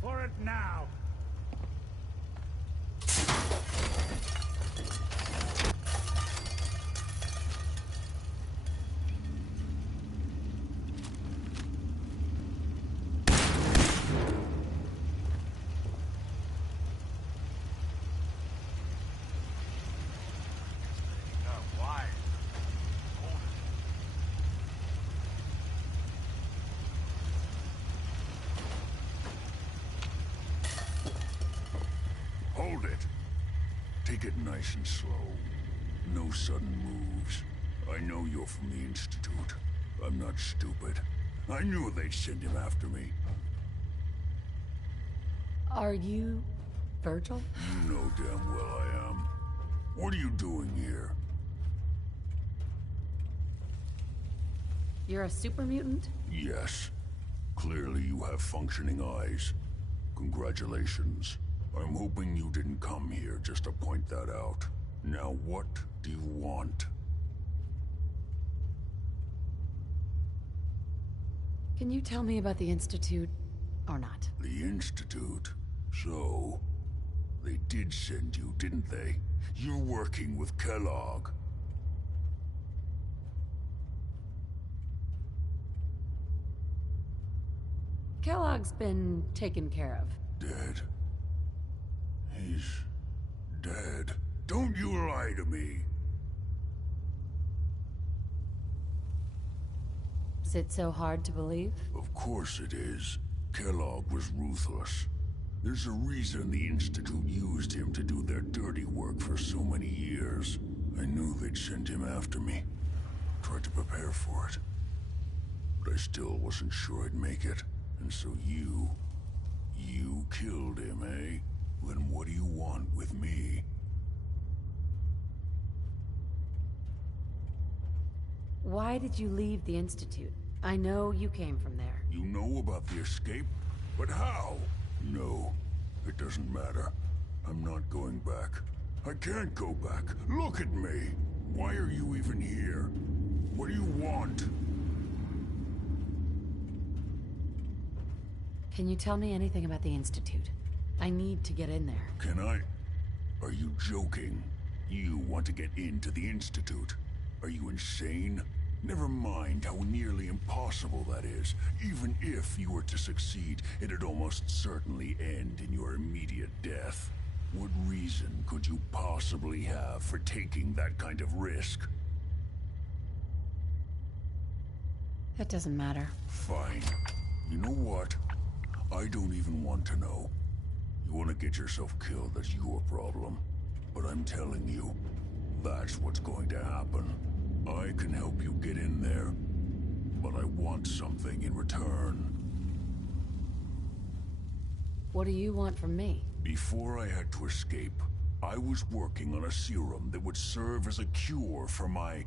for it now! Hold it. Take it nice and slow. No sudden moves. I know you're from the Institute. I'm not stupid. I knew they'd send him after me. Are you Virgil? You know damn well I am. What are you doing here? You're a super mutant? Yes. Clearly you have functioning eyes. Congratulations. I'm hoping you didn't come here just to point that out. Now what do you want? Can you tell me about the Institute, or not? The Institute? So, they did send you, didn't they? You're working with Kellogg. Kellogg's been taken care of. Dead? He's dead. Don't you lie to me. Is it so hard to believe? Of course it is. Kellogg was ruthless. There's a reason the Institute used him to do their dirty work for so many years. I knew they'd send him after me. Tried to prepare for it. But I still wasn't sure I'd make it. And so you killed him, eh? Then what do you want with me? Why did you leave the Institute? I know you came from there. You know about the escape? But how? No, it doesn't matter. I'm not going back. I can't go back. Look at me. Why are you even here? What do you want? Can you tell me anything about the Institute? I need to get in there. Can I? Are you joking? You want to get into the Institute? Are you insane? Never mind how nearly impossible that is. Even if you were to succeed, it'd almost certainly end in your immediate death. What reason could you possibly have for taking that kind of risk? That doesn't matter. Fine. You know what? I don't even want to know. You want to get yourself killed, that's your problem. But I'm telling you, that's what's going to happen. I can help you get in there, but I want something in return. What do you want from me? Before I had to escape, I was working on a serum that would serve as a cure for my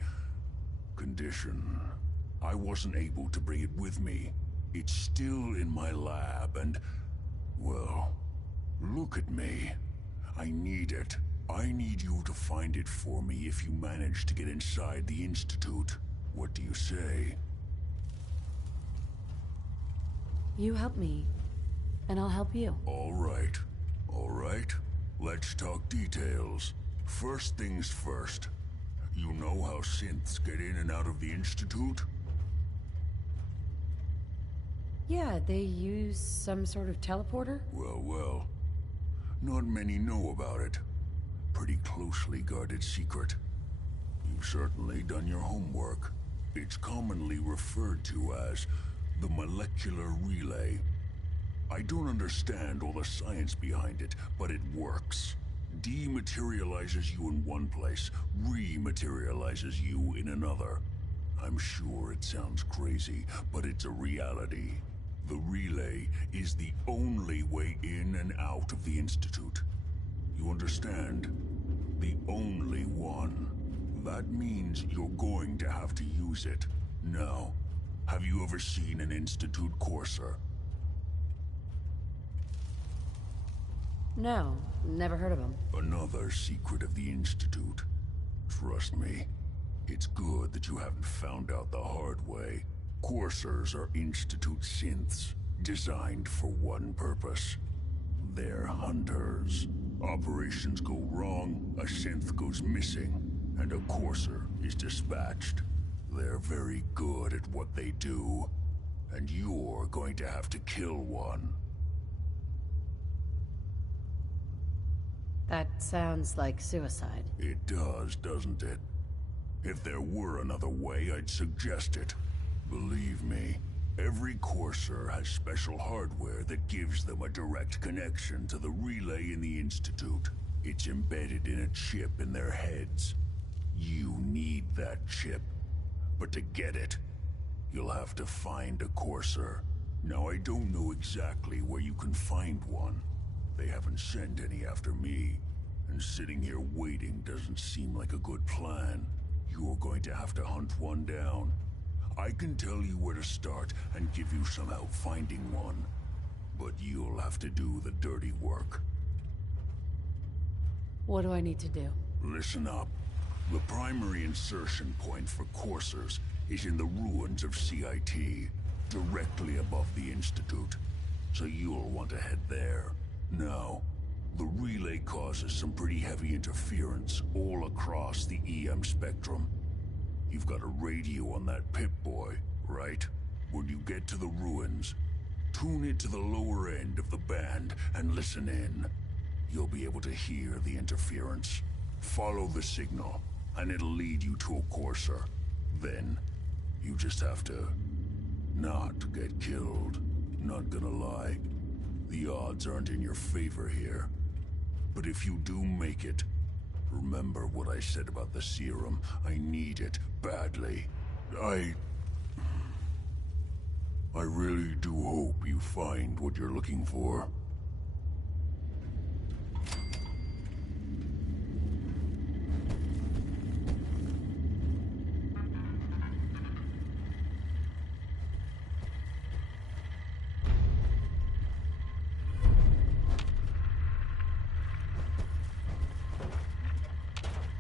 condition. I wasn't able to bring it with me. It's still in my lab, and, well, look at me. I need it. I need you to find it for me if you manage to get inside the Institute. What do you say? You help me, and I'll help you. All right. All right. Let's talk details. First things first. You know how synths get in and out of the Institute? Yeah, they use some sort of teleporter? Well, well. Not many know about it. Pretty closely guarded secret. You've certainly done your homework. It's commonly referred to as the molecular relay. I don't understand all the science behind it, but it works. Dematerializes you in one place, rematerializes you in another. I'm sure it sounds crazy, but it's a reality. The relay is the only way in and out of the Institute. You understand? The only one. That means you're going to have to use it. Now, have you ever seen an Institute courser? No, never heard of them. Another secret of the Institute. Trust me, it's good that you haven't found out the hard way. Coursers are Institute synths. designed for one purpose. They're hunters. Operations go wrong, a synth goes missing, and a courser is dispatched. They're very good at what they do, and you're going to have to kill one. That sounds like suicide. It does, doesn't it? If there were another way, I'd suggest it. Believe me, every Courser has special hardware that gives them a direct connection to the relay in the Institute. It's embedded in a chip in their heads. You need that chip. But to get it, you'll have to find a Courser. Now, I don't know exactly where you can find one. They haven't sent any after me, and sitting here waiting doesn't seem like a good plan. You're going to have to hunt one down. I can tell you where to start and give you some help finding one, but you'll have to do the dirty work. What do I need to do? Listen up. The primary insertion point for coursers is in the ruins of CIT, directly above the Institute, so you'll want to head there. Now, the relay causes some pretty heavy interference all across the EM spectrum. You've got a radio on that Pip-Boy, right? When you get to the ruins, tune it to the lower end of the band and listen in. You'll be able to hear the interference. Follow the signal, and it'll lead you to a courser. Then, you just have to not get killed. Not gonna lie. The odds aren't in your favor here. But if you do make it, remember what I said about the serum. I need it badly. I really do hope you find what you're looking for.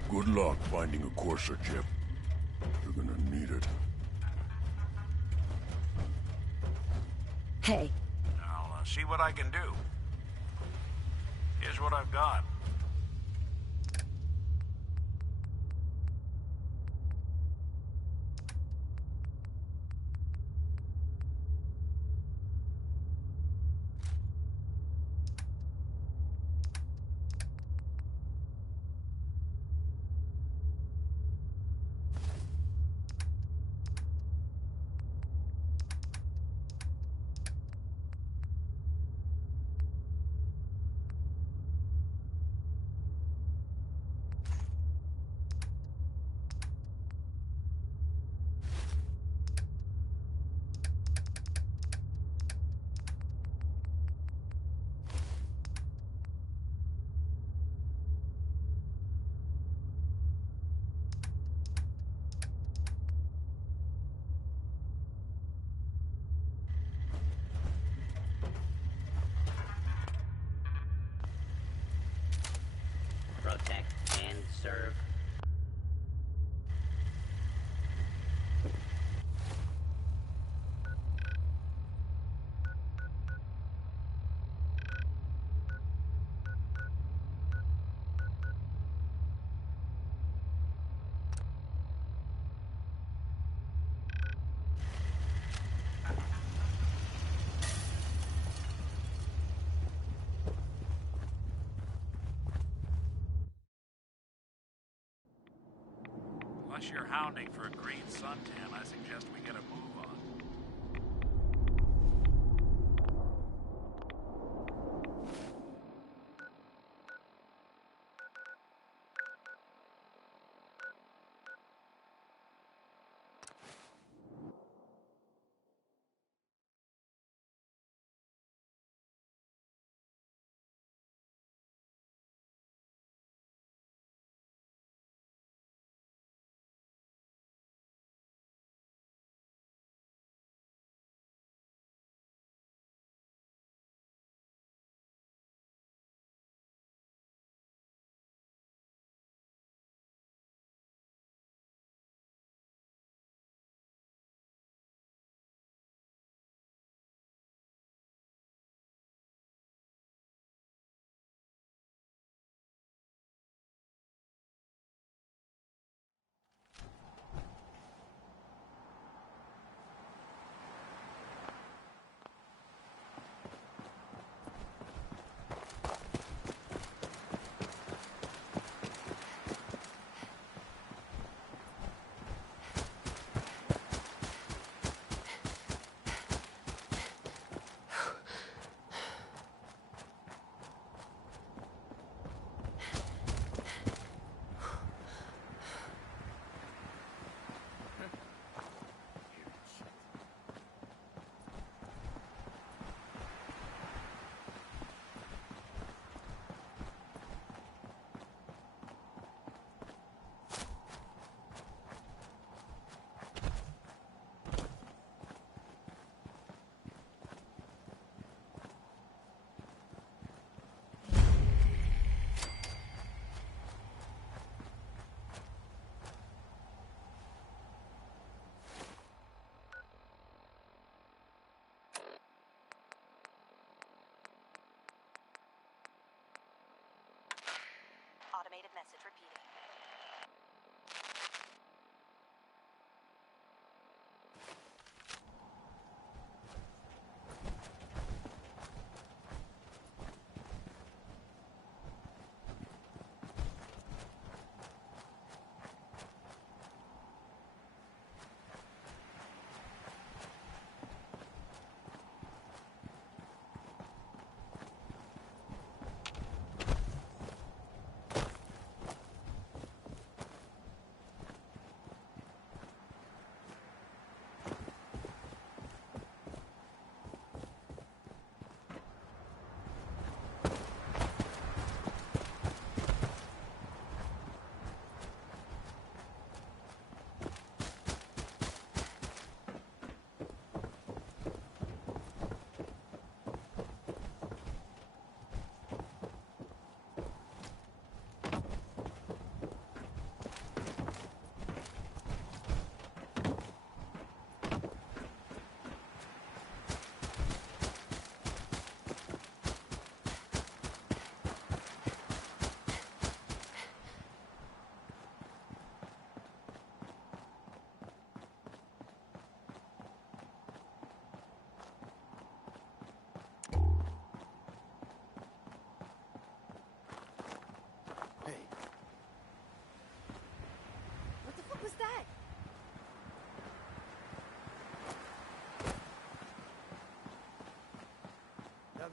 Good luck finding a Courser chip. You're gonna need it. Hey. I'll see what I can do. Here's what I've got. Protect and serve. Unless you're hounding for a green suntan, I suggest we get a move on.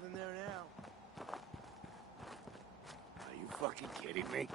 nothing there now. Are you fucking kidding me?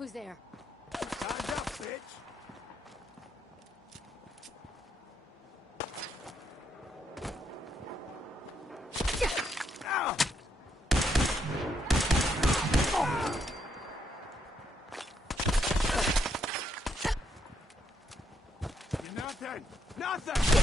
Who's there? Time's up, bitch! Nothing! Nothing!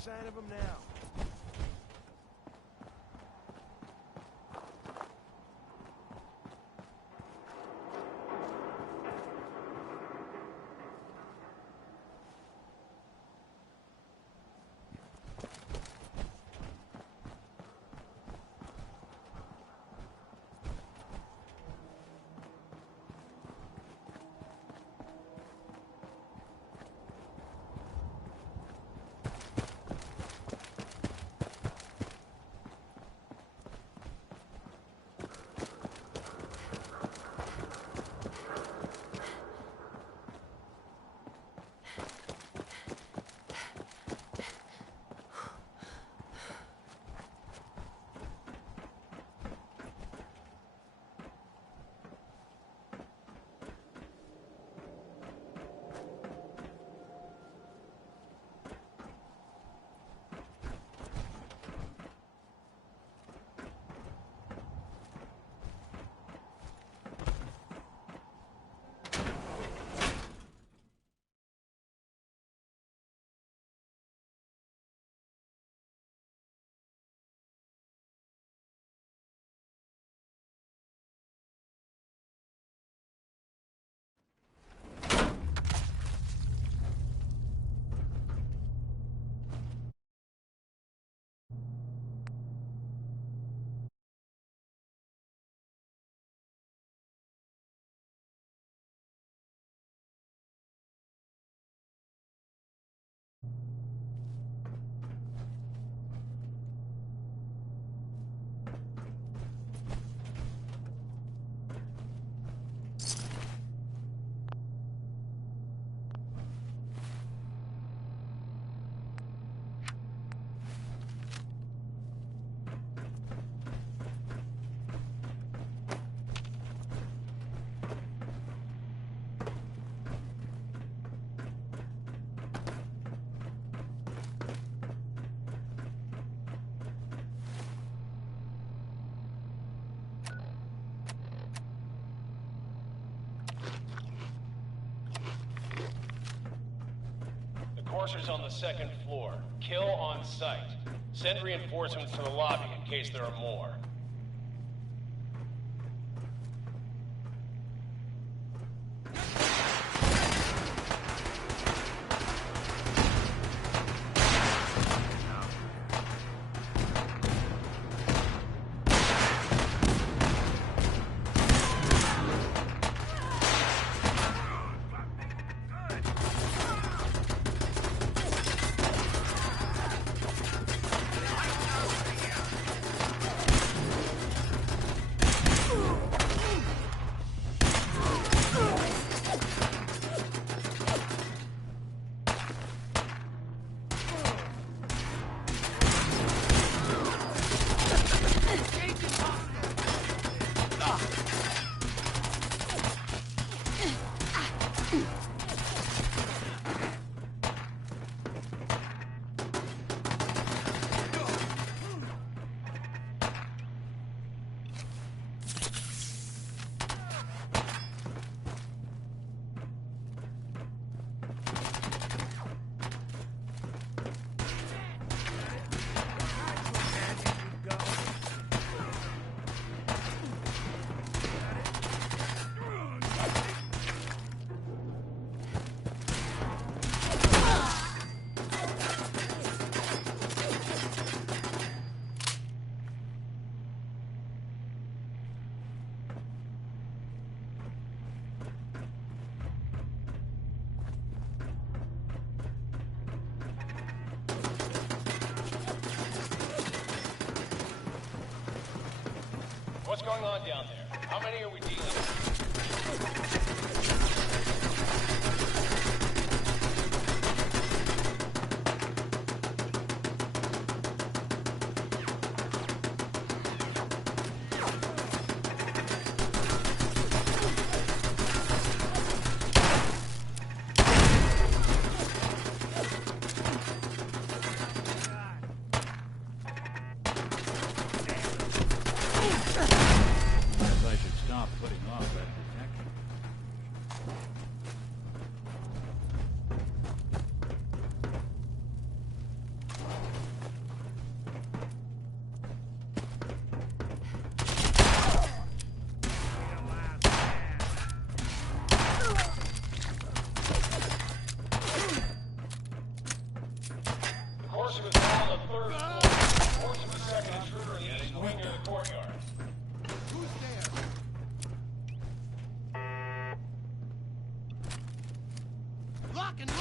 sign of him now. Coursers on the second floor. Kill on sight. Send reinforcements to the lobby in case there are more. What's going on down there? How many are we dealing with? I should stop putting off fucking move!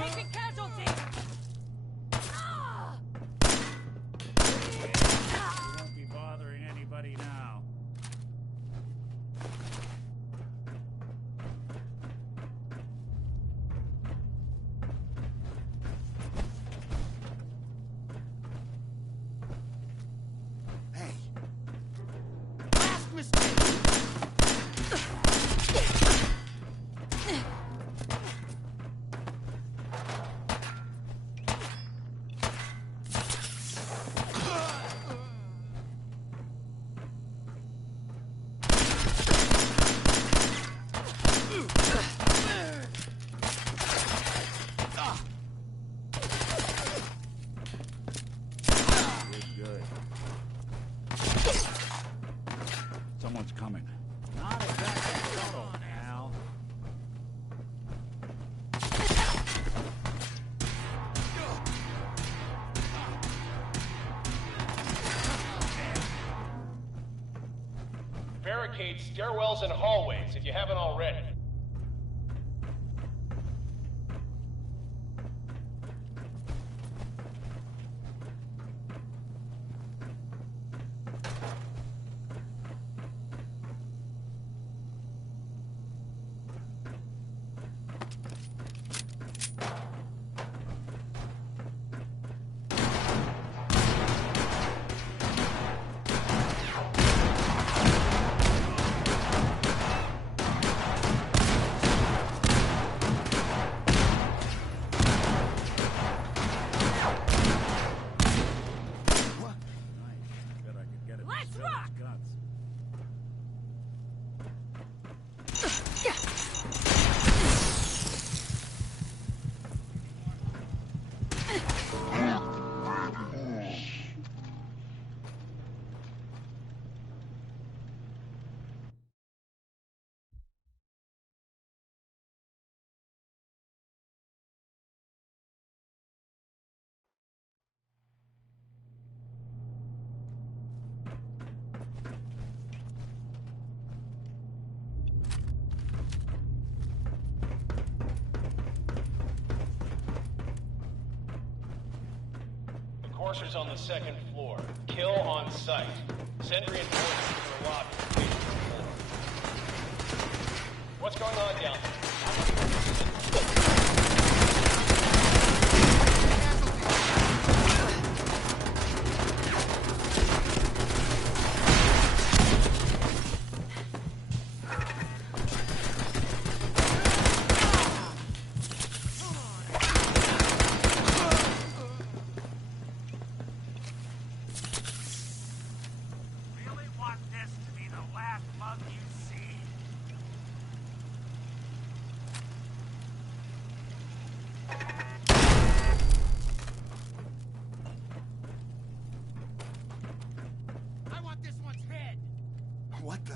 Taking casualty! You won't be bothering anybody now. Hey. Last mistake! Good. Someone's coming. Not exactly subtle, Al. Barricade stairwells and hallways if you haven't already. Let's rock! Coursers on the second floor. Kill on sight. Send reinforcements to the lobby. What's going on down What the?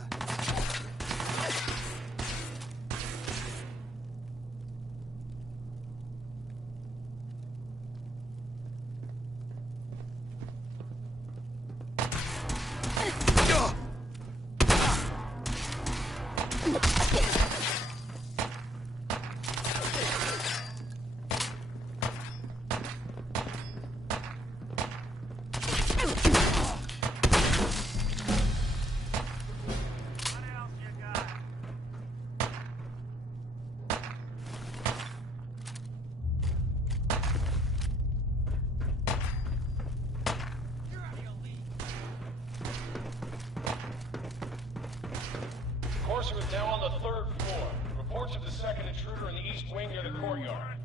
Courser is now on the third floor. Reports of the second intruder in the east wing near the courtyard.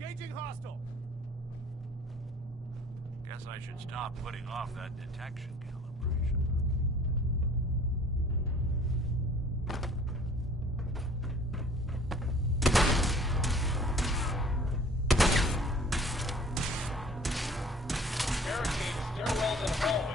Engaging hostile. Guess I should stop putting off that detection calibration. Barricades, stairwells, and hallways.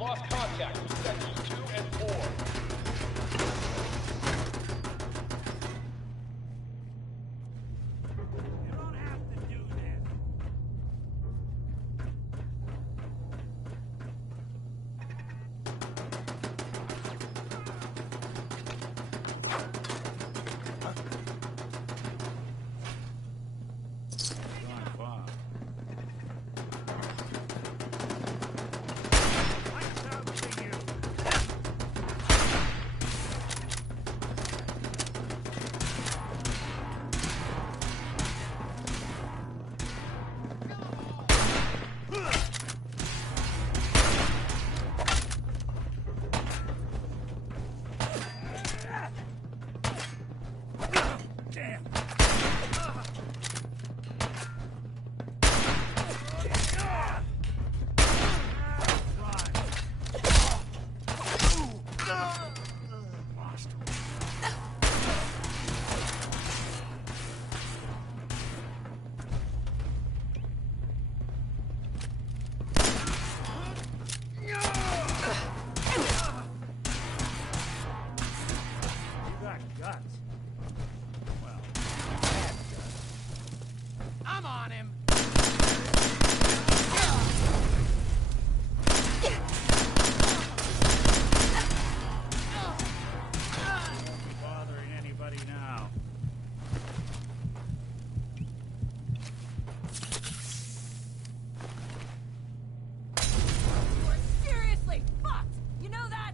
Lost contact with sectors 2 and 4. You don't have to do this. Gone far. Damn. You got guts. Well, bad guts. I'm on him. Bothering anybody now? We're seriously fucked! You know that?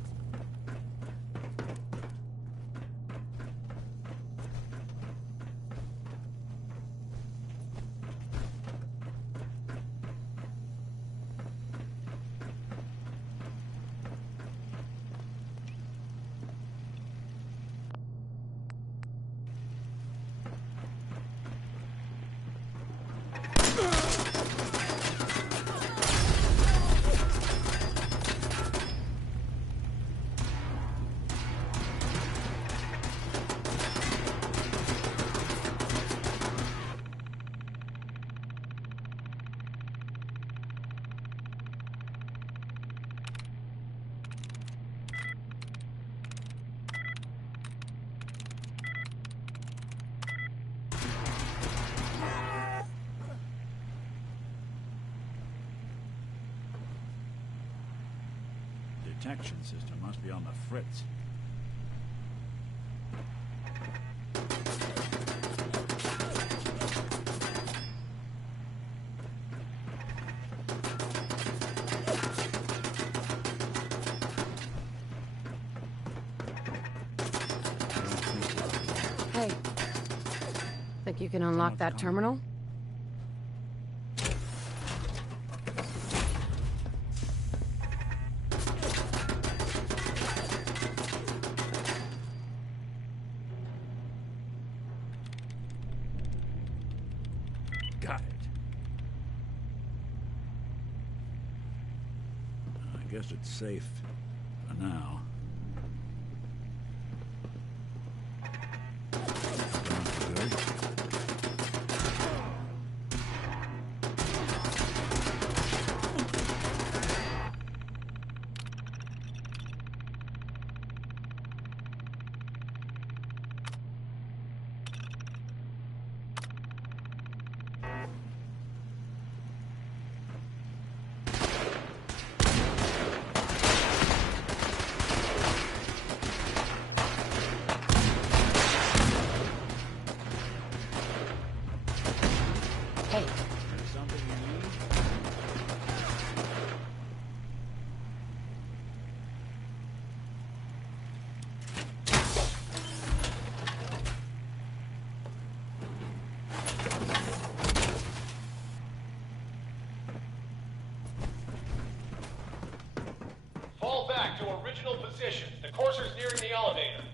detection system must be on the fritz. Hey. Think you can unlock that terminal? Got it. I guess it's safe for now. Fall back to original positions. The courser's nearing the elevator.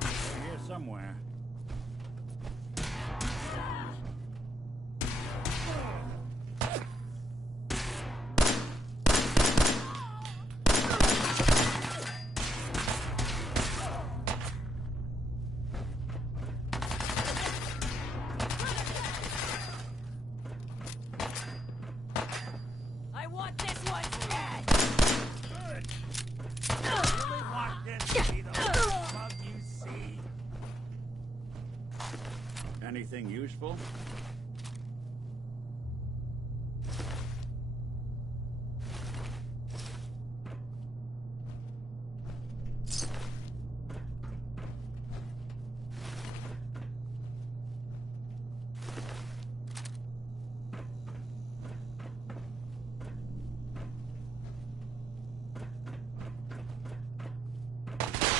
They're here somewhere. I want this one dead! Good. You really want this to be the last bug you see? Anything useful?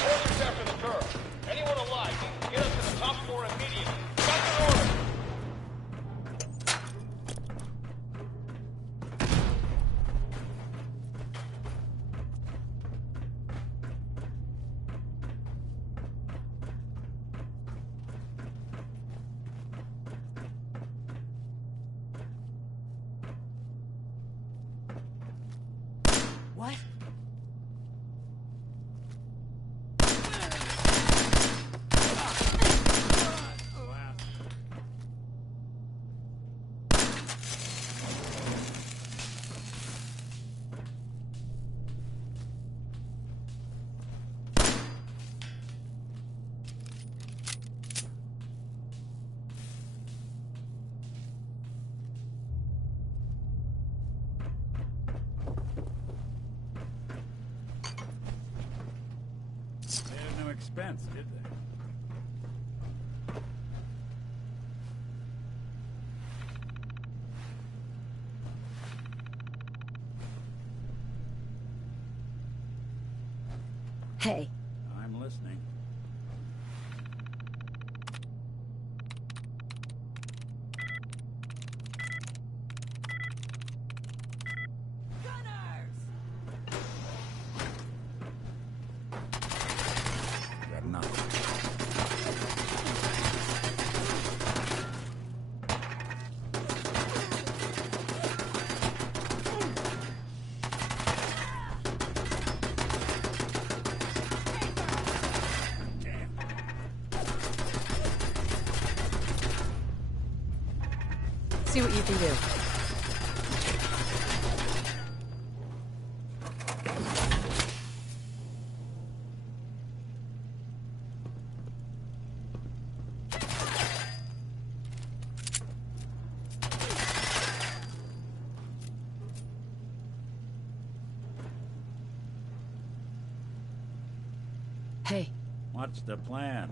Courser's after the girl. Anyone alive, get up to the top floor immediately. Got your order. What? They had no expense, did they? Hey. I'm listening. Got enough. See what you can do. Hey. What's the plan?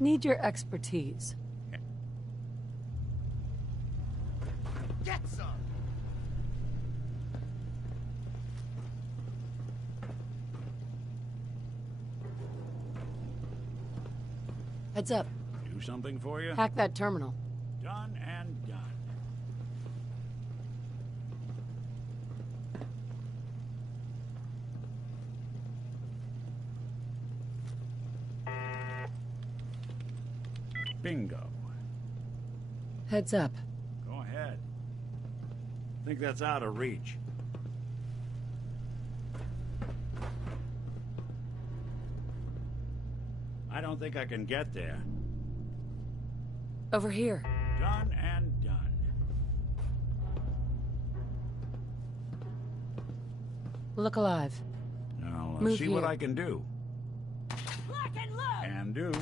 Need your expertise. Get some! Heads up. Do something for you? Hack that terminal. Done and done. Bingo. Heads up. Go ahead. Think that's out of reach. I don't think I can get there. Over here. Done and done. Look alive. Now, Move see here. what I can do. Lock and load! And do.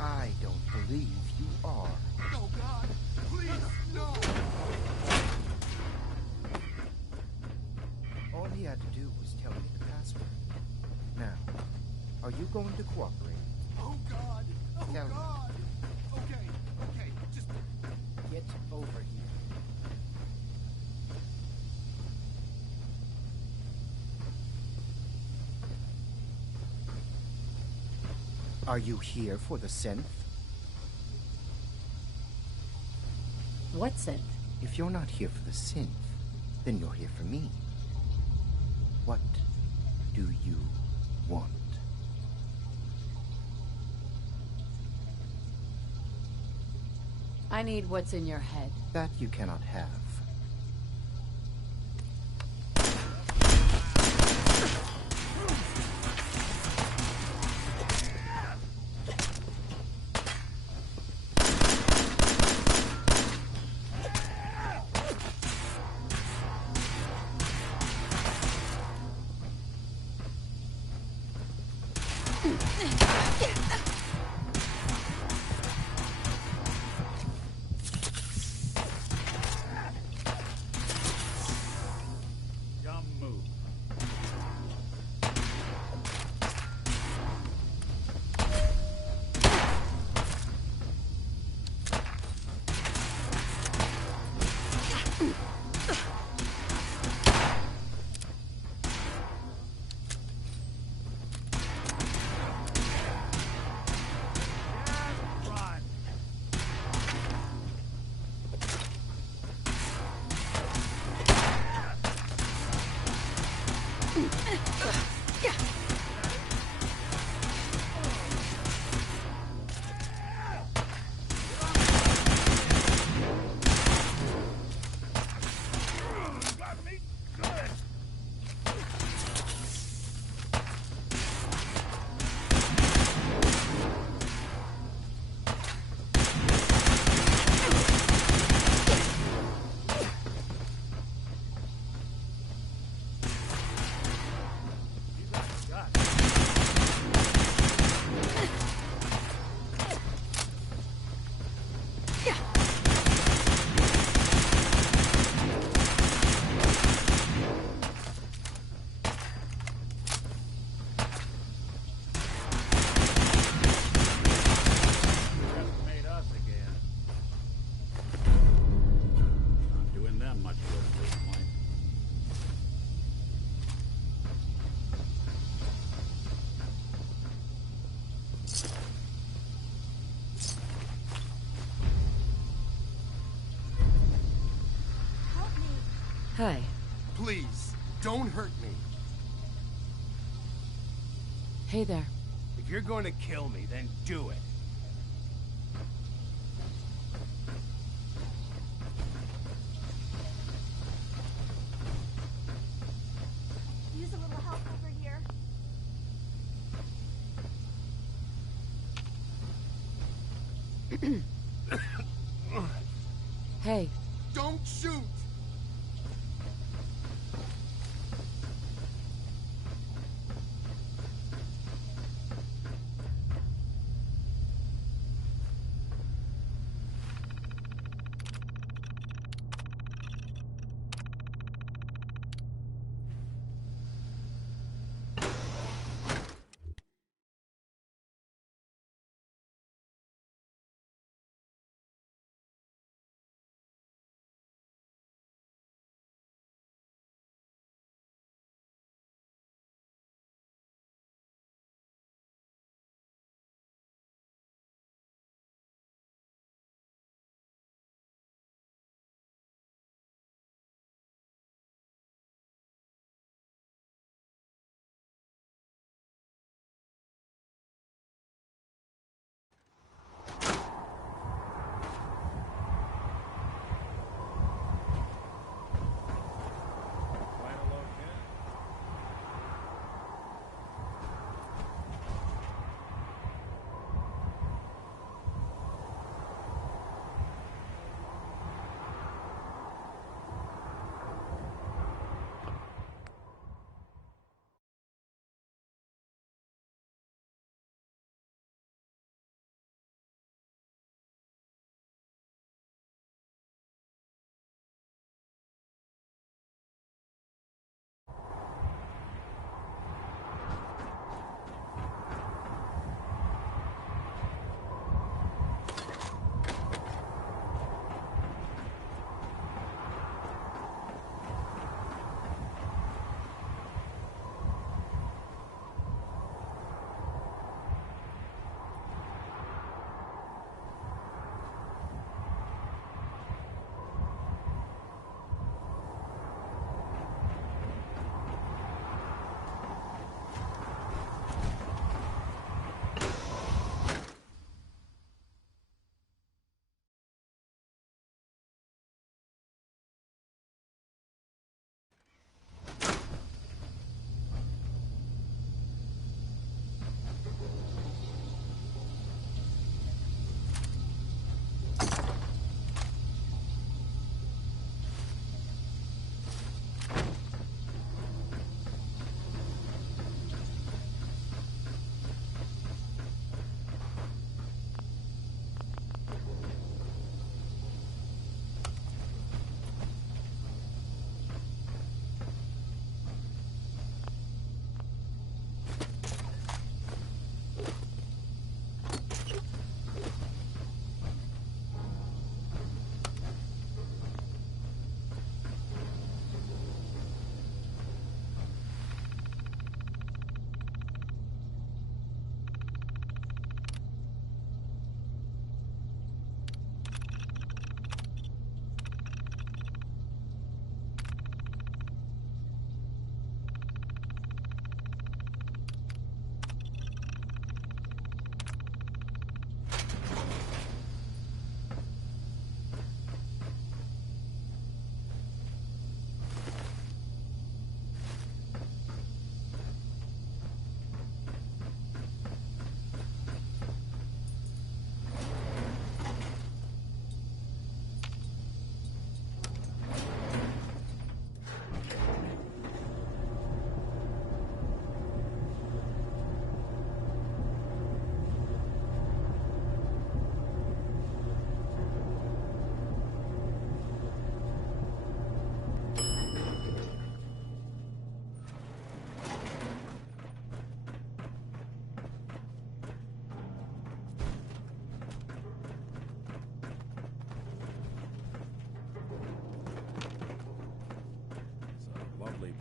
I don't believe you are. No, God! Please, no! All he had to do was tell me the password. Now, are you going to cooperate? Oh, God! Oh, Tell me. God! Okay, just... Get over here. Are you here for the synth? What synth? If you're not here for the synth, then you're here for me. What do you want? I need what's in your head. That you cannot have. Dumb move. Hi. Please, don't hurt me. Hey there. If you're going to kill me, then do it. Use a little help over here. Hey. Don't shoot!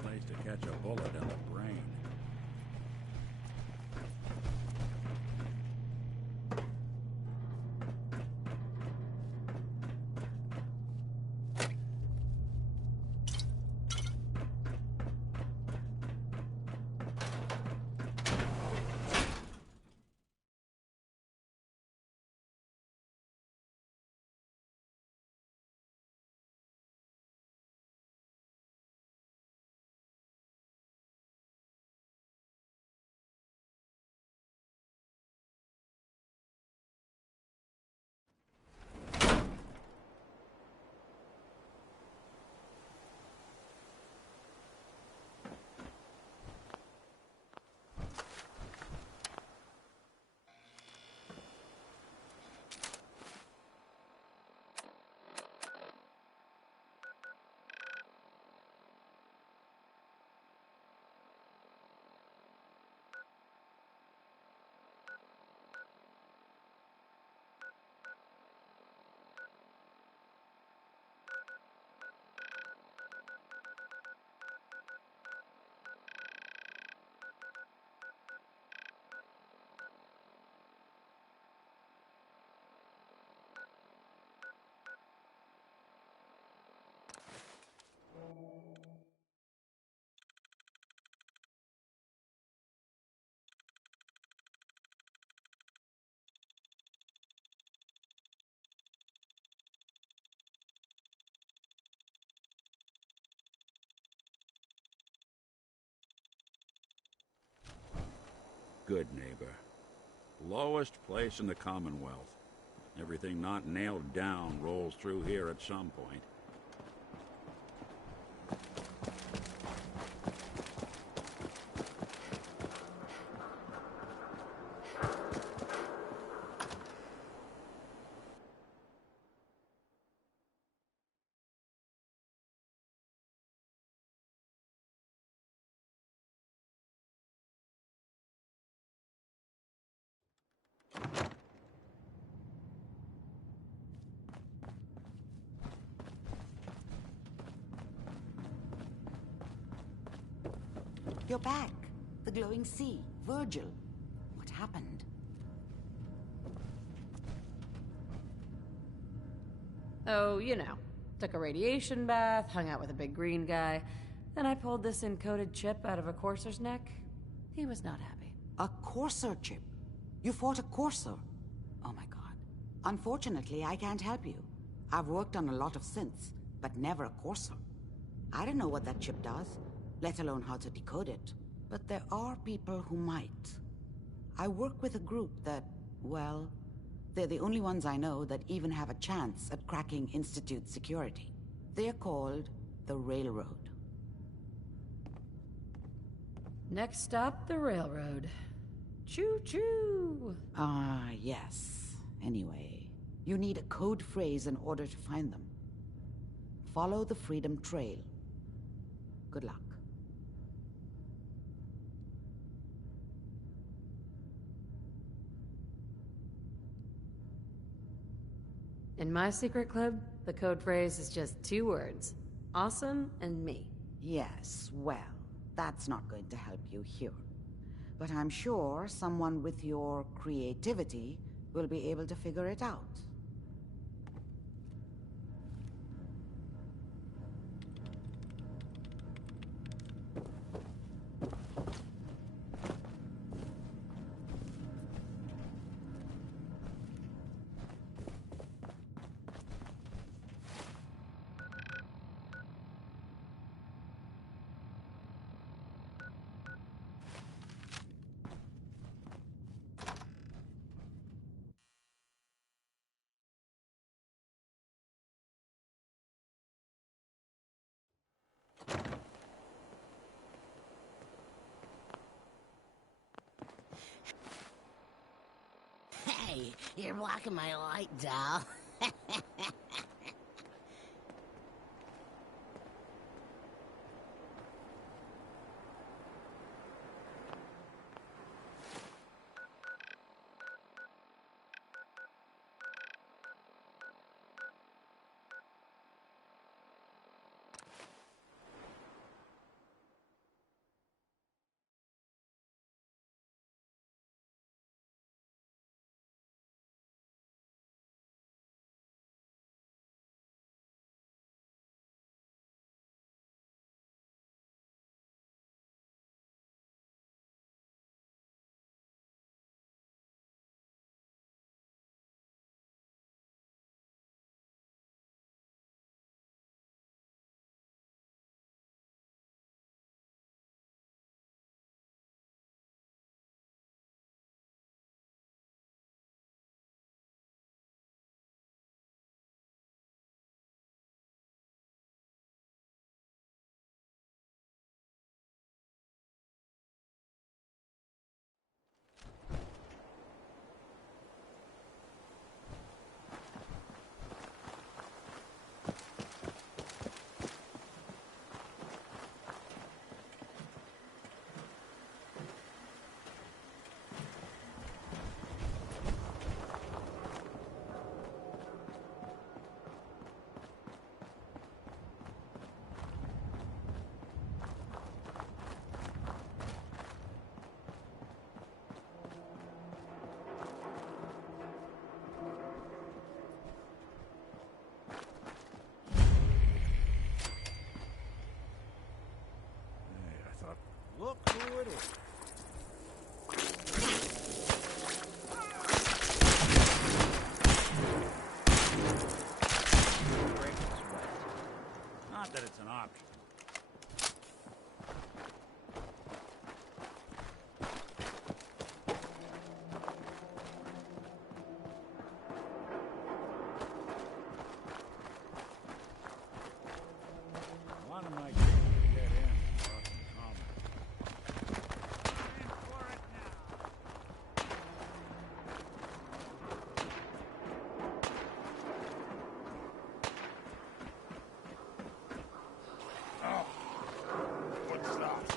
place to catch a bullet in the brain. Good neighbor. Lowest place in the Commonwealth. Everything not nailed down rolls through here at some point. You're back. The glowing sea. Virgil. What happened? Oh, you know. Took a radiation bath, hung out with a big green guy. Then I pulled this encoded chip out of a courser's neck. He was not happy. A courser chip? You fought a courser? Oh my god. Unfortunately, I can't help you. I've worked on a lot of synths, but never a courser. I don't know what that chip does, let alone how to decode it. But there are people who might. I work with a group that, well, they're the only ones I know that even have a chance at cracking Institute security. They're called the Railroad. Next stop, the railroad. Choo-choo! Ah, yes. Anyway, you need a code phrase in order to find them. Follow the Freedom Trail. Good luck. In my secret club, the code phrase is just 2 words. Awesome and me. Yes, well, that's not going to help you here. But I'm sure someone with your creativity will be able to figure it out. Hey, you're blocking my light, doll. it is. Not that it's an option. What am I getting to get in? Oh, what's that?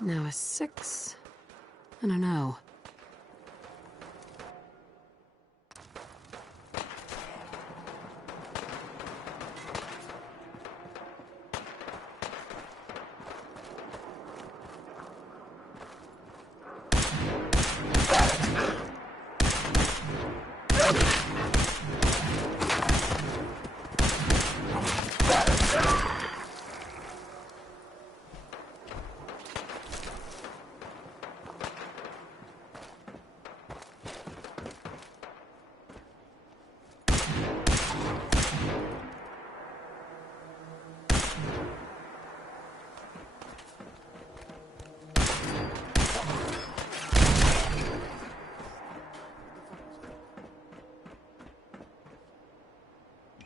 Now a 6 and an O.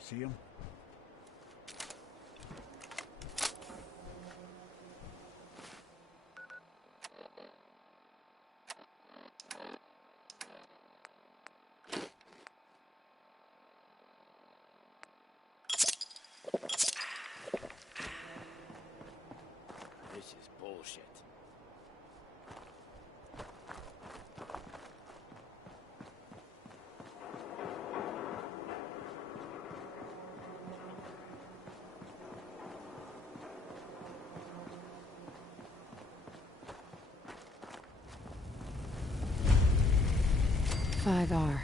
See him? This is bullshit. Five R.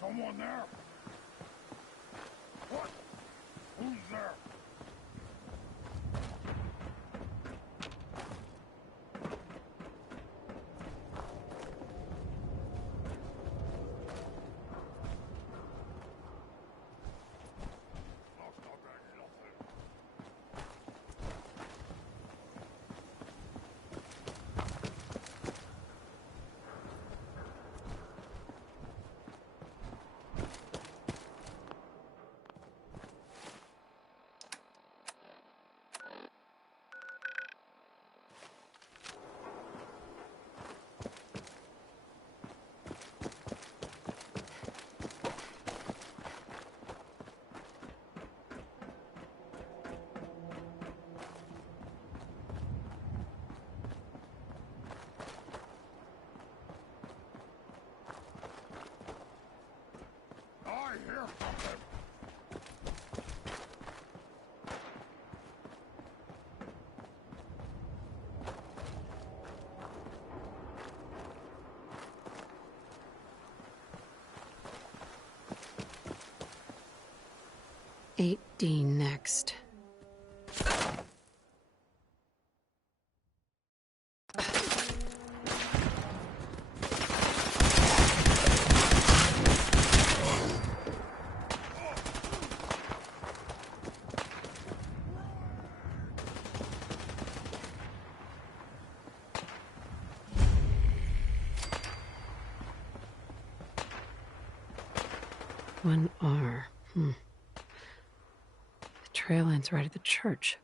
Someone there? What? Who's there? I hear something. Eight D next. One R. The trail ends right at the church.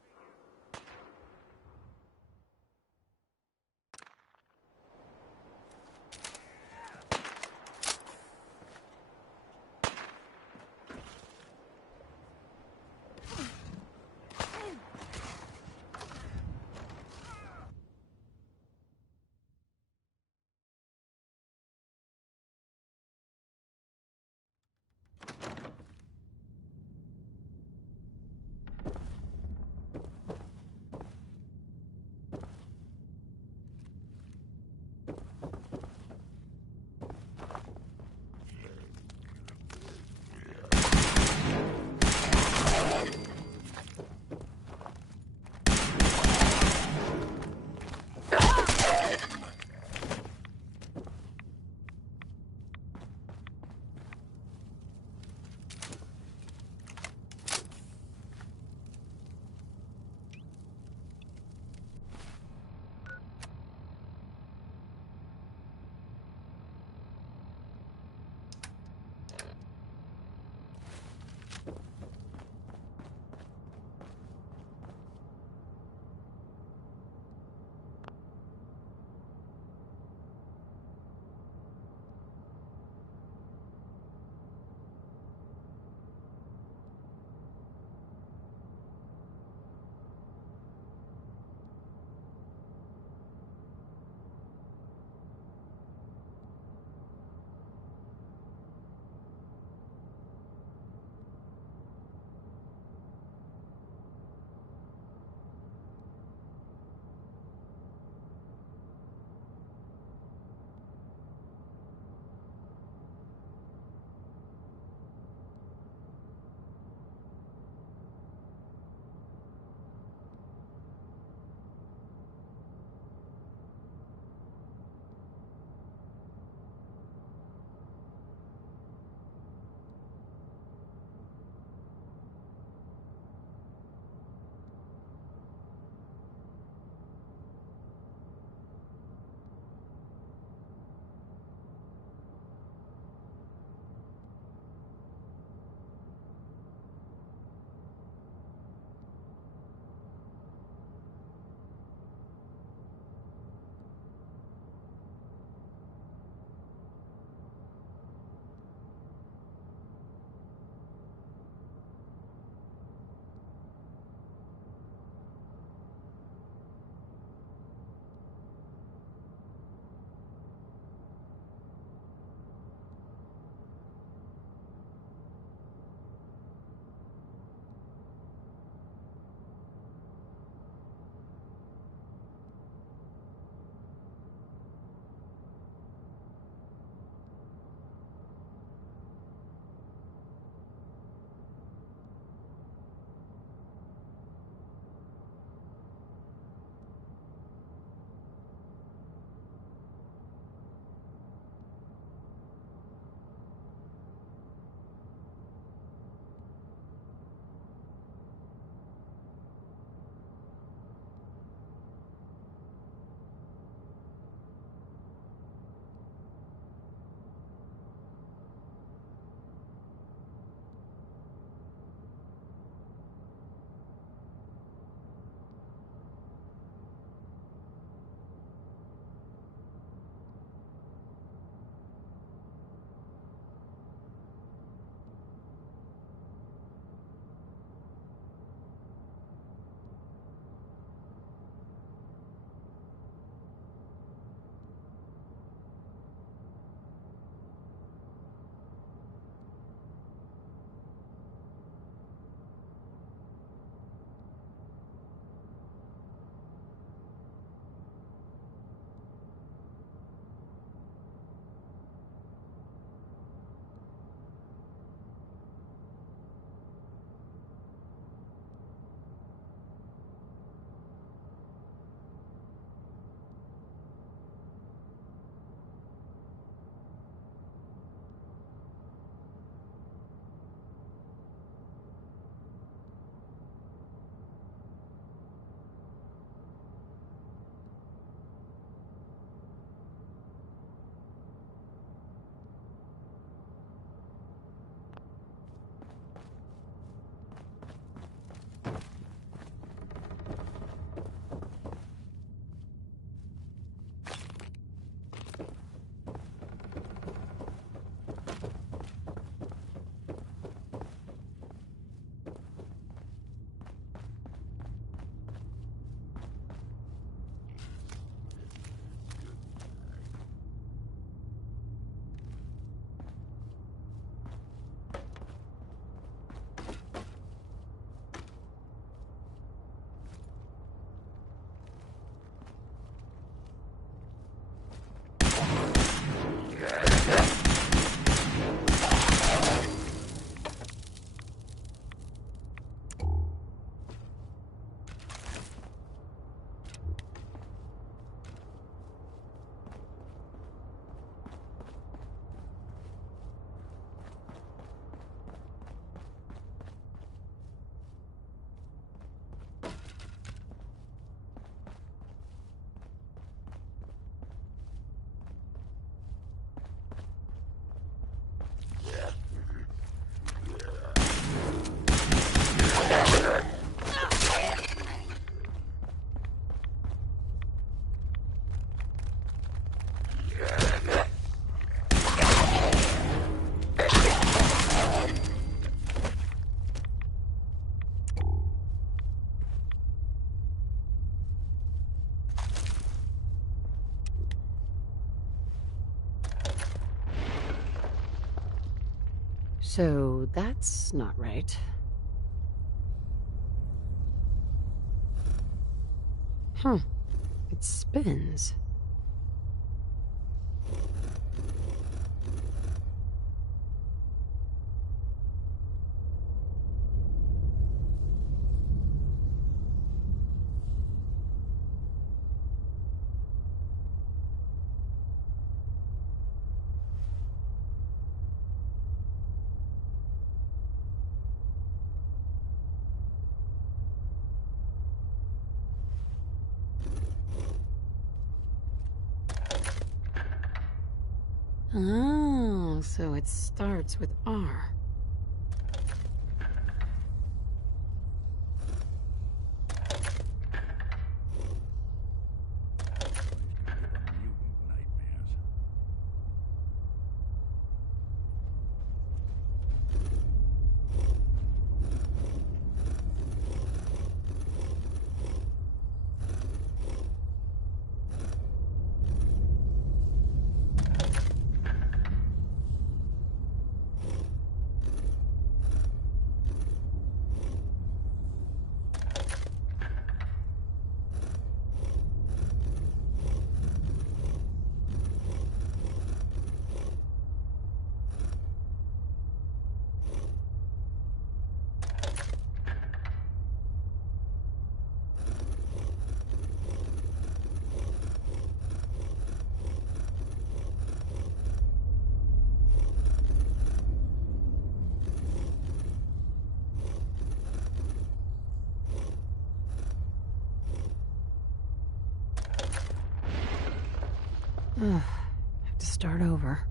So that's not right. Huh. It spins. Oh, so it starts with R. Have to start over.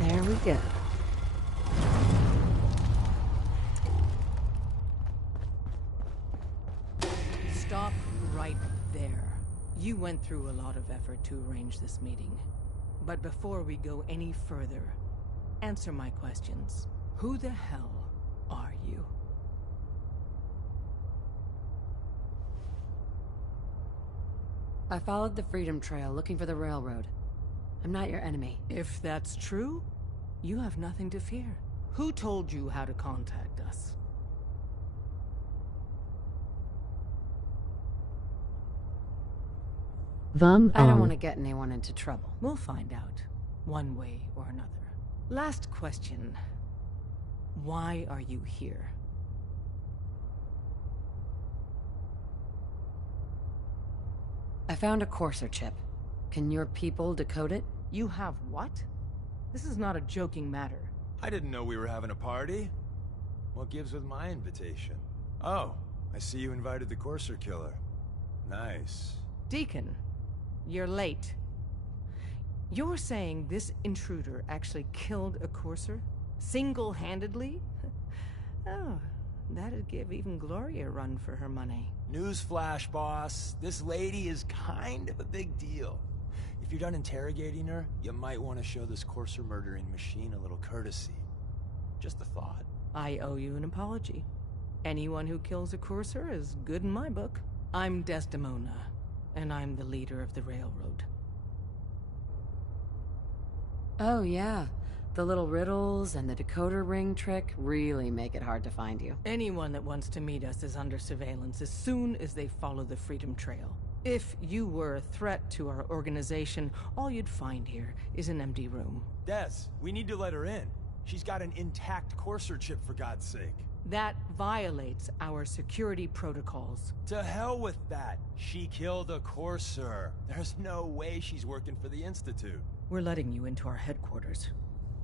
There we go. Stop right there. You went through a lot of effort to arrange this meeting. But before we go any further, answer my questions. Who the hell are you? I followed the Freedom Trail looking for the railroad. I'm not your enemy. If that's true, you have nothing to fear. Who told you how to contact us? I don't want to get anyone into trouble. We'll find out, one way or another. Last question. Why are you here? I found a Courser chip. Can your people decode it? You have what? This is not a joking matter. I didn't know we were having a party. What gives with my invitation? Oh, I see you invited the Courser killer. Nice. Deacon, you're late. You're saying this intruder actually killed a Courser? Single-handedly? Oh, that'd give even Gloria a run for her money. Newsflash, boss. This lady is kind of a big deal. If you're done interrogating her, you might want to show this Courser murdering machine a little courtesy. Just a thought. I owe you an apology. Anyone who kills a Courser is good in my book. I'm Desdemona, and I'm the leader of the Railroad. Oh yeah, the little riddles and the decoder ring trick really make it hard to find you. Anyone that wants to meet us is under surveillance as soon as they follow the Freedom Trail. If you were a threat to our organization, all you'd find here is an empty room. Des, we need to let her in. She's got an intact Courser chip, for God's sake. That violates our security protocols. To hell with that. She killed a Courser. There's no way she's working for the Institute. We're letting you into our headquarters.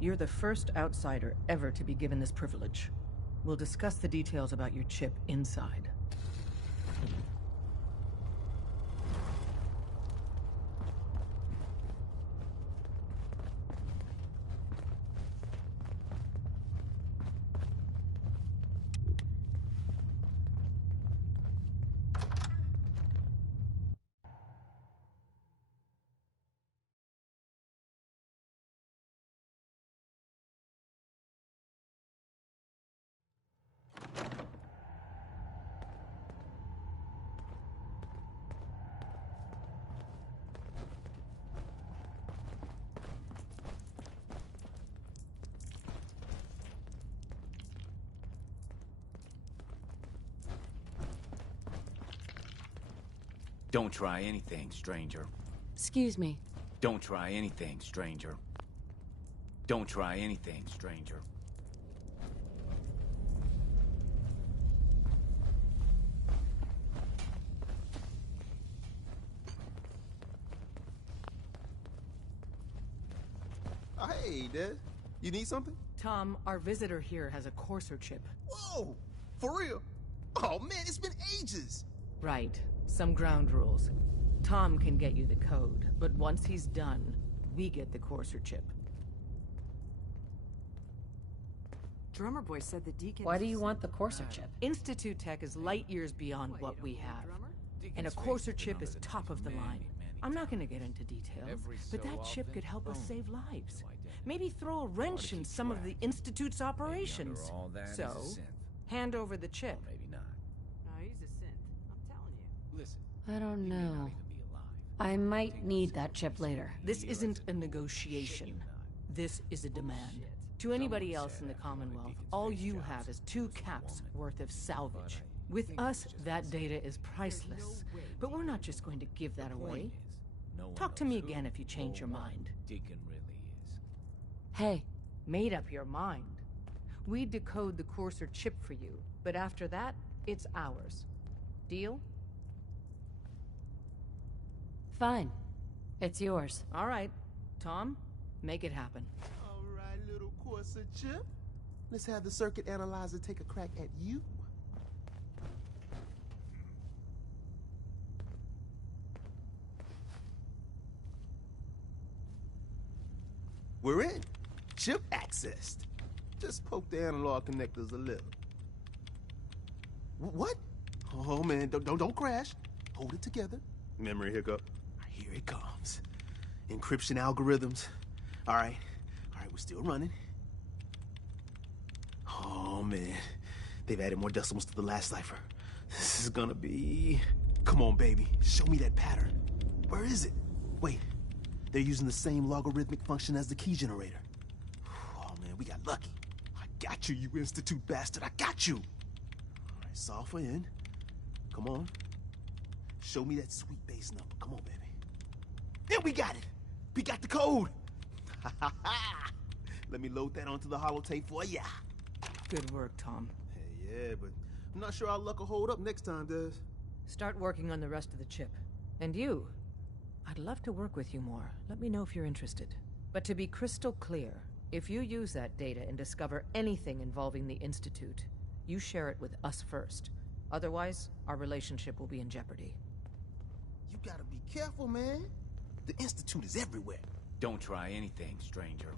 You're the first outsider ever to be given this privilege. We'll discuss the details about your chip inside. Don't try anything, stranger. Excuse me. Don't try anything, stranger. Don't try anything, stranger. Hey, Des. You need something? Tom, our visitor here has a Courser chip. Whoa! For real? Oh man, it's been ages! Right. Some ground rules. Tom can get you the code, but once he's done, we get the Courser chip. Drummer Boy said the Deacon... Why do you want the Courser chip? Institute tech is light years beyond what we have. And a Courser chip is top of the line. I'm not gonna get into details, but that chip could help us save lives. Maybe throw a wrench in some of the Institute's operations. So, hand over the chip. Maybe not. No, he's a synth. I'm telling you. Listen. I don't know. I might need that chip later. This isn't a negotiation. This is a demand. To anybody else in the Commonwealth, all you have is 2 caps worth of salvage. With us, that data is priceless. But we're not just going to give that away. Talk to me again if you change your mind. Deacon really is. Hey. Made up your mind. We decode the Courser chip for you, but after that, it's ours. Deal? Fine. It's yours. All right. Tom, make it happen. All right, little Courser chip. Let's have the circuit analyzer take a crack at you. We're in. Chip accessed. Just poke the analog connectors a little. What? Oh man, don't crash. Hold it together. Memory hiccup. Here it comes. Encryption algorithms. All right, we're still running. Oh man, they've added more decimals to the last cipher. This is gonna be... Come on, baby, show me that pattern. Where is it? Wait, they're using the same logarithmic function as the key generator. Oh man, we got lucky. I got you, you Institute bastard, I got you. All right, solve for N. Come on. Show me that sweet base number. Come on, baby. Yeah, we got it. We got the code. Let me load that onto the holotape for ya. Good work, Tom. Hey, yeah, but I'm not sure our luck will hold up next time, Des. Start working on the rest of the chip. And you, I'd love to work with you more. Let me know if you're interested. But to be crystal clear, if you use that data and discover anything involving the Institute, you share it with us first. Otherwise, our relationship will be in jeopardy. You gotta be careful, man. The Institute is everywhere. Don't try anything, stranger.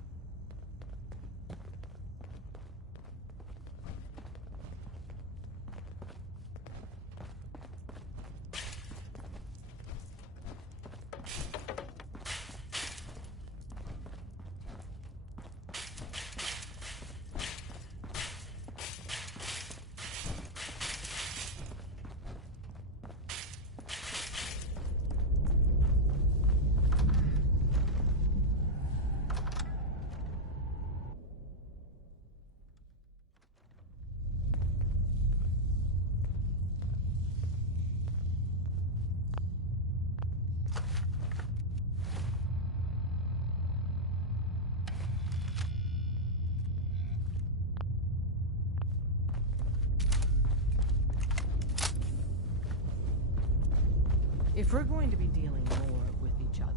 If we're going to be dealing more with each other,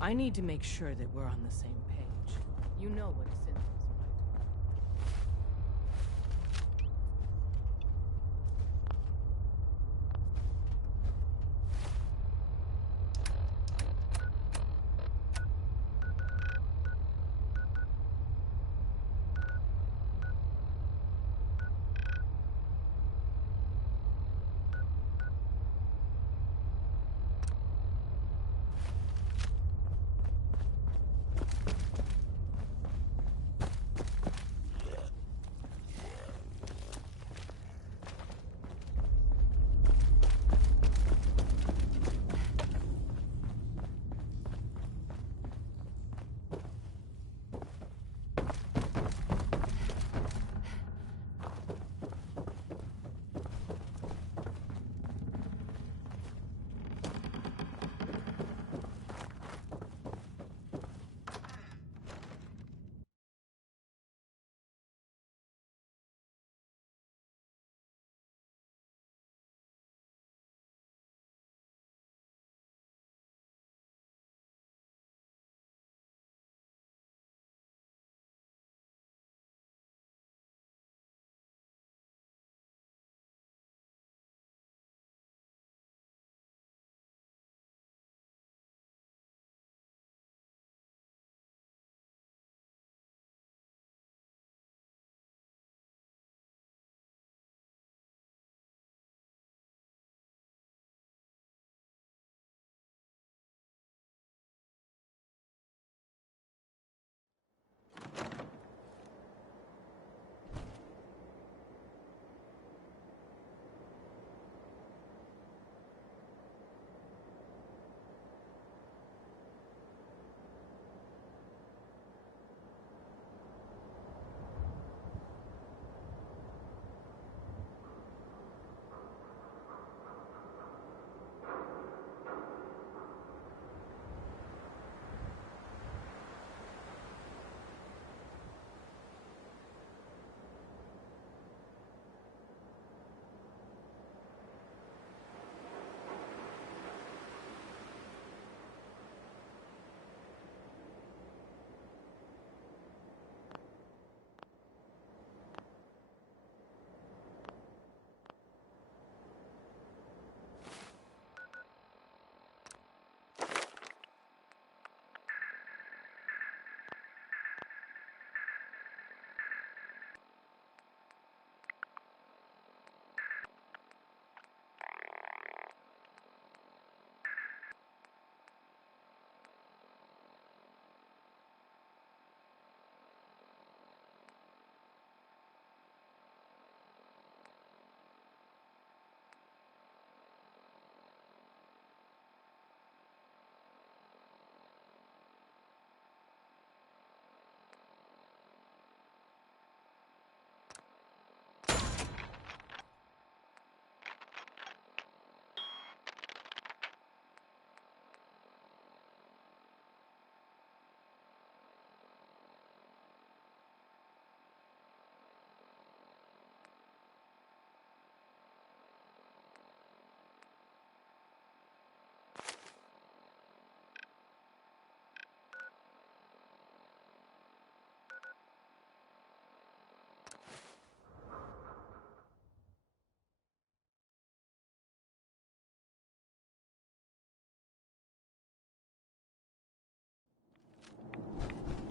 I need to make sure that we're on the same page. You know what a synth is, right?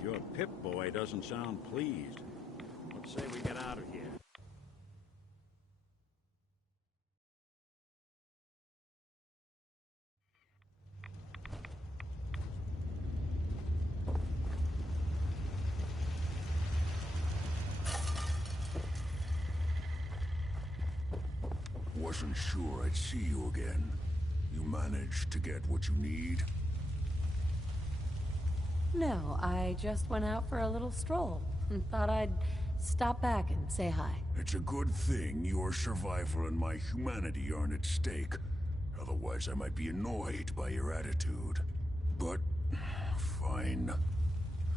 Your Pip-Boy doesn't sound pleased. Let's say we get out of here. Wasn't sure I'd see you again. You managed to get what you need? No, I just went out for a little stroll and thought I'd stop back and say hi. It's a good thing your survival and my humanity aren't at stake. Otherwise, I might be annoyed by your attitude. But, fine.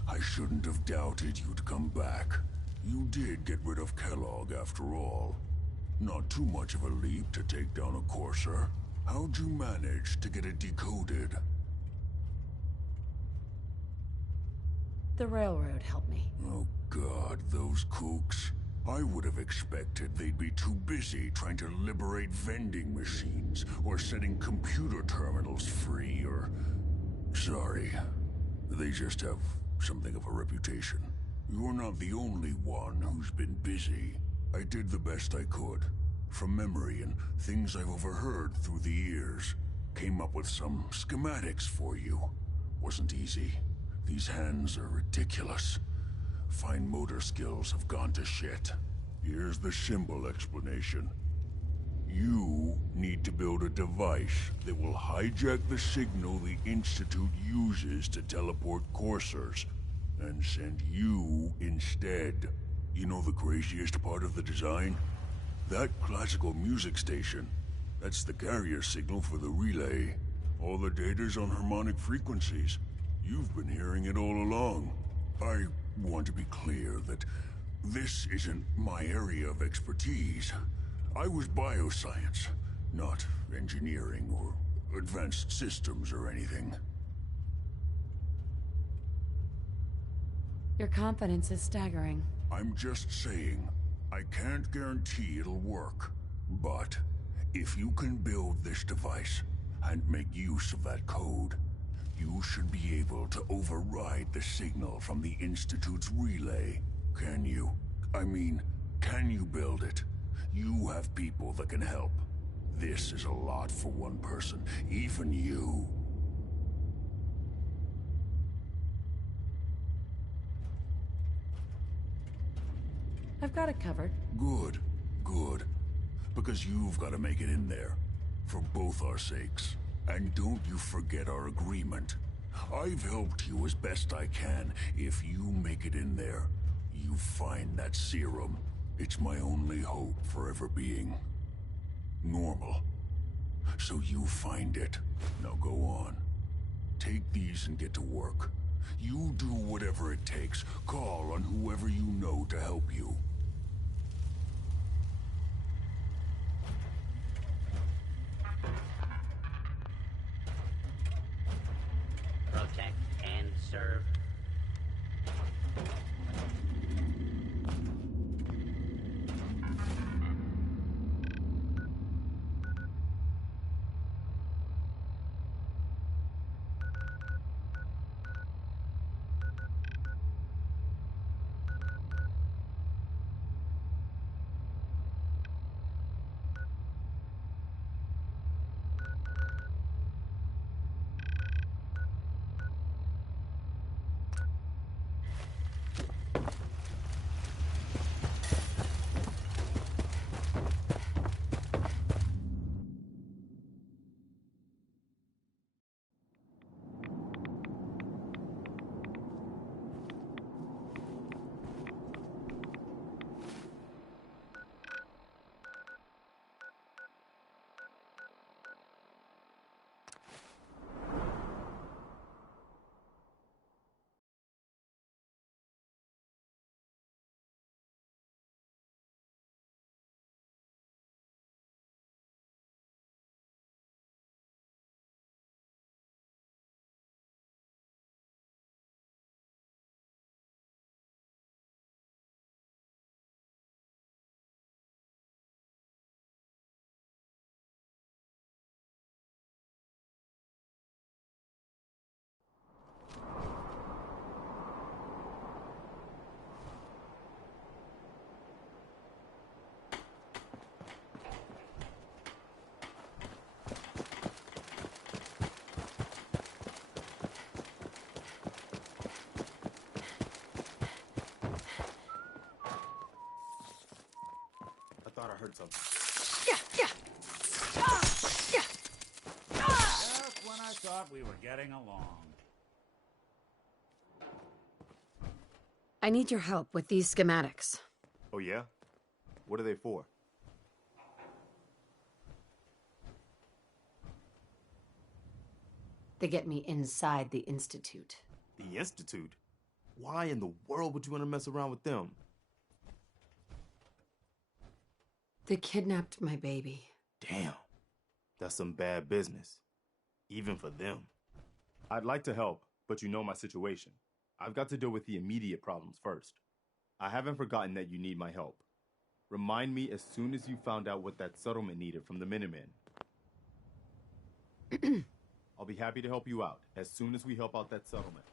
I shouldn't have doubted you'd come back. You did get rid of Kellogg after all. Not too much of a leap to take down a Courser. How'd you manage to get it decoded? The railroad helped me. Oh God, those kooks. I would have expected they'd be too busy trying to liberate vending machines, or setting computer terminals free, or... Sorry. They just have something of a reputation. You're not the only one who's been busy. I did the best I could. From memory and things I've overheard through the years. Came up with some schematics for you. Wasn't easy. These hands are ridiculous. Fine motor skills have gone to shit. Here's the symbol explanation. You need to build a device that will hijack the signal the Institute uses to teleport coursers, and send you instead. You know the craziest part of the design? That classical music station. That's the carrier signal for the relay. All the data's on harmonic frequencies. You've been hearing it all along. I want to be clear that this isn't my area of expertise. I was bioscience, not engineering or advanced systems or anything. Your confidence is staggering. I'm just saying, I can't guarantee it'll work. But if you can build this device and make use of that code, you should be able to override the signal from the Institute's relay. Can you? I mean, can you build it? You have people that can help. This is a lot for one person, even you. I've got it covered. Good, good. Because you've got to make it in there. For both our sakes. And don't you forget our agreement. I've helped you as best I can. If you make it in there, you find that serum. It's my only hope for ever being normal. So you find it. Now go on. Take these and get to work. You do whatever it takes. Call on whoever you know to help you. Protect and serve. I thought I heard something. Just when I thought we were getting along. I need your help with these schematics. Oh yeah? What are they for? They get me inside the Institute. The Institute? Why in the world would you want to mess around with them? They kidnapped my baby. Damn. That's some bad business. Even for them. I'd like to help, but you know my situation. I've got to deal with the immediate problems first. I haven't forgotten that you need my help. Remind me as soon as you found out what that settlement needed from the Minutemen. I'll be happy to help you out as soon as we help out that settlement.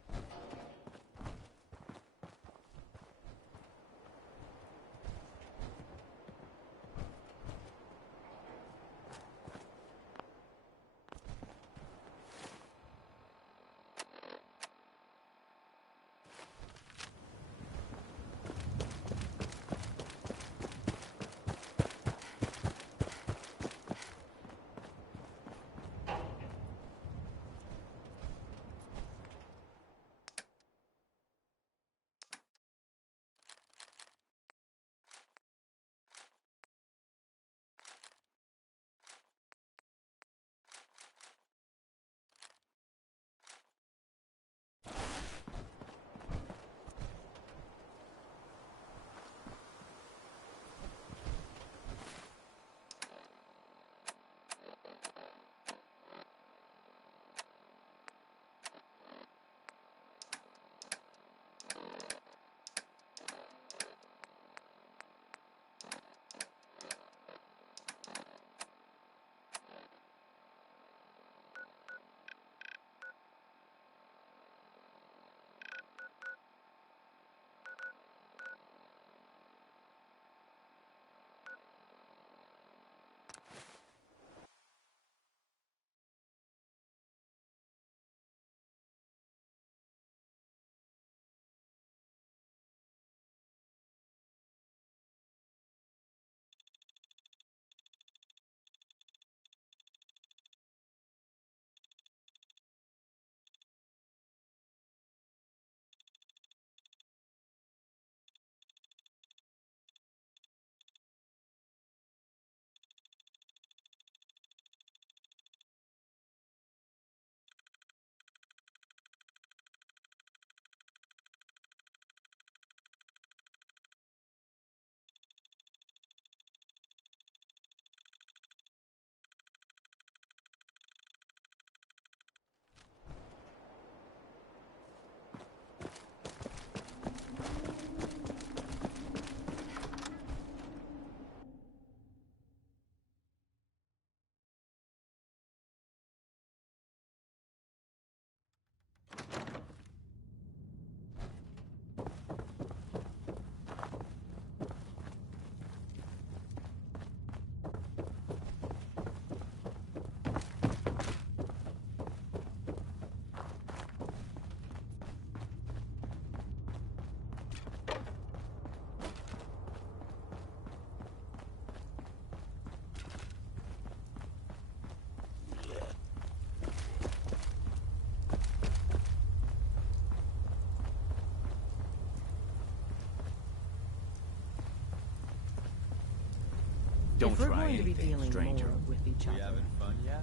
If we're going to be dealing more with each other,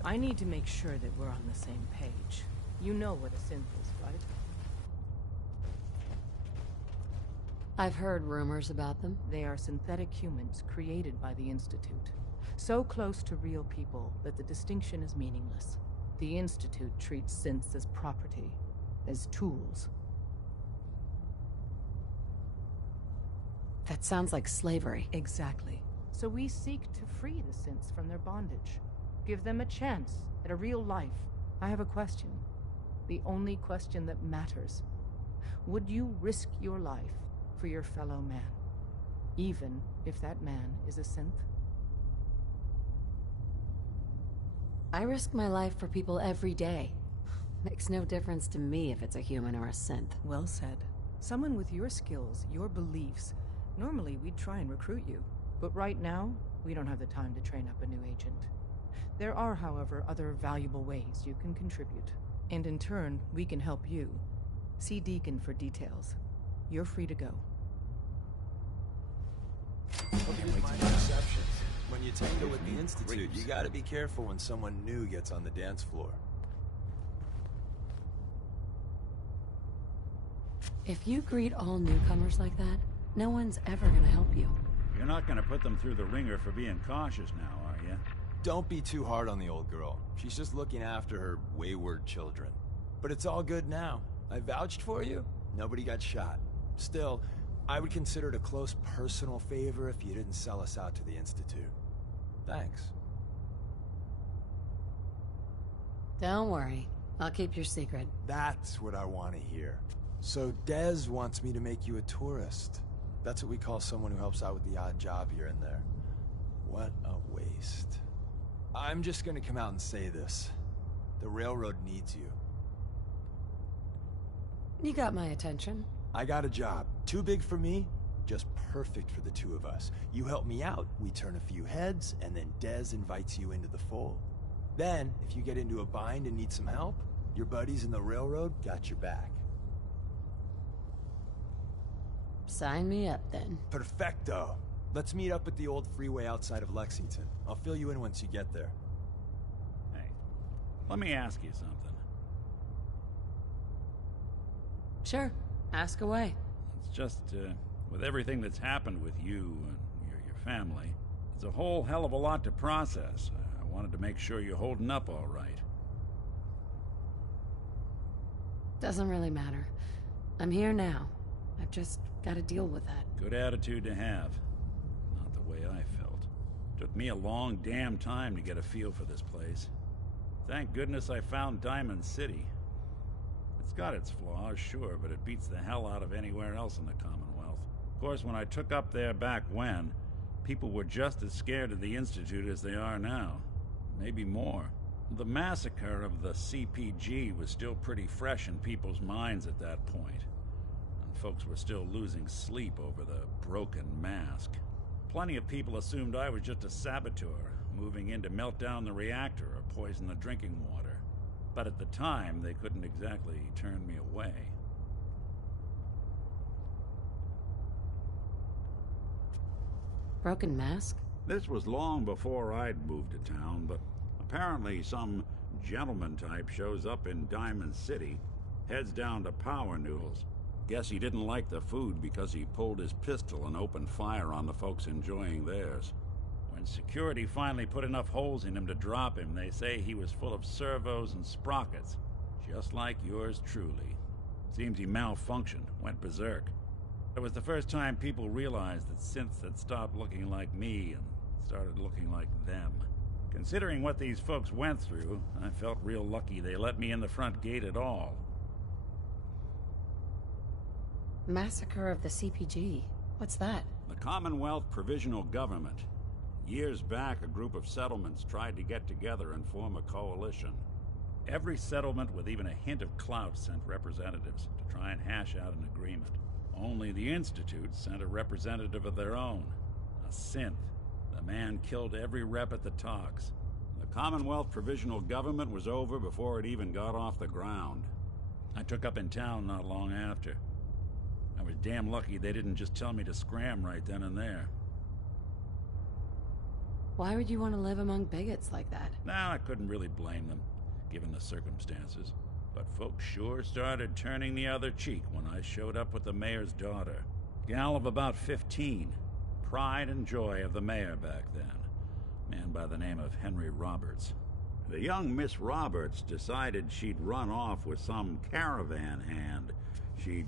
I need to make sure that we're on the same page. You know what a synth is, right? I've heard rumors about them. They are synthetic humans created by the Institute. So close to real people that the distinction is meaningless. The Institute treats synths as property, as tools. That sounds like slavery. Exactly. So we seek to free the synths from their bondage. Give them a chance at a real life. I have a question. The only question that matters. Would you risk your life for your fellow man? Even if that man is a synth? I risk my life for people every day. Makes no difference to me if it's a human or a synth. Well said. Someone with your skills, your beliefs. Normally we'd try and recruit you. But right now, we don't have the time to train up a new agent. There are, however, other valuable ways you can contribute. And in turn, we can help you. See Deacon for details. You're free to go. Hope you didn't mind the exceptions. When you tango with the Institute, you gotta be careful when someone new gets on the dance floor. If you greet all newcomers like that, no one's ever gonna help you. You're not gonna put them through the ringer for being cautious now, are you? Don't be too hard on the old girl. She's just looking after her wayward children. But it's all good now. I vouched for you. Nobody got shot. Still, I would consider it a close personal favor if you didn't sell us out to the Institute. Thanks. Don't worry. I'll keep your secret. That's what I want to hear. So Dez wants me to make you a tourist. That's what we call someone who helps out with the odd job here and there. What a waste. I'm just gonna come out and say this. The railroad needs you. You got my attention. I got a job. Too big for me, just perfect for the two of us. You help me out, we turn a few heads, and then Dez invites you into the fold. Then, if you get into a bind and need some help, your buddies in the railroad got your back. Sign me up, then. Perfecto. Let's meet up at the old freeway outside of Lexington. I'll fill you in once you get there. Hey, let me ask you something. Sure. Ask away. It's just, with everything that's happened with you and your family, it's a whole hell of a lot to process. I wanted to make sure you're holding up all right. Doesn't really matter. I'm here now. I've just got to deal with that. Good attitude to have. Not the way I felt. Took me a long damn time to get a feel for this place. Thank goodness I found Diamond City. It's got its flaws, sure, but it beats the hell out of anywhere else in the Commonwealth. Of course, when I took up there back when, people were just as scared of the Institute as they are now. Maybe more. The massacre of the CPG was still pretty fresh in people's minds at that point. And folks were still losing sleep over the broken mask. Plenty of people assumed I was just a saboteur, moving in to melt down the reactor or poison the drinking water. But at the time, they couldn't exactly turn me away. Broken mask? This was long before I'd moved to town, but apparently some gentleman type shows up in Diamond City, heads down to Power Noodles. Guess he didn't like the food because he pulled his pistol and opened fire on the folks enjoying theirs. When security finally put enough holes in him to drop him, they say he was full of servos and sprockets, just like yours truly. Seems he malfunctioned, went berserk. It was the first time people realized that synths had stopped looking like me and started looking like them. Considering what these folks went through, I felt real lucky they let me in the front gate at all. Massacre of the CPG. What's that? The Commonwealth Provisional Government. Years back, a group of settlements tried to get together and form a coalition. Every settlement with even a hint of clout sent representatives to try and hash out an agreement. Only the Institute sent a representative of their own, a synth. The man killed every rep at the talks. The Commonwealth Provisional Government was over before it even got off the ground. I took up in town not long after. I was damn lucky they didn't just tell me to scram right then and there. Why would you want to live among bigots like that? Nah, I couldn't really blame them, given the circumstances. But folks sure started turning the other cheek when I showed up with the mayor's daughter. Gal of about 15. Pride and joy of the mayor back then. Man by the name of Henry Roberts. The young Miss Roberts decided she'd run off with some caravan hand she'd,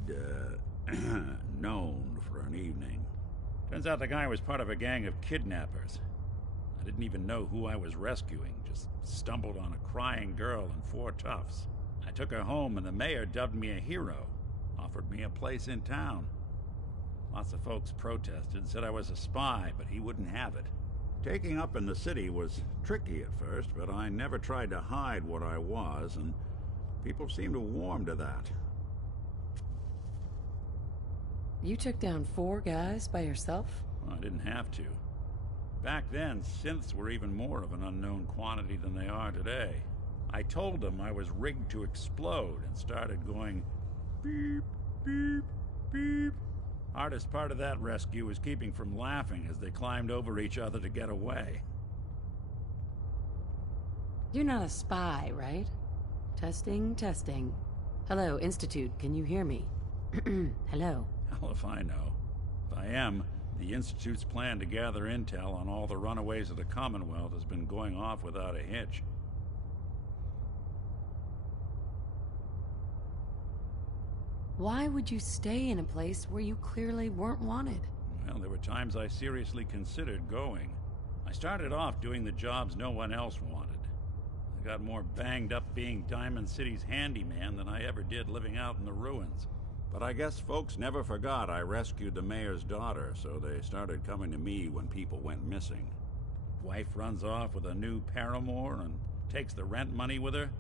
known for an evening. Turns out the guy was part of a gang of kidnappers. I didn't even know who I was rescuing, just stumbled on a crying girl and 4 toughs. I took her home and the mayor dubbed me a hero, offered me a place in town. Lots of folks protested, said I was a spy, but he wouldn't have it. Taking up in the city was tricky at first, but I never tried to hide what I was, and people seemed to warm to that. You took down 4 guys by yourself? Well, I didn't have to. Back then, synths were even more of an unknown quantity than they are today. I told them I was rigged to explode and started going beep, beep, beep. Hardest part of that rescue was keeping from laughing as they climbed over each other to get away. You're not a spy, right? Testing, testing. Hello, Institute, can you hear me? Hello. Hell if I know. If I am, The Institute's plan to gather intel on all the runaways of the Commonwealth has been going off without a hitch. Why would you stay in a place where you clearly weren't wanted? Well, there were times I seriously considered going. I started off doing the jobs no one else wanted. I got more banged up being Diamond City's handyman than I ever did living out in the ruins. But I guess folks never forgot I rescued the mayor's daughter, so they started coming to me when people went missing. Wife runs off with a new paramour and takes the rent money with her.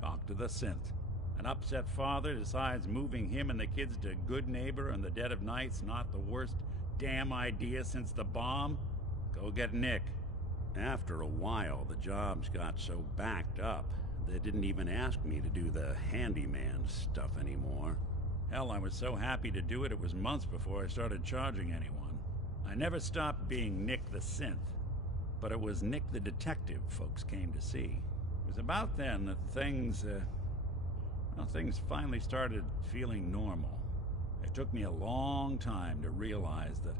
Talk to the synth. An upset father decides moving him and the kids to Good Neighbor in the dead of night's not the worst damn idea since the bomb. Go get Nick. After a while, the jobs got so backed up, they didn't even ask me to do the handyman stuff anymore. Hell, I was so happy to do it, it was months before I started charging anyone. I never stopped being Nick the Synth, but it was Nick the Detective folks came to see. It was about then that things finally started feeling normal. It took me a long time to realize that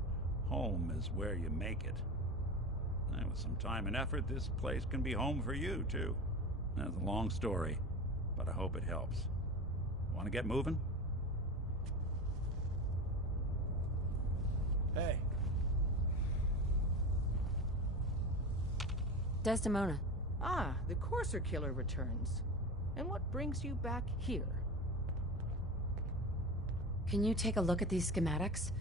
home is where you make it. And with some time and effort, this place can be home for you, too. That's a long story, but I hope it helps. Want to get moving? Hey. Desdemona. Ah, the Courser Killer returns. And what brings you back here? Can you take a look at these schematics?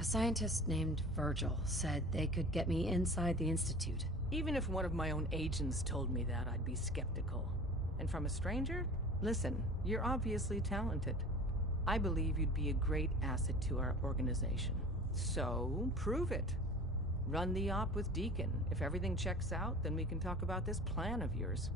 A scientist named Virgil said they could get me inside the Institute. Even if one of my own agents told me that, I'd be skeptical. And from a stranger? Listen, you're obviously talented. I believe you'd be a great asset to our organization. So, prove it. Run the op with Deacon. If everything checks out, then we can talk about this plan of yours.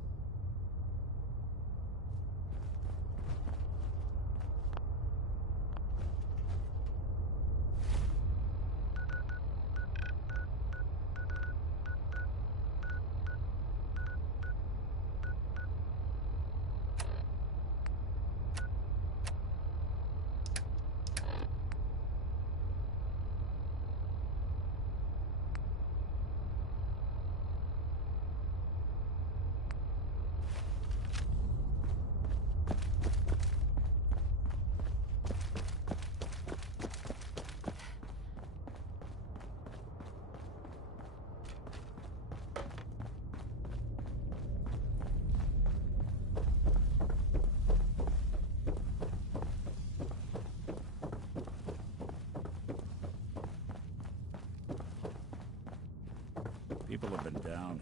People have been down